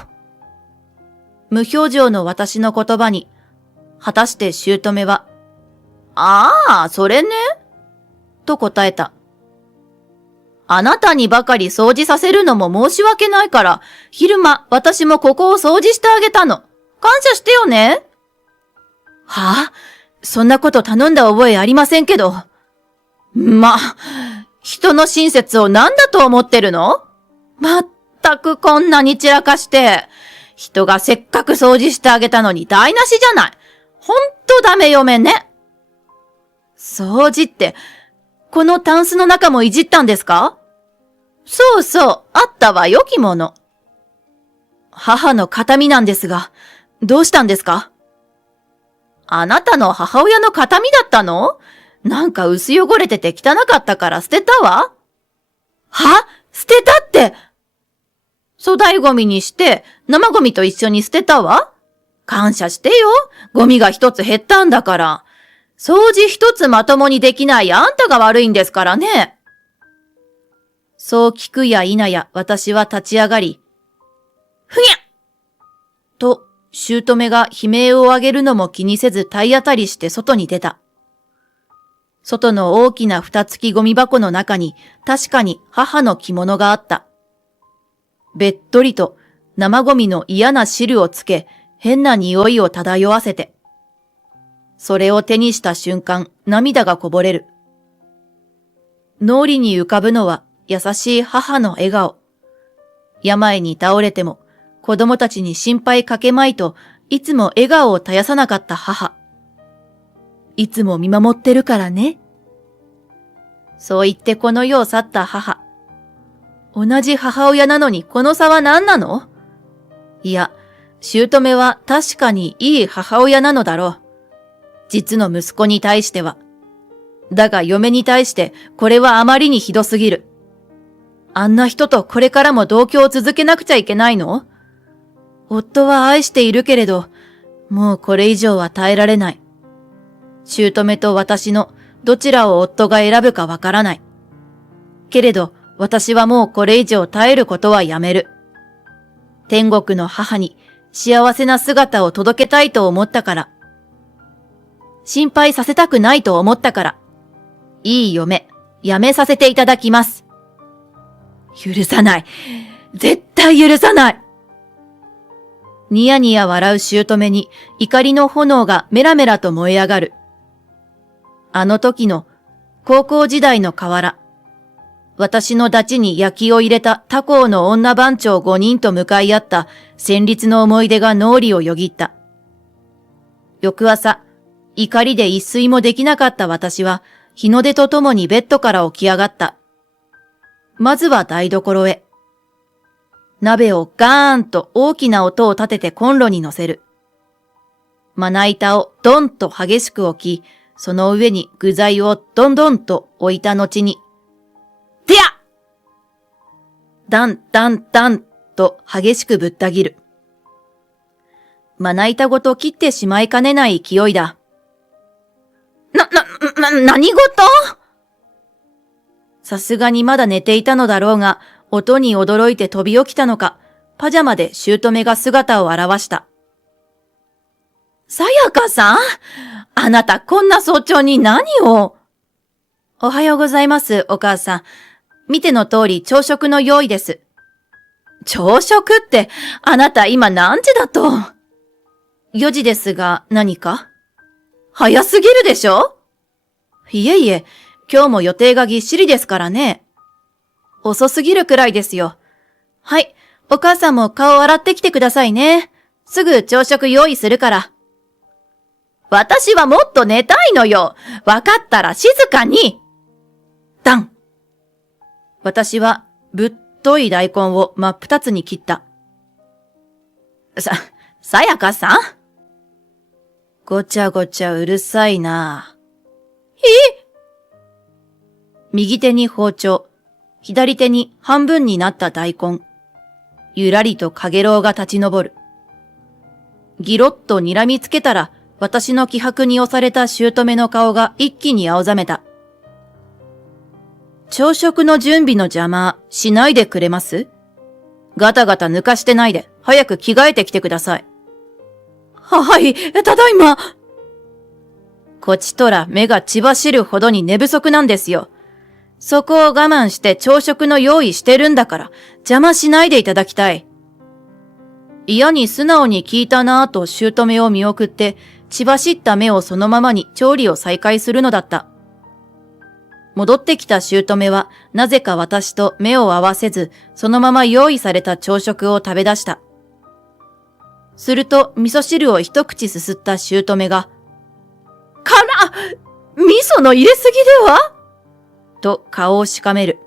無表情の私の言葉に、果たして姑は、ああ、それね。と答えた。あなたにばかり掃除させるのも申し訳ないから、昼間私もここを掃除してあげたの。感謝してよね。はあ？そんなこと頼んだ覚えありませんけど。人の親切を何だと思ってるの？まったくこんなに散らかして。人がせっかく掃除してあげたのに台無しじゃない。ほんとダメ嫁ね。掃除って、このタンスの中もいじったんですか？そうそう、あったわよ着物。母の形見なんですが、どうしたんですか？あなたの母親の形見だったの？なんか薄汚れてて汚かったから捨てたわ。は？捨てたって。粗大ゴミにして生ゴミと一緒に捨てたわ。感謝してよ。ゴミが一つ減ったんだから。掃除一つまともにできないあんたが悪いんですからね。そう聞くや否や私は立ち上がり、ふにゃ！と、姑が悲鳴を上げるのも気にせず体当たりして外に出た。外の大きな蓋付きゴミ箱の中に確かに母の着物があった。べっとりと生ゴミの嫌な汁をつけ、変な匂いを漂わせて。それを手にした瞬間、涙がこぼれる。脳裏に浮かぶのは優しい母の笑顔。病に倒れても、子供たちに心配かけまいといつも笑顔を絶やさなかった母。いつも見守ってるからね。そう言ってこの世を去った母。同じ母親なのにこの差は何なの？いや、姑は確かにいい母親なのだろう。実の息子に対しては。だが嫁に対してこれはあまりにひどすぎる。あんな人とこれからも同居を続けなくちゃいけないの？夫は愛しているけれど、もうこれ以上は耐えられない。姑と私のどちらを夫が選ぶかわからない。けれど私はもうこれ以上耐えることはやめる。天国の母に幸せな姿を届けたいと思ったから。心配させたくないと思ったから。いい嫁、やめさせていただきます。許さない。絶対許さない。ニヤニヤ笑う姑に怒りの炎がメラメラと燃え上がる。あの時の高校時代の河原。私のダチに焼きを入れた他校の女番長5人と向かい合った戦慄の思い出が脳裏をよぎった。翌朝、怒りで一睡もできなかった私は日の出とともにベッドから起き上がった。まずは台所へ。鍋をガーンと大きな音を立ててコンロに乗せる。まな板をドンと激しく置き、その上に具材をドンドンと置いた後に、でや！ダンダンダンと激しくぶった切る。まな板ごと切ってしまいかねない勢いだ。何事？さすがにまだ寝ていたのだろうが、音に驚いて飛び起きたのか、パジャマで姑が姿を現した。さやかさん？あなたこんな早朝に何を？おはようございます、お母さん。見ての通り朝食の用意です。朝食って、あなた今何時だと？4時ですが何か？早すぎるでしょ？いえいえ、今日も予定がぎっしりですからね。遅すぎるくらいですよ。はい、お母さんも顔洗ってきてくださいね。すぐ朝食用意するから。私はもっと寝たいのよ。わかったら静かに。ダン。私はぶっとい大根を真っ二つに切った。さやかさん？ごちゃごちゃうるさいな。右手に包丁、左手に半分になった大根。ゆらりとかげろうが立ち上る。ギロッと睨みつけたら、私の気迫に押された姑の顔が一気に青ざめた。朝食の準備の邪魔しないでくれます？ガタガタ抜かしてないで、早く着替えてきてください。はい、ただいま。こちとら目が血走るほどに寝不足なんですよ。そこを我慢して朝食の用意してるんだから、邪魔しないでいただきたい。嫌に素直に聞いたなぁと姑を見送って、血走った目をそのままに調理を再開するのだった。戻ってきた姑は、なぜか私と目を合わせず、そのまま用意された朝食を食べ出した。すると、味噌汁を一口すすった姑が、味噌の入れすぎでは？と顔をしかめる。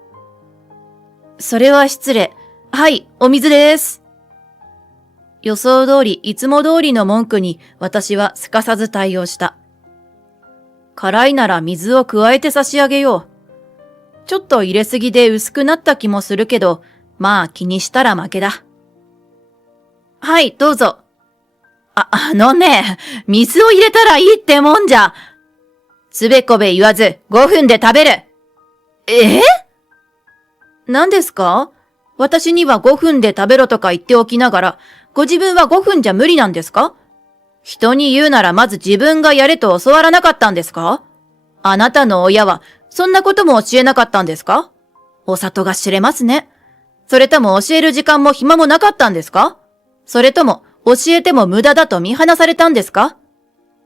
それは失礼。はい、お水です。予想通り、いつも通りの文句に私はすかさず対応した。辛いなら水を加えて差し上げよう。ちょっと入れすぎで薄くなった気もするけど、まあ気にしたら負けだ。はい、どうぞ。水を入れたらいいってもんじゃ。つべこべ言わず5分で食べる。何ですか？私には5分で食べろとか言っておきながら、ご自分は5分じゃ無理なんですか？人に言うならまず自分がやれと教わらなかったんですか？あなたの親はそんなことも教えなかったんですか？お里が知れますね。それとも教える時間も暇もなかったんですか？それとも教えても無駄だと見放されたんですか？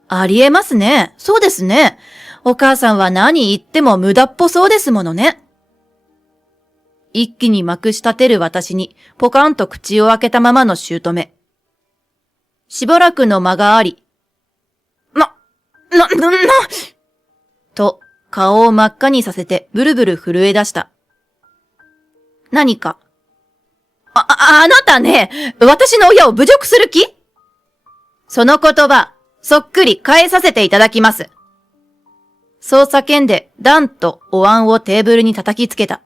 ありえますね。そうですね。お母さんは何言っても無駄っぽそうですものね。一気にまくし立てる私にポカンと口を開けたままの姑。しばらくの間があり、と顔を真っ赤にさせてブルブル震え出した。何か。あなたね、私の親を侮辱する気？その言葉、そっくり返させていただきます。そう叫んで、ダンとお椀をテーブルに叩きつけた。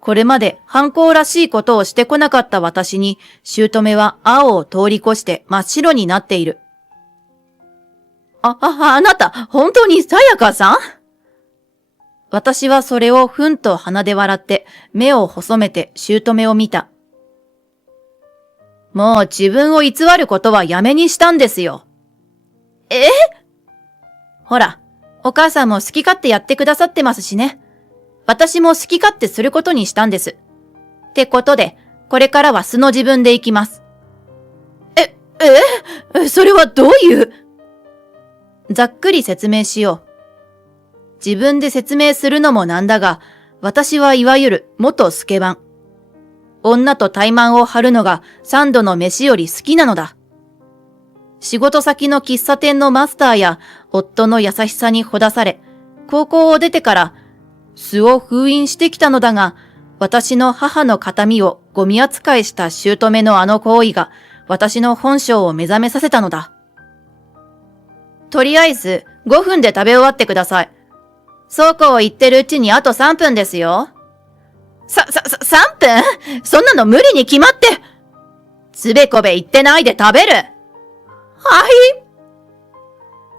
これまで反抗らしいことをしてこなかった私に、姑は青を通り越して真っ白になっている。あなた、本当にさやかさん？私はそれをふんと鼻で笑って、目を細めて姑を見た。もう自分を偽ることはやめにしたんですよ。ほら、お母さんも好き勝手やってくださってますしね。私も好き勝手することにしたんです。ってことで、これからは素の自分でいきます。それはどういう？ざっくり説明しよう。自分で説明するのもなんだが、私はいわゆる元スケバン。女と怠慢を張るのが三度の飯より好きなのだ。仕事先の喫茶店のマスターや夫の優しさにほだされ、高校を出てから素を封印してきたのだが、私の母の形見をゴミ扱いした姑のあの行為が私の本性を目覚めさせたのだ。とりあえず5分で食べ終わってください。そうこう言ってるうちにあと3分ですよ。3分？そんなの無理に決まって。つべこべ言ってないで食べる。はい。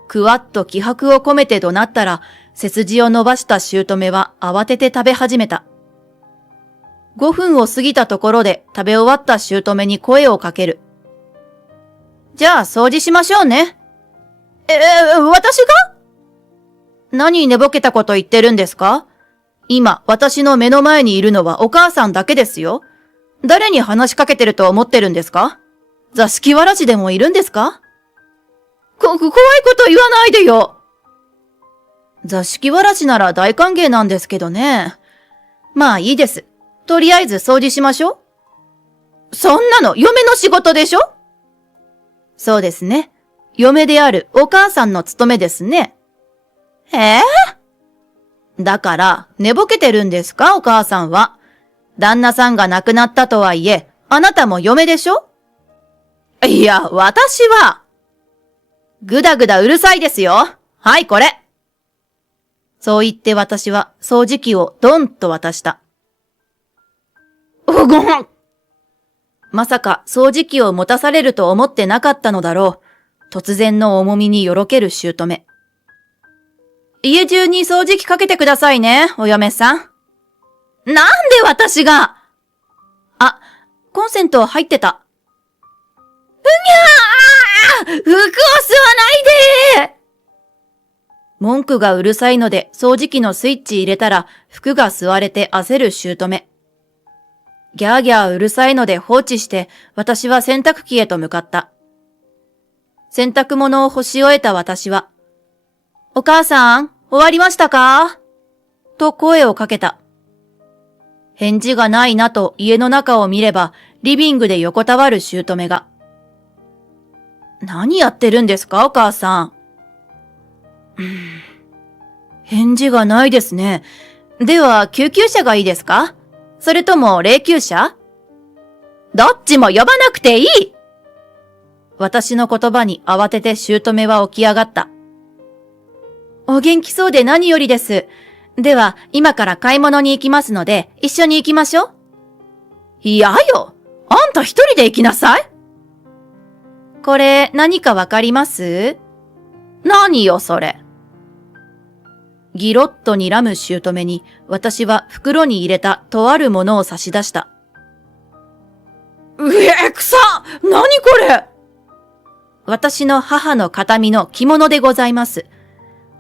くわっと気迫を込めて怒鳴ったら、背筋を伸ばした姑は慌てて食べ始めた。5分を過ぎたところで食べ終わった姑に声をかける。じゃあ掃除しましょうね。私が？何寝ぼけたこと言ってるんですか？今、私の目の前にいるのはお母さんだけですよ。誰に話しかけてると思ってるんですか？座敷わらしでもいるんですか？怖いこと言わないでよ。座敷わらしなら大歓迎なんですけどね。まあいいです。とりあえず掃除しましょう。そんなの嫁の仕事でしょ？そうですね。嫁であるお母さんの務めですね。だから、寝ぼけてるんですか、お母さんは。旦那さんが亡くなったとはいえ、あなたも嫁でしょ？いや、私は。ぐだぐだうるさいですよ。はい、これ。そう言って私は掃除機をドンと渡した。まさか掃除機を持たされると思ってなかったのだろう。突然の重みによろける姑。家中に掃除機かけてくださいね、お嫁さん。なんで私が？コンセント入ってた。服を吸わないで！文句がうるさいので掃除機のスイッチ入れたら服が吸われて焦る姑。ギャーギャーうるさいので放置して私は洗濯機へと向かった。洗濯物を干し終えた私は、お母さん、終わりましたか？と声をかけた。返事がないなと家の中を見れば、リビングで横たわる姑が。何やってるんですか、お母さん。返事がないですね。では、救急車がいいですか？それとも霊柩車？どっちも呼ばなくていい！私の言葉に慌てて姑は起き上がった。お元気そうで何よりです。では、今から買い物に行きますので、一緒に行きましょう。いやよ！あんた一人で行きなさい。これ、何かわかります？何よ、それ。ギロッと睨む姑に、私は袋に入れたとあるものを差し出した。草！何これ！私の母の形見の着物でございます。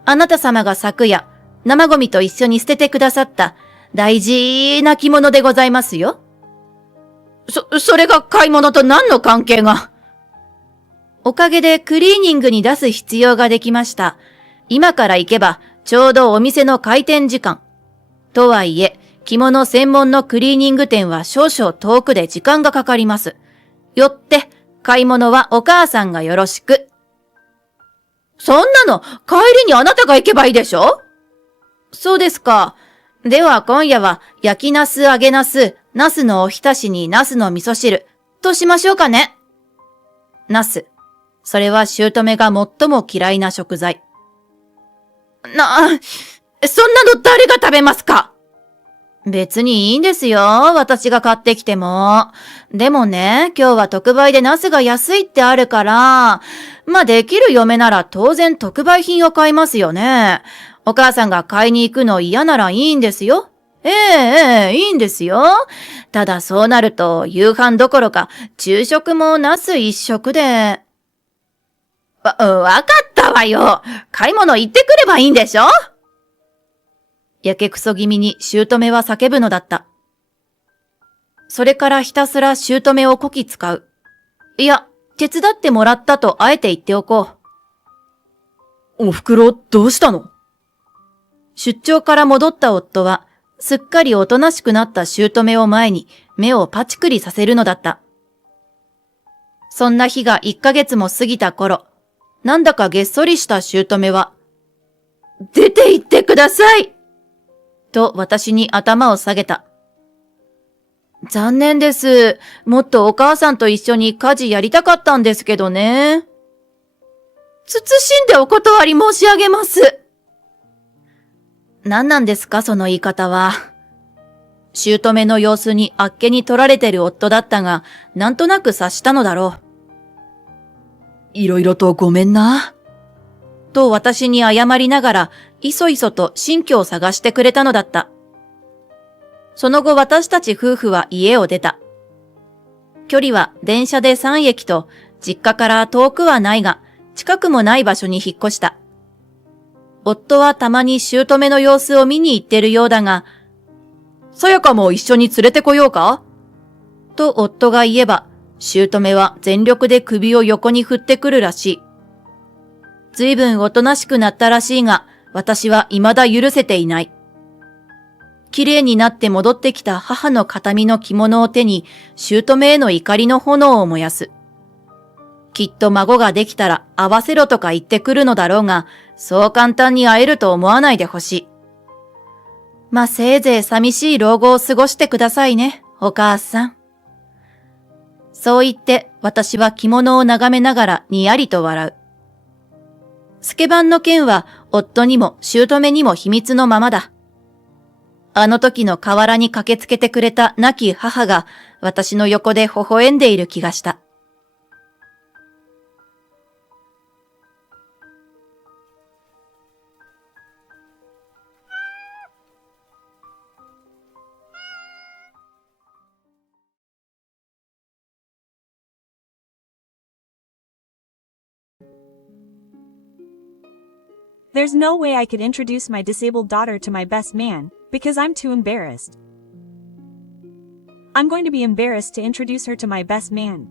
あなた様が昨夜、生ゴミと一緒に捨ててくださった大事な着物でございますよ。それが買い物と何の関係が？おかげでクリーニングに出す必要ができました。今から行けば、ちょうどお店の開店時間。とはいえ、着物専門のクリーニング店は少々遠くで時間がかかります。よって、買い物はお母さんがよろしく。そんなの、帰りにあなたが行けばいいでしょ？そうですか。では今夜は、焼きナス揚げナス、ナスのおひたしにナスの味噌汁、としましょうかね。ナス。それは姑が最も嫌いな食材。そんなの誰が食べますか？別にいいんですよ。私が買ってきても。でもね、今日は特売でナスが安いってあるから、まあできる嫁なら当然特売品を買いますよね。お母さんが買いに行くの嫌ならいいんですよ。ええ、いいんですよ。ただそうなると夕飯どころか昼食もナス一食で。わかったわよ。買い物行ってくればいいんでしょ？やけくそ気味に姑は叫ぶのだった。それからひたすら姑をこき使う。いや、手伝ってもらったとあえて言っておこう。お袋、どうしたの？出張から戻った夫は、すっかりおとなしくなった姑を前に目をパチクリさせるのだった。そんな日が1ヶ月も過ぎた頃、なんだかげっそりした姑は、出て行ってくださいと私に頭を下げた。残念です。もっとお母さんと一緒に家事やりたかったんですけどね。謹んでお断り申し上げます。何なんですか、その言い方は。姑の様子にあっけに取られてる夫だったが、なんとなく察したのだろう。いろいろとごめんな。と私に謝りながら、いそいそと新居を探してくれたのだった。その後私たち夫婦は家を出た。距離は電車で3駅と、実家から遠くはないが、近くもない場所に引っ越した。夫はたまに姑の様子を見に行ってるようだが、さやかも一緒に連れてこようか？と夫が言えば、姑は全力で首を横に振ってくるらしい。ずいぶんおとなしくなったらしいが、私は未だ許せていない。綺麗になって戻ってきた母の形見の着物を手に、姑への怒りの炎を燃やす。きっと孫ができたら会わせろとか言ってくるのだろうが、そう簡単に会えると思わないでほしい。まあ、せいぜい寂しい老後を過ごしてくださいね、お母さん。そう言って、私は着物を眺めながらにやりと笑う。スケバンの件は、夫にも姑にも秘密のままだ。あの時の河原に駆けつけてくれた亡き母が、私の横で微笑んでいる気がした。There's no way I could introduce my disabled daughter to my best man, because I'm too embarrassed. I'm going to be embarrassed to introduce her to my best man.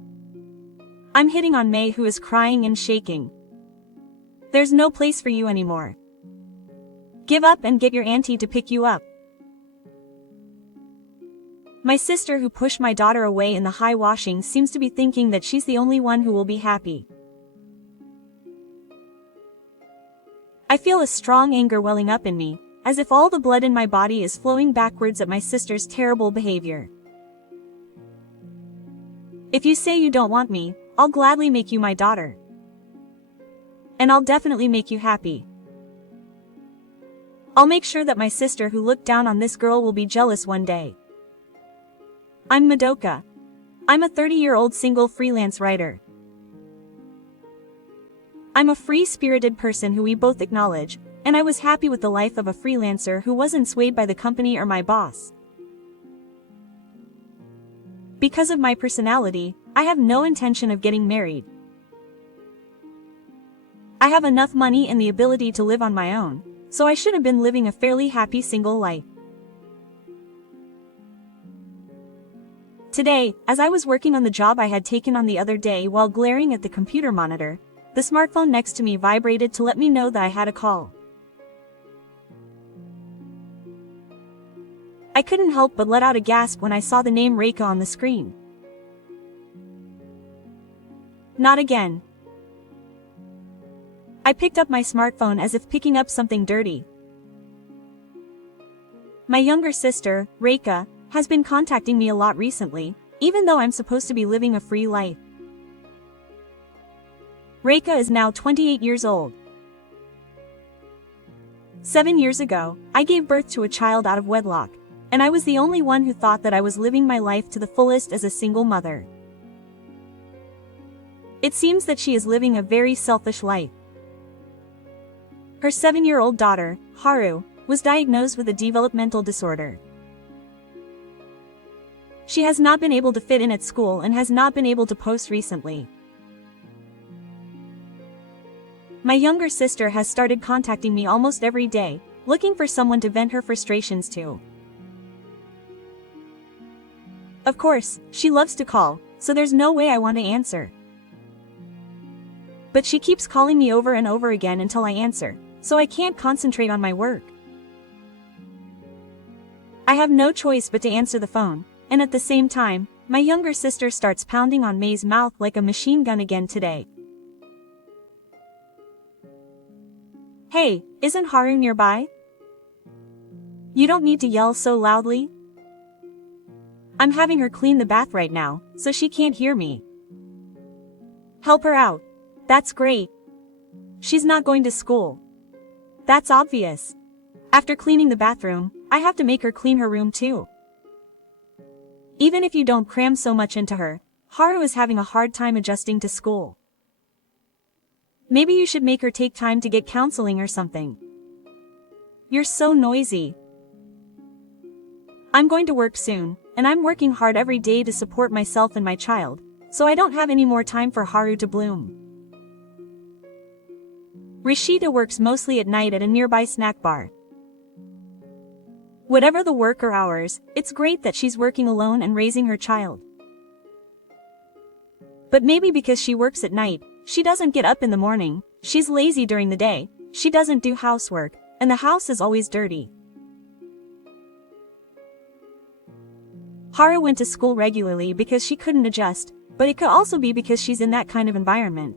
I'm hitting on May, who is crying and shaking. There's no place for you anymore. Give up and get your auntie to pick you up. My sister, who pushed my daughter away in the high washing, seems to be thinking that she's the only one who will be happy. I feel a strong anger welling up in me, as if all the blood in my body is flowing backwards at my sister's terrible behavior. If you say you don't want me, I'll gladly make you my daughter. And I'll definitely make you happy. I'll make sure that my sister who looked down on this girl will be jealous one day. I'm Madoka. I'm a 30-year-old single freelance writer. I'm a free-spirited person who we both acknowledge, and I was happy with the life of a freelancer who wasn't swayed by the company or my boss. Because of my personality, I have no intention of getting married. I have enough money and the ability to live on my own, so I should have been living a fairly happy single life. Today, as I was working on the job I had taken on the other day while glaring at the computer monitor, the smartphone next to me vibrated to let me know that I had a call. I couldn't help but let out a gasp when I saw the name Reika on the screen. Not again. I picked up my smartphone as if picking up something dirty. My younger sister, Reika, has been contacting me a lot recently, even though I'm supposed to be living a free life. Reika is now 28 years old. 7 years ago, I gave birth to a child out of wedlock, and I was the only one who thought that I was living my life to the fullest as a single mother. It seems that she is living a very selfish life. Her 7-year-old daughter, Haru, was diagnosed with a developmental disorder. She has not been able to fit in at school and has not been able to post recently. My younger sister has started contacting me almost every day, looking for someone to vent her frustrations to. Of course, she loves to call, so there's no way I want to answer. But she keeps calling me over and over again until I answer, so I can't concentrate on my work. I have no choice but to answer the phone, and at the same time, my younger sister starts pounding on May's mouth like a machine gun again today. Hey, isn't Haru nearby? You don't need to yell so loudly. I'm having her clean the bath right now, so she can't hear me. Help her out. That's great. She's not going to school. That's obvious. After cleaning the bathroom, I have to make her clean her room too. Even if you don't cram so much into her, Haru is having a hard time adjusting to school. Maybe you should make her take time to get counseling or something. You're so noisy. I'm going to work soon, and I'm working hard every day to support myself and my child, so I don't have any more time for Haru to bloom. Rishita works mostly at night at a nearby snack bar. Whatever the work or hours, it's great that she's working alone and raising her child. But maybe because she works at night, she doesn't get up in the morning, she's lazy during the day, she doesn't do housework, and the house is always dirty. Haru went to school regularly because she couldn't adjust, but it could also be because she's in that kind of environment.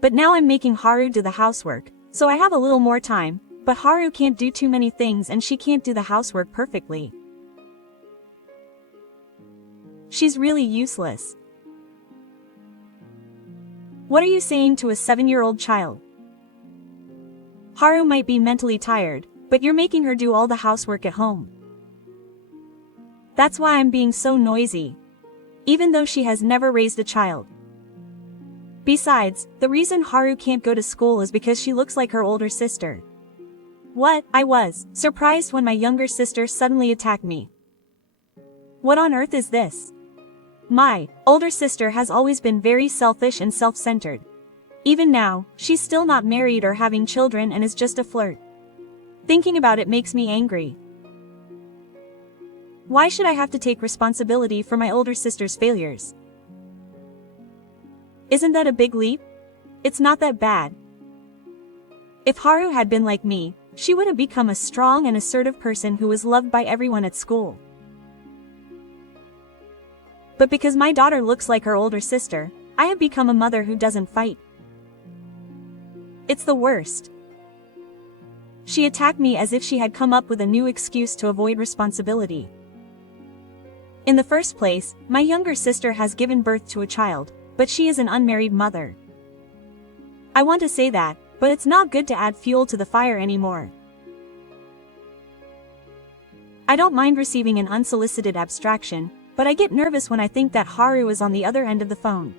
But now I'm making Haru do the housework, so I have a little more time, but Haru can't do too many things and she can't do the housework perfectly. She's really useless. What are you saying to a 7-year-old child? Haru might be mentally tired, but you're making her do all the housework at home. That's why I'm being so noisy. Even though she has never raised a child. Besides, the reason Haru can't go to school is because she looks like her older sister. What? I was surprised when my younger sister suddenly attacked me. What on earth is this? My older sister has always been very selfish and self-centered. Even now, she's still not married or having children and is just a flirt. Thinking about it makes me angry. Why should I have to take responsibility for my older sister's failures? Isn't that a big leap? It's not that bad. If Haru had been like me, she would have become a strong and assertive person who was loved by everyone at school. But because my daughter looks like her older sister, I have become a mother who doesn't fight. It's the worst. She attacked me as if she had come up with a new excuse to avoid responsibility. In the first place, my younger sister has given birth to a child, but she is an unmarried mother. I want to say that, but it's not good to add fuel to the fire anymore. I don't mind receiving an unsolicited abstraction, but I get nervous when I think that Haru is on the other end of the phone.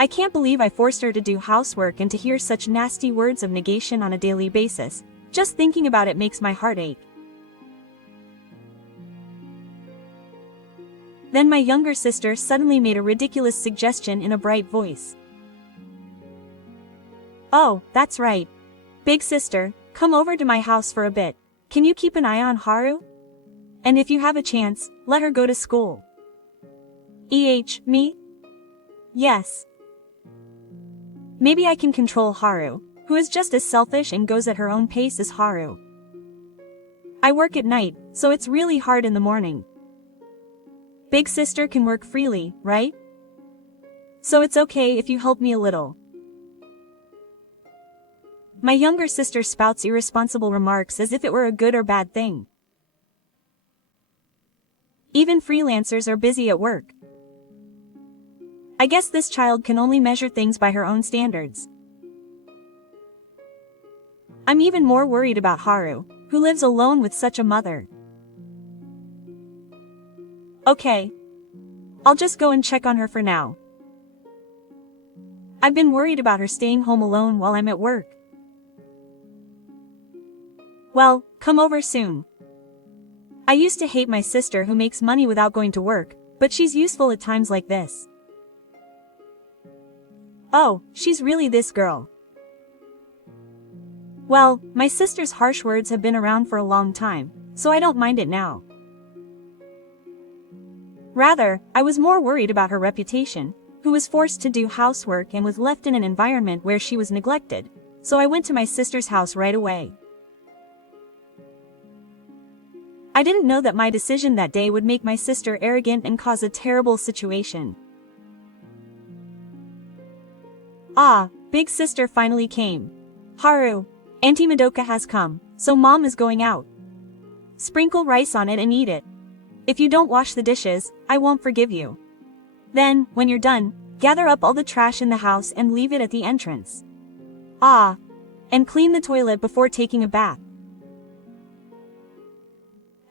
I can't believe I forced her to do housework and to hear such nasty words of negation on a daily basis. Just thinking about it makes my heart ache. Then my younger sister suddenly made a ridiculous suggestion in a bright voice. Oh, that's right. Big sister, come over to my house for a bit. Can you keep an eye on Haru? And if you have a chance, let her go to school. Me? Yes. Maybe I can control Haru, who is just as selfish and goes at her own pace as Haru. I work at night, so it's really hard in the morning. Big sister can work freely, right? So it's okay if you help me a little. My younger sister spouts irresponsible remarks as if it were a good or bad thing. Even freelancers are busy at work. I guess this child can only measure things by her own standards. I'm even more worried about Haru, who lives alone with such a mother. Okay. I'll just go and check on her for now. I've been worried about her staying home alone while I'm at work. Well, come over soon. I used to hate my sister who makes money without going to work, but she's useful at times like this. Oh, she's really this girl. Well, my sister's harsh words have been around for a long time, so I don't mind it now. Rather, I was more worried about her reputation, who was forced to do housework and was left in an environment where she was neglected, so I went to my sister's house right away. I didn't know that my decision that day would make my sister arrogant and cause a terrible situation. Ah, big sister finally came. Haru, Auntie Madoka has come, so mom is going out. Sprinkle rice on it and eat it. If you don't wash the dishes, I won't forgive you. Then, when you're done, gather up all the trash in the house and leave it at the entrance. Ah, and clean the toilet before taking a bath.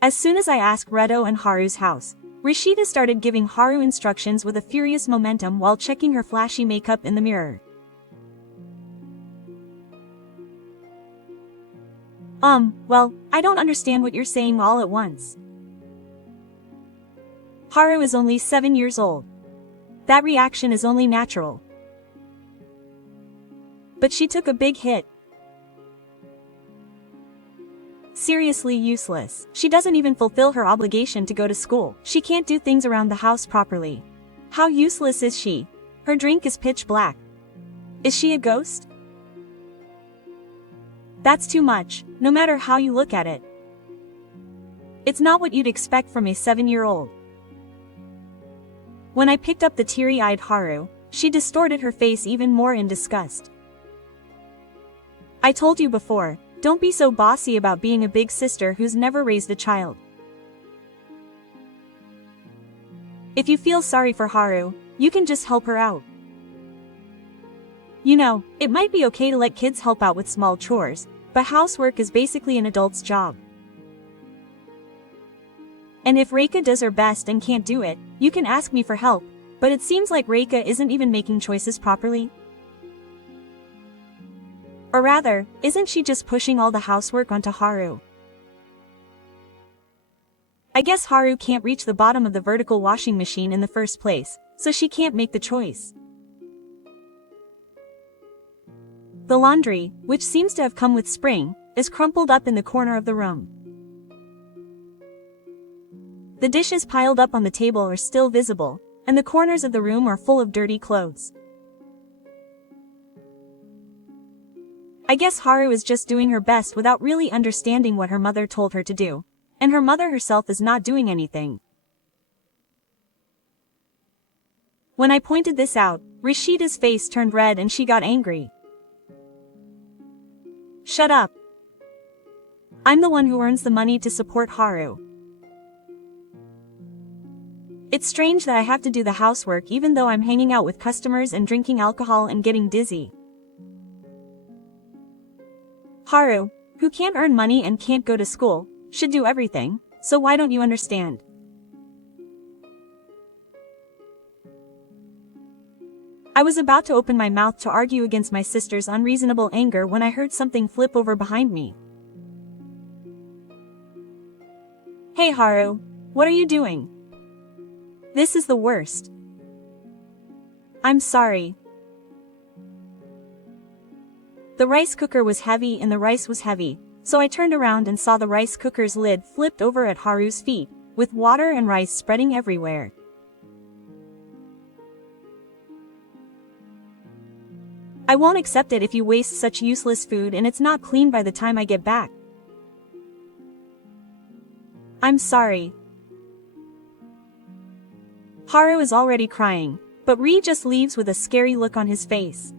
As soon as I asked Reto and Haru's house, Rishida started giving Haru instructions with a furious momentum while checking her flashy makeup in the mirror. Well, I don't understand what you're saying all at once. Haru is only 7 years old. That reaction is only natural. But she took a big hit. Seriously useless. She doesn't even fulfill her obligation to go to school. She can't do things around the house properly. How useless is she? Her drink is pitch black. Is she a ghost? That's too much, no matter how you look at it. It's not what you'd expect from a 7-year-old. When I picked up the teary-eyed Haru, she distorted her face even more in disgust. I told you before, don't be so bossy about being a big sister who's never raised a child. If you feel sorry for Haru, you can just help her out. You know, it might be okay to let kids help out with small chores, but housework is basically an adult's job. And if Reika does her best and can't do it, you can ask me for help, but it seems like Reika isn't even making choices properly. Or rather, isn't she just pushing all the housework onto Haru? I guess Haru can't reach the bottom of the vertical washing machine in the first place, so she can't make the choice. The laundry, which seems to have come with spring, is crumpled up in the corner of the room. The dishes piled up on the table are still visible, and the corners of the room are full of dirty clothes. I guess Haru is just doing her best without really understanding what her mother told her to do, and her mother herself is not doing anything. When I pointed this out, Rishida's face turned red and she got angry. Shut up. I'm the one who earns the money to support Haru. It's strange that I have to do the housework even though I'm hanging out with customers and drinking alcohol and getting dizzy. Haru, who can't earn money and can't go to school, should do everything, so why don't you understand? I was about to open my mouth to argue against my sister's unreasonable anger when I heard something flip over behind me. Hey Haru, what are you doing? This is the worst. I'm sorry. The rice cooker was heavy and the rice was heavy, so I turned around and saw the rice cooker's lid flipped over at Haru's feet, with water and rice spreading everywhere. I won't accept it if you waste such useless food and it's not clean by the time I get back. I'm sorry. Haru is already crying, but Ri just leaves with a scary look on his face.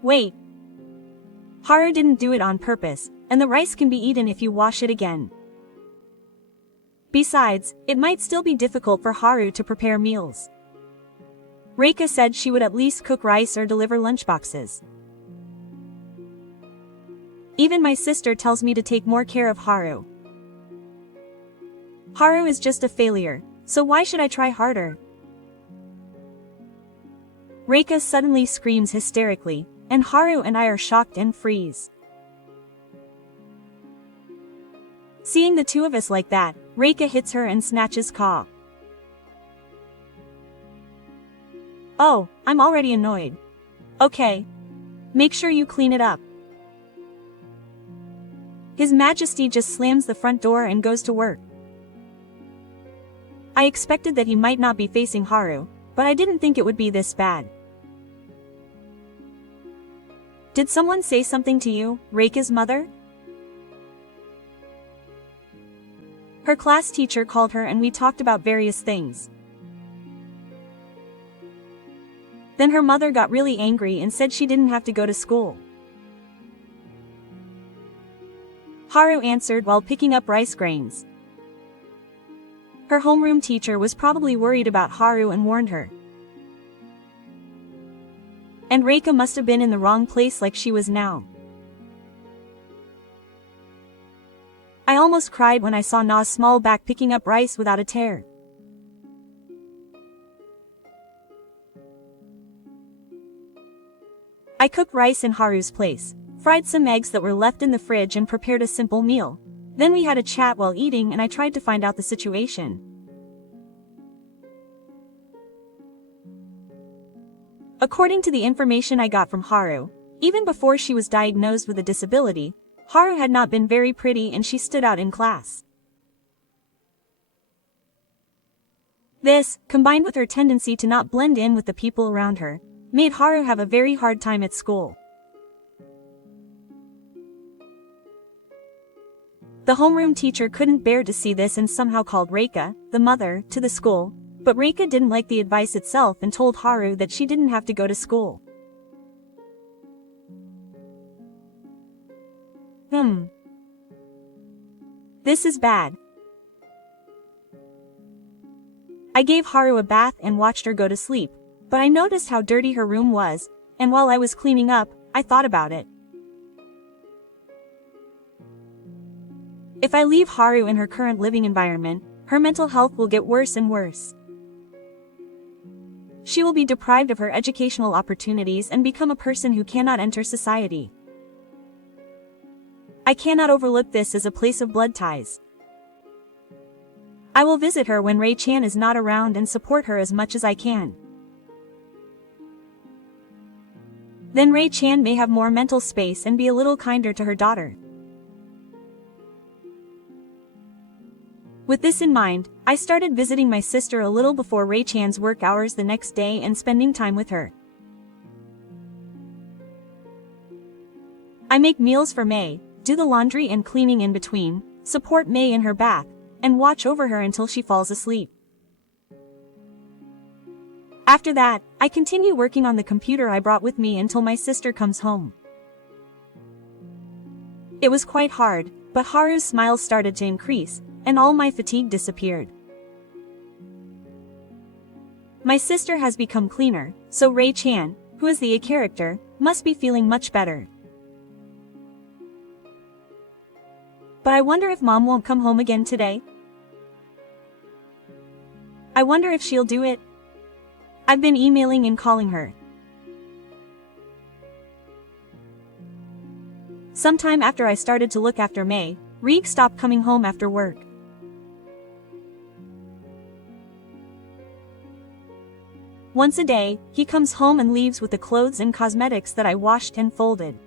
Wait. Haru didn't do it on purpose, and the rice can be eaten if you wash it again. Besides, it might still be difficult for Haru to prepare meals. Reika said she would at least cook rice or deliver lunchboxes. Even my sister tells me to take more care of Haru. Haru is just a failure, so why should I try harder? Reika suddenly screams hysterically, and Haru and I are shocked and freeze. Seeing the two of us like that, Reika hits her and snatches Ka. Oh, I'm already annoyed. Okay. Make sure you clean it up. His Majesty just slams the front door and goes to work. I expected that he might not be facing Haru, but I didn't think it would be this bad. Did someone say something to you, Reika's mother? Her class teacher called her and we talked about various things. Then her mother got really angry and said she didn't have to go to school. Haru answered while picking up rice grains. Her homeroom teacher was probably worried about Haru and warned her. And Reika must have been in the wrong place like she was now. I almost cried when I saw Na's small back picking up rice without a tear. I cooked rice in Haru's place, fried some eggs that were left in the fridge and prepared a simple meal. Then we had a chat while eating and I tried to find out the situation. According to the information I got from Haru, even before she was diagnosed with a disability, Haru had not been very pretty and she stood out in class. This, combined with her tendency to not blend in with the people around her, made Haru have a very hard time at school. The homeroom teacher couldn't bear to see this and somehow called Reika, the mother, to the school, but Reika didn't like the advice itself and told Haru that she didn't have to go to school. This is bad. I gave Haru a bath and watched her go to sleep, but I noticed how dirty her room was, and while I was cleaning up, I thought about it. If I leave Haru in her current living environment, her mental health will get worse and worse. She will be deprived of her educational opportunities and become a person who cannot enter society. I cannot overlook this as a place of blood ties. I will visit her when Rei-chan is not around and support her as much as I can. Then Rei-chan may have more mental space and be a little kinder to her daughter. With this in mind, I started visiting my sister a little before Rei-chan's work hours the next day and spending time with her. I make meals for Mei, do the laundry and cleaning in between, support Mei in her bath, and watch over her until she falls asleep. After that, I continue working on the computer I brought with me until my sister comes home. It was quite hard, but Haru's smile started to increase, and all my fatigue disappeared. My sister has become cleaner, so Rei-chan, who is the A character, must be feeling much better. But I wonder if Mom won't come home again today. I wonder if she'll do it. I've been emailing and calling her. Sometime after I started to look after Mei, Reek stopped coming home after work. Once a day, he comes home and leaves with the clothes and cosmetics that I washed and folded.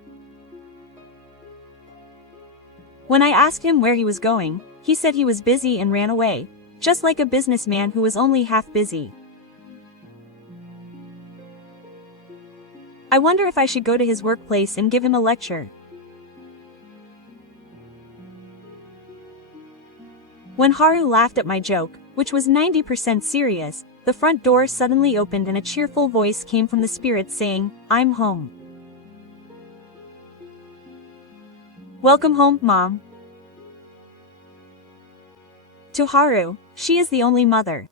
When I asked him where he was going, he said he was busy and ran away, just like a businessman who was only half busy. I wonder if I should go to his workplace and give him a lecture. When Haru laughed at my joke, which was 90% serious, the front door suddenly opened and a cheerful voice came from the spirit saying, "I'm home." Welcome home, Mom. To Haru, she is the only mother.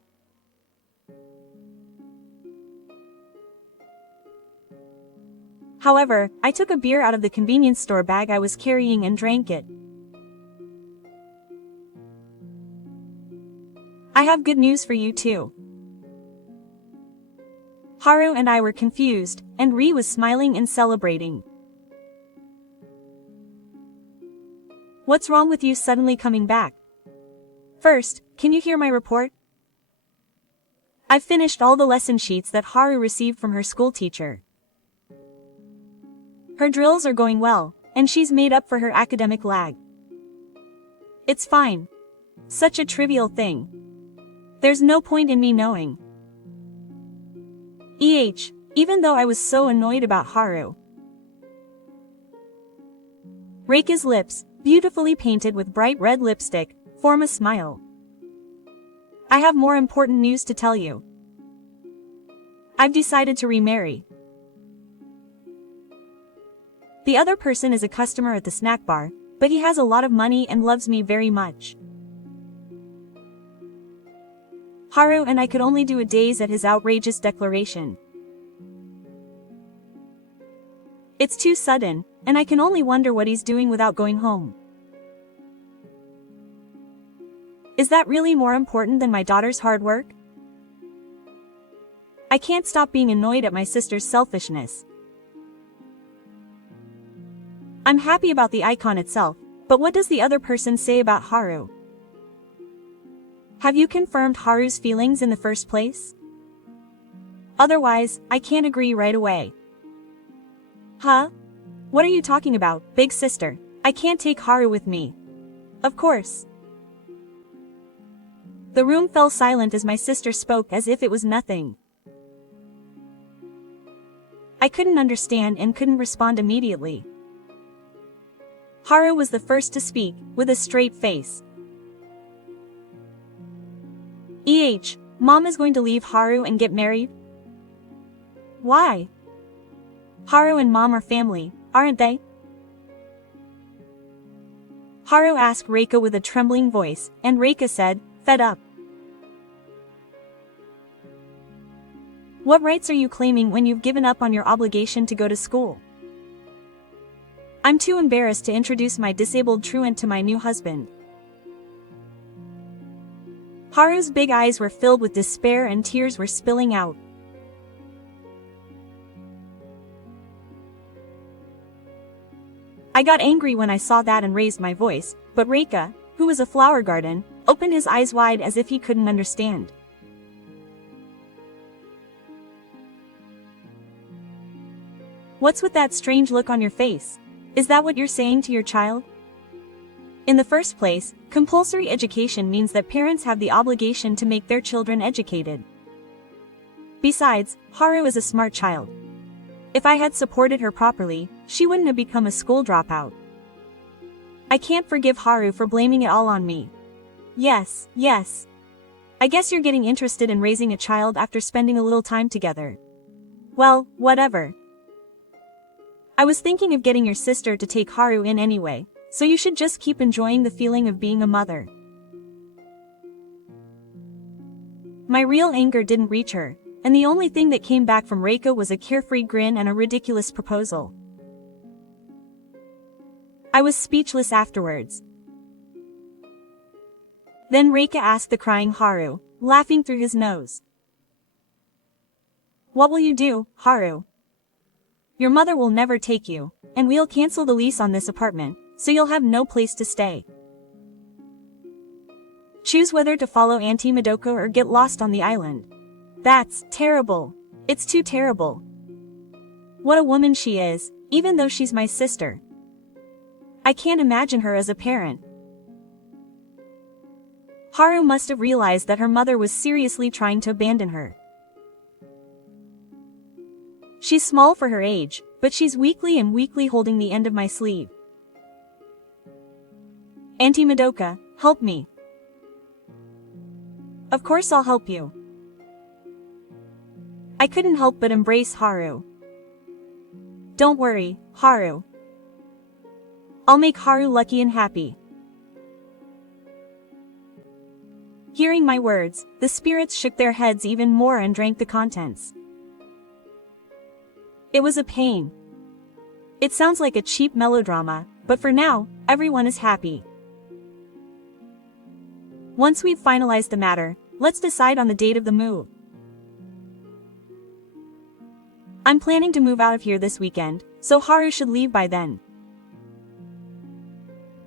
However, I took a beer out of the convenience store bag I was carrying and drank it. I have good news for you too. Haru and I were confused, and Ri was smiling and celebrating. What's wrong with you suddenly coming back? First, can you hear my report? I've finished all the lesson sheets that Haru received from her school teacher. Her drills are going well, and she's made up for her academic lag. It's fine. Such a trivial thing. There's no point in me knowing. Even though I was so annoyed about Haru. Reika's lips, beautifully painted with bright red lipstick, form a smile. I have more important news to tell you. I've decided to remarry. The other person is a customer at the snack bar, but he has a lot of money and loves me very much. Haru and I could only do a daze at his outrageous declaration. It's too sudden, and I can only wonder what he's doing without going home. Is that really more important than my daughter's hard work? I can't stop being annoyed at my sister's selfishness. I'm happy about the icon itself, but what does the other person say about Haru? Have you confirmed Haru's feelings in the first place? Otherwise, I can't agree right away. Huh? What are you talking about, big sister? I can't take Haru with me. Of course. The room fell silent as my sister spoke as if it was nothing. I couldn't understand and couldn't respond immediately. Haru was the first to speak, with a straight face. Mom is going to leave Haru and get married? Why? Haru and Mom are family, aren't they? Haru asked Reika with a trembling voice, and Reika said, fed up. What rights are you claiming when you've given up on your obligation to go to school? I'm too embarrassed to introduce my disabled truant to my new husband. Haru's big eyes were filled with despair and tears were spilling out. I got angry when I saw that and raised my voice, but Reika, who was a flower garden, opened his eyes wide as if he couldn't understand. What's with that strange look on your face? Is that what you're saying to your child? In the first place, compulsory education means that parents have the obligation to make their children educated. Besides, Haru is a smart child. If I had supported her properly, she wouldn't have become a school dropout. I can't forgive Haru for blaming it all on me. Yes. I guess you're getting interested in raising a child after spending a little time together. Well, whatever. I was thinking of getting your sister to take Haru in anyway, so you should just keep enjoying the feeling of being a mother. My real anger didn't reach her, and the only thing that came back from Reika was a carefree grin and a ridiculous proposal. I was speechless afterwards. Then Reika asked the crying Haru, laughing through his nose. What will you do, Haru? Your mother will never take you, and we'll cancel the lease on this apartment, so you'll have no place to stay. Choose whether to follow Auntie Madoko or get lost on the island. That's terrible. It's too terrible. What a woman she is, even though she's my sister. I can't imagine her as a parent. Haru must have realized that her mother was seriously trying to abandon her. She's small for her age, but she's weakly holding the end of my sleeve. Auntie Madoka, help me. Of course I'll help you. I couldn't help but embrace Haru. Don't worry, Haru. I'll make Haru lucky and happy. Hearing my words, the spirits shook their heads even more and drank the contents. It was a pain. It sounds like a cheap melodrama, but for now, everyone is happy. Once we've finalized the matter, let's decide on the date of the move. I'm planning to move out of here this weekend, so Haru should leave by then.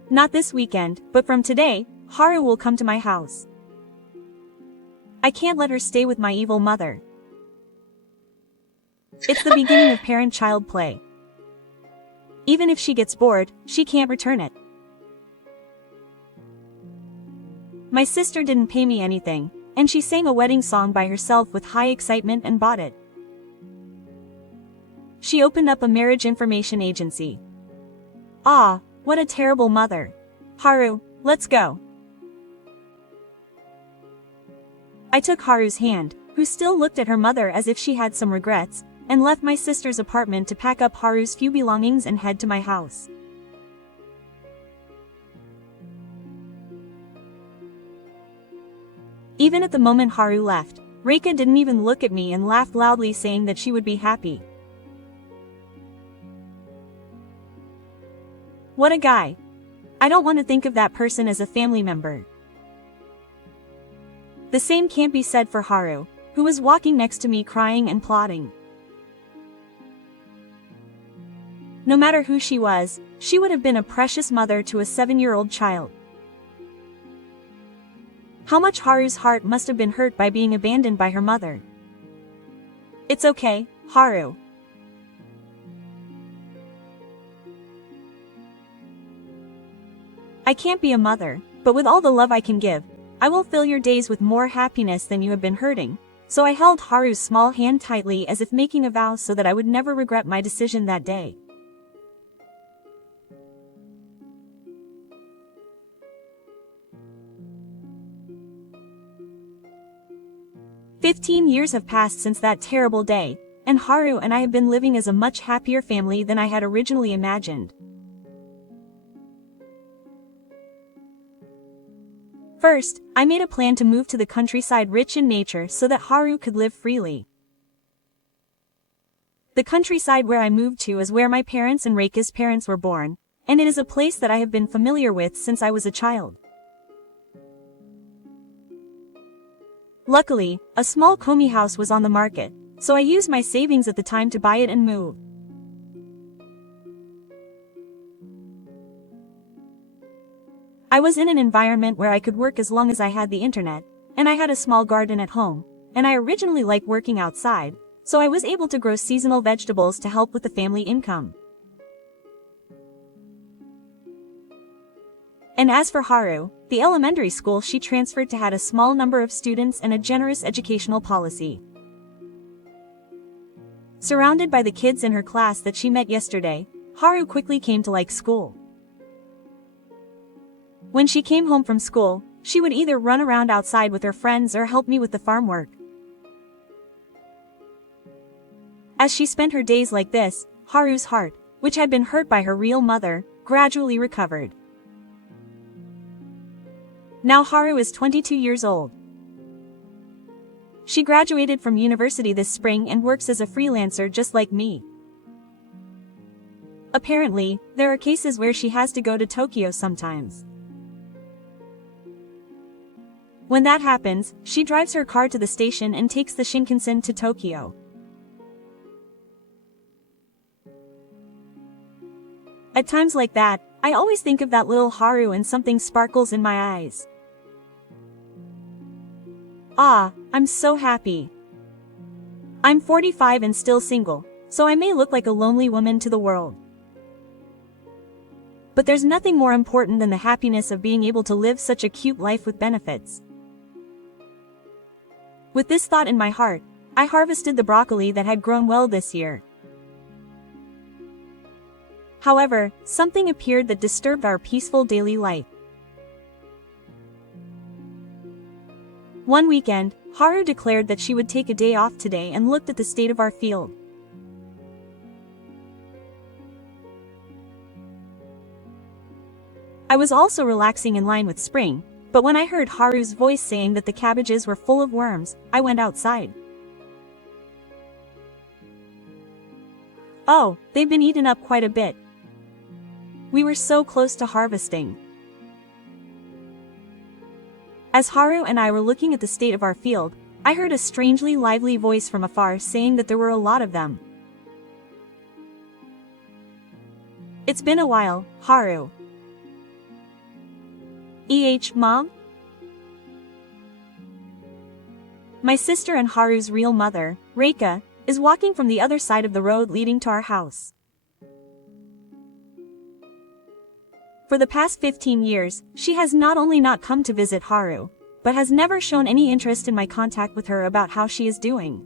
Not this weekend, but from today, Haru will come to my house. I can't let her stay with my evil mother. It's the beginning of parent-child play. Even if she gets bored, she can't return it. My sister didn't pay me anything, and she sang a wedding song by herself with high excitement and bought it. She opened up a marriage information agency. Ah, what a terrible mother. Haru, let's go. I took Haru's hand, who still looked at her mother as if she had some regrets, and left my sister's apartment to pack up Haru's few belongings and head to my house. Even at the moment Haru left, Reika didn't even look at me and laughed loudly, saying that she would be happy. What a guy. I don't want to think of that person as a family member. The same can't be said for Haru, who was walking next to me crying and plotting. No matter who she was, she would have been a precious mother to a 7-year-old child. How much Haru's heart must have been hurt by being abandoned by her mother. It's okay, Haru. I can't be a mother, but with all the love I can give, I will fill your days with more happiness than you have been hurting. So I held Haru's small hand tightly as if making a vow so that I would never regret my decision that day. "15 years have passed since that terrible day, and Haru and I have been living as a much happier family than I had originally imagined. First, I made a plan to move to the countryside rich in nature so that Haru could live freely. The countryside where I moved to is where my parents and Reika's parents were born, and it is a place that I have been familiar with since I was a child. Luckily, a small komi house was on the market, so I used my savings at the time to buy it and move. I was in an environment where I could work as long as I had the internet, and I had a small garden at home, and I originally liked working outside, so I was able to grow seasonal vegetables to help with the family income. And as for Haru, the elementary school she transferred to had a small number of students and a generous educational policy. Surrounded by the kids in her class that she met yesterday, Haru quickly came to like school. When she came home from school, she would either run around outside with her friends or help me with the farm work. As she spent her days like this, Haru's heart, which had been hurt by her real mother, gradually recovered. Now Haru is 22 years old. She graduated from university this spring and works as a freelancer just like me. Apparently, there are cases where she has to go to Tokyo sometimes. When that happens, she drives her car to the station and takes the Shinkansen to Tokyo. At times like that, I always think of that little Haru and something sparkles in my eyes. Ah, I'm so happy. I'm 45 and still single, so I may look like a lonely woman to the world. But there's nothing more important than the happiness of being able to live such a cute life with benefits. With this thought in my heart, I harvested the broccoli that had grown well this year, However, something appeared that disturbed our peaceful daily life. One weekend, Haru declared that she would take a day off today and looked at the state of our field. I was also relaxing in line with spring, but when I heard Haru's voice saying that the cabbages were full of worms, I went outside. Oh, they've been eaten up quite a bit. We were so close to harvesting. As Haru and I were looking at the state of our field, I heard a strangely lively voice from afar saying that there were a lot of them. It's been a while, Haru. Mom? My sister and Haru's real mother, Reika, is walking from the other side of the road leading to our house. For the past 15 years, she has not only not come to visit Haru, but has never shown any interest in my contact with her about how she is doing.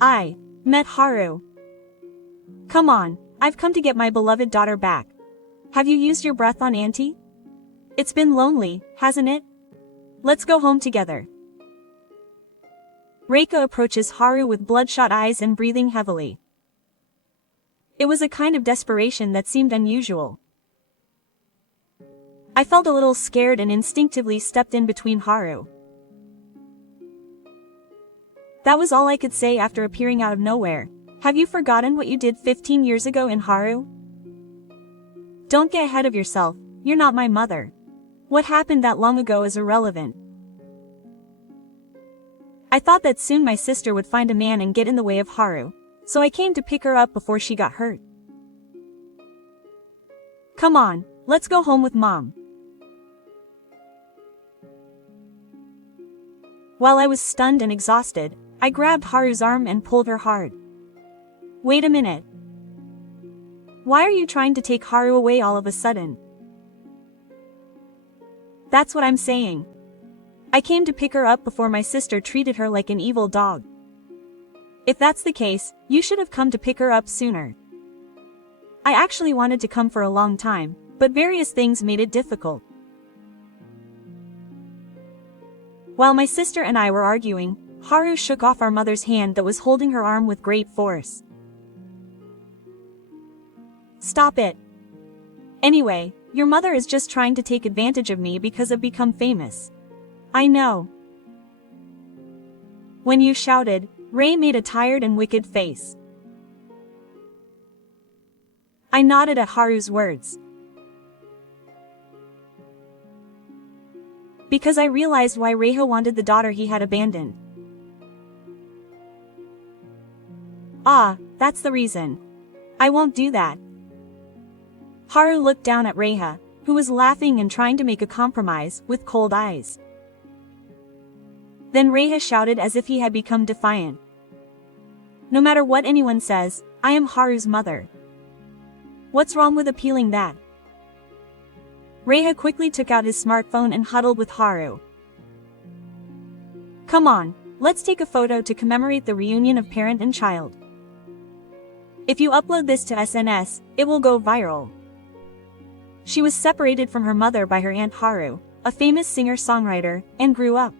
I met Haru. Come on, I've come to get my beloved daughter back. Have you used your breath on Auntie? It's been lonely, hasn't it? Let's go home together. Reika approaches Haru with bloodshot eyes and breathing heavily. It was a kind of desperation that seemed unusual. I felt a little scared and instinctively stepped in between Haru. That was all I could say after appearing out of nowhere. Have you forgotten what you did 15 years ago in Haru? Don't get ahead of yourself, you're not my mother. What happened that long ago is irrelevant. I thought that soon my sister would find a man and get in the way of Haru, so I came to pick her up before she got hurt. Come on, let's go home with Mom. While I was stunned and exhausted, I grabbed Haru's arm and pulled her hard. Wait a minute. Why are you trying to take Haru away all of a sudden? That's what I'm saying. I came to pick her up before my sister treated her like an evil dog. If that's the case, you should have come to pick her up sooner. I actually wanted to come for a long time, but various things made it difficult. While my sister and I were arguing, Haru shook off our mother's hand that was holding her arm with great force. Stop it. Anyway, your mother is just trying to take advantage of me because I've become famous. I know. When you shouted, Ray made a tired and wicked face. I nodded at Haru's words. Because I realized why Reiha wanted the daughter he had abandoned. Ah, that's the reason. I won't do that. Haru looked down at Reiha, who was laughing and trying to make a compromise, with cold eyes. Then Reiha shouted as if he had become defiant. No matter what anyone says, I am Haru's mother. What's wrong with appealing that? Reiha quickly took out his smartphone and huddled with Haru. Come on, let's take a photo to commemorate the reunion of parent and child. If you upload this to SNS, it will go viral. She was separated from her mother by her aunt Haru, a famous singer-songwriter, and grew up.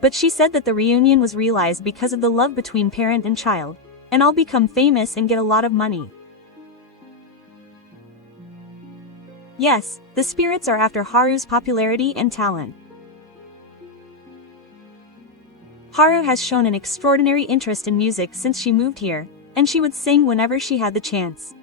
But she said that the reunion was realized because of the love between parent and child, and I'll become famous and get a lot of money. Yes, the spirits are after Haru's popularity and talent. Haru has shown an extraordinary interest in music since she moved here, and she would sing whenever she had the chance.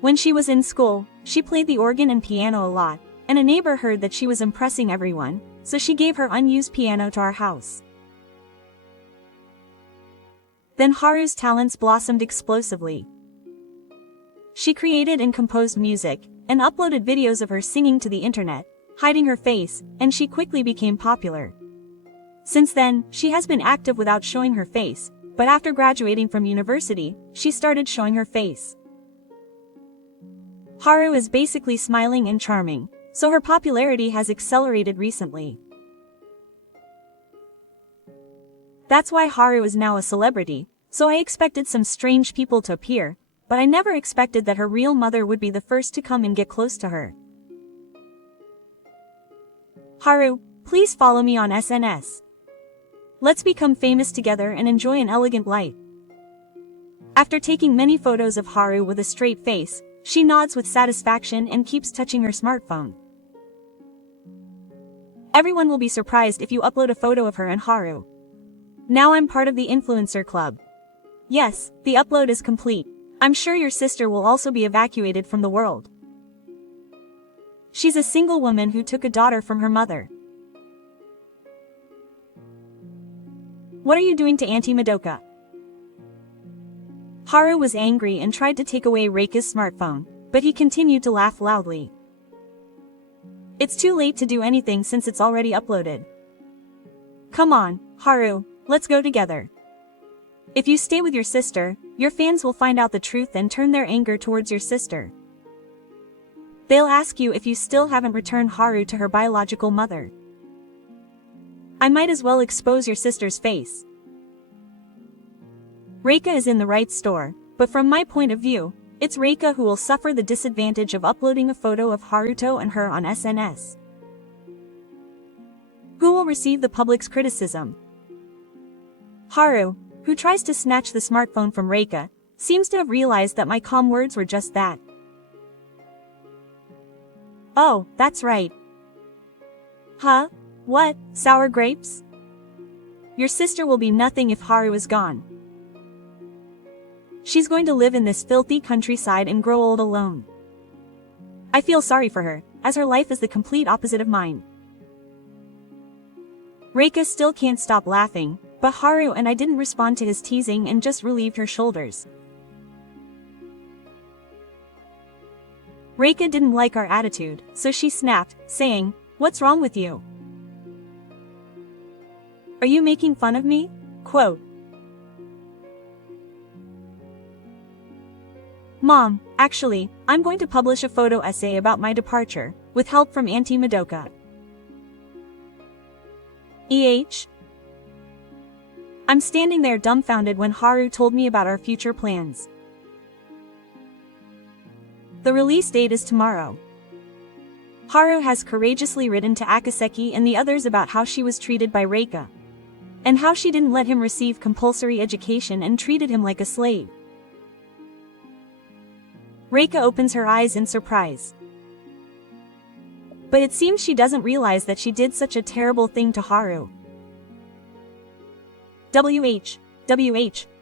When she was in school, she played the organ and piano a lot, and a neighbor heard that she was impressing everyone, so she gave her unused piano to our house. Then Haru's talents blossomed explosively. She created and composed music, and uploaded videos of her singing to the internet, hiding her face, and she quickly became popular. Since then, she has been active without showing her face, but after graduating from university, she started showing her face. Haru is basically smiling and charming, so her popularity has accelerated recently. That's why Haru is now a celebrity, so I expected some strange people to appear, but I never expected that her real mother would be the first to come and get close to her. Haru, please follow me on SNS. Let's become famous together and enjoy an elegant life. After taking many photos of Haru with a straight face, she nods with satisfaction and keeps touching her smartphone. Everyone will be surprised if you upload a photo of her and Haru. Now I'm part of the influencer club. Yes, the upload is complete. I'm sure your sister will also be evacuated from the world. She's a single woman who took a daughter from her mother. What are you doing to Auntie Madoka? Haru was angry and tried to take away Reika's smartphone, but he continued to laugh loudly. It's too late to do anything since it's already uploaded. Come on, Haru, let's go together. If you stay with your sister, your fans will find out the truth and turn their anger towards your sister. They'll ask you if you still haven't returned Haru to her biological mother. I might as well expose your sister's face. Reika is in the right store, but from my point of view, it's Reika who will suffer the disadvantage of uploading a photo of Haruto and her on SNS. Who will receive the public's criticism? Haru, who tries to snatch the smartphone from Reika, seems to have realized that my calm words were just that. Oh, that's right. Huh? What, sour grapes? Your sister will be nothing if Haru is gone. She's going to live in this filthy countryside and grow old alone. I feel sorry for her, as her life is the complete opposite of mine. Reika still can't stop laughing, but Haru and I didn't respond to his teasing and just relieved her shoulders. Reika didn't like our attitude, so she snapped, saying, "What's wrong with you? Are you making fun of me?" Quote. Mom, actually, I'm going to publish a photo essay about my departure, with help from Auntie Madoka. I'm standing there dumbfounded when Haru told me about our future plans. The release date is tomorrow. Haru has courageously written to Akaseki and the others about how she was treated by Reika, and how she didn't let him receive compulsory education and treated him like a slave. Reika opens her eyes in surprise. But it seems she doesn't realize that she did such a terrible thing to Haru.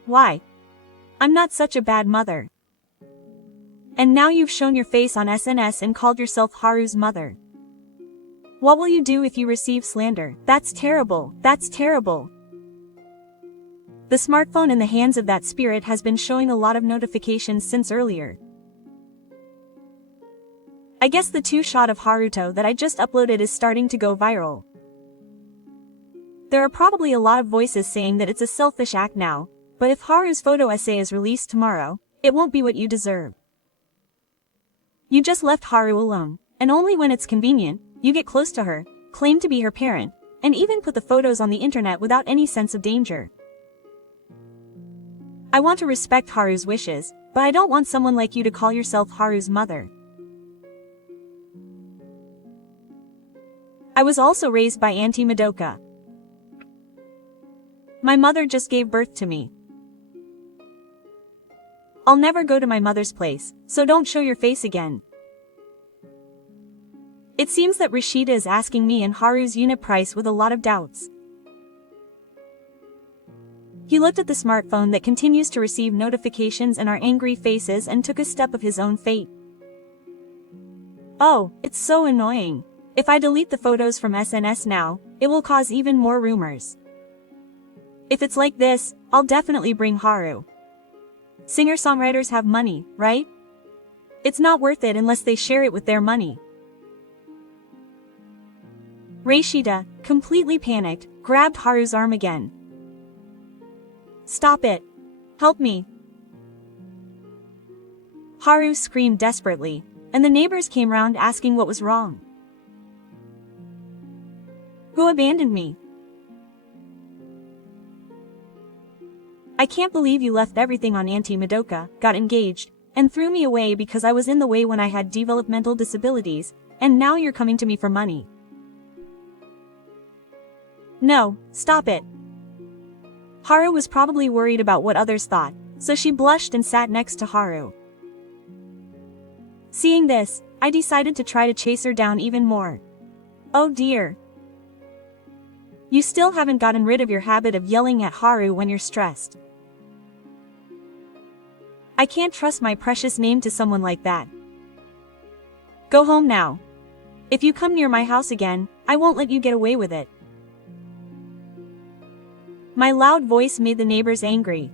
Why? I'm not such a bad mother. And now you've shown your face on SNS and called yourself Haru's mother. What will you do if you receive slander? That's terrible, that's terrible. The smartphone in the hands of that spirit has been showing a lot of notifications since earlier. I guess the two-shot of Haruto that I just uploaded is starting to go viral. There are probably a lot of voices saying that it's a selfish act now, but if Haru's photo essay is released tomorrow, it won't be what you deserve. You just left Haru alone, and only when it's convenient, you get close to her, claim to be her parent, and even put the photos on the internet without any sense of danger. I want to respect Haru's wishes, but I don't want someone like you to call yourself Haru's mother. I was also raised by Auntie Madoka. My mother just gave birth to me. I'll never go to my mother's place, so don't show your face again. It seems that Rashida is asking me and Haru's unit price with a lot of doubts. He looked at the smartphone that continues to receive notifications and our angry faces and took a step of his own fate. Oh, it's so annoying. If I delete the photos from SNS now, it will cause even more rumors. If it's like this, I'll definitely bring Haru. Singer-songwriters have money, right? It's not worth it unless they share it with their money. Rashida, completely panicked, grabbed Haru's arm again. Stop it. Help me. Haru screamed desperately, and the neighbors came round asking what was wrong. Who abandoned me? I can't believe you left everything on Auntie Madoka, got engaged, and threw me away because I was in the way when I had developmental disabilities, and now you're coming to me for money. No, stop it. Haru was probably worried about what others thought, so she blushed and sat next to Haru. Seeing this, I decided to try to chase her down even more. Oh dear. You still haven't gotten rid of your habit of yelling at Haru when you're stressed. I can't trust my precious name to someone like that. Go home now. If you come near my house again, I won't let you get away with it. My loud voice made the neighbors angry.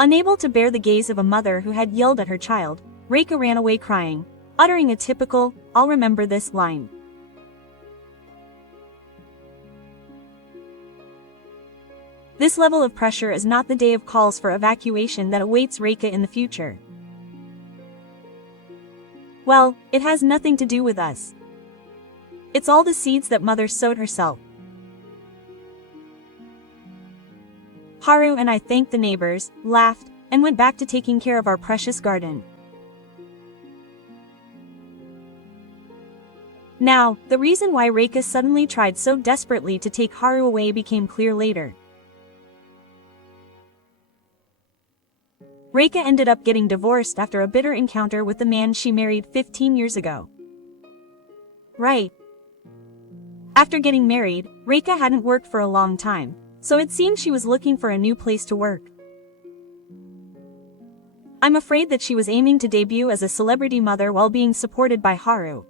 Unable to bear the gaze of a mother who had yelled at her child, Reika ran away crying, uttering a typical, "I'll remember this" line. This level of pressure is not the day of calls for evacuation that awaits Reika in the future. Well, it has nothing to do with us. It's all the seeds that Mother sowed herself. Haru and I thanked the neighbors, laughed, and went back to taking care of our precious garden. Now, the reason why Reika suddenly tried so desperately to take Haru away became clear later. Reika ended up getting divorced after a bitter encounter with the man she married 15 years ago. Right. After getting married, Reika hadn't worked for a long time, so it seemed she was looking for a new place to work. I'm afraid that she was aiming to debut as a celebrity mother while being supported by Haru.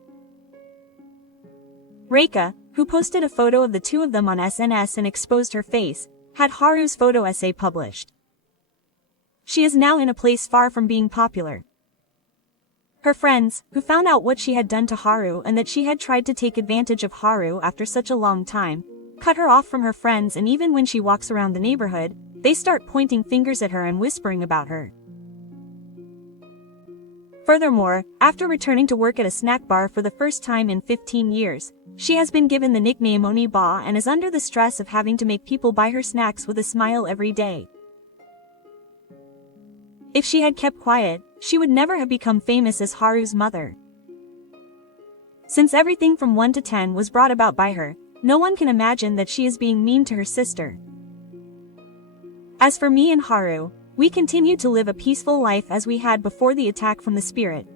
Reika, who posted a photo of the two of them on SNS and exposed her face, had Haru's photo essay published. She is now in a place far from being popular. Her friends, who found out what she had done to Haru and that she had tried to take advantage of Haru after such a long time, cut her off from her friends, and even when she walks around the neighborhood, they start pointing fingers at her and whispering about her. Furthermore, after returning to work at a snack bar for the first time in 15 years, she has been given the nickname Oni-ba and is under the stress of having to make people buy her snacks with a smile every day. If she had kept quiet, she would never have become famous as Haru's mother. Since everything from 1 to 10 was brought about by her, no one can imagine that she is being mean to her sister. As for me and Haru, we continued to live a peaceful life as we had before the attack from the spirit.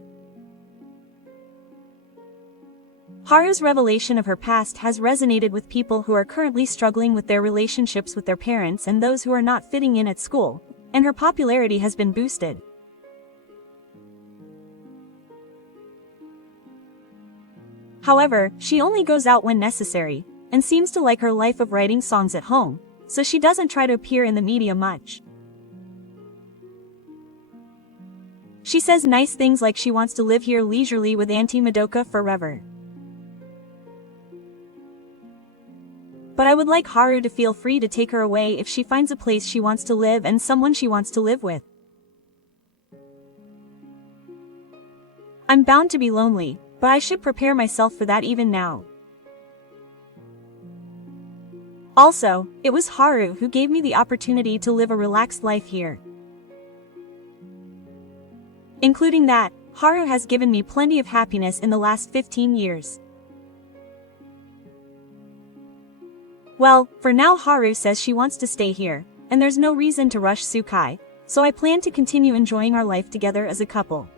Haru's revelation of her past has resonated with people who are currently struggling with their relationships with their parents and those who are not fitting in at school, and her popularity has been boosted. However, she only goes out when necessary, and seems to like her life of writing songs at home, so she doesn't try to appear in the media much. She says nice things like she wants to live here leisurely with Auntie Madoka forever. But I would like Haru to feel free to take her away if she finds a place she wants to live and someone she wants to live with. I'm bound to be lonely, but I should prepare myself for that even now. Also, it was Haru who gave me the opportunity to live a relaxed life here. Including that, Haru has given me plenty of happiness in the last 15 years. Well, for now Haru says she wants to stay here, and there's no reason to rush Sukai, so I plan to continue enjoying our life together as a couple.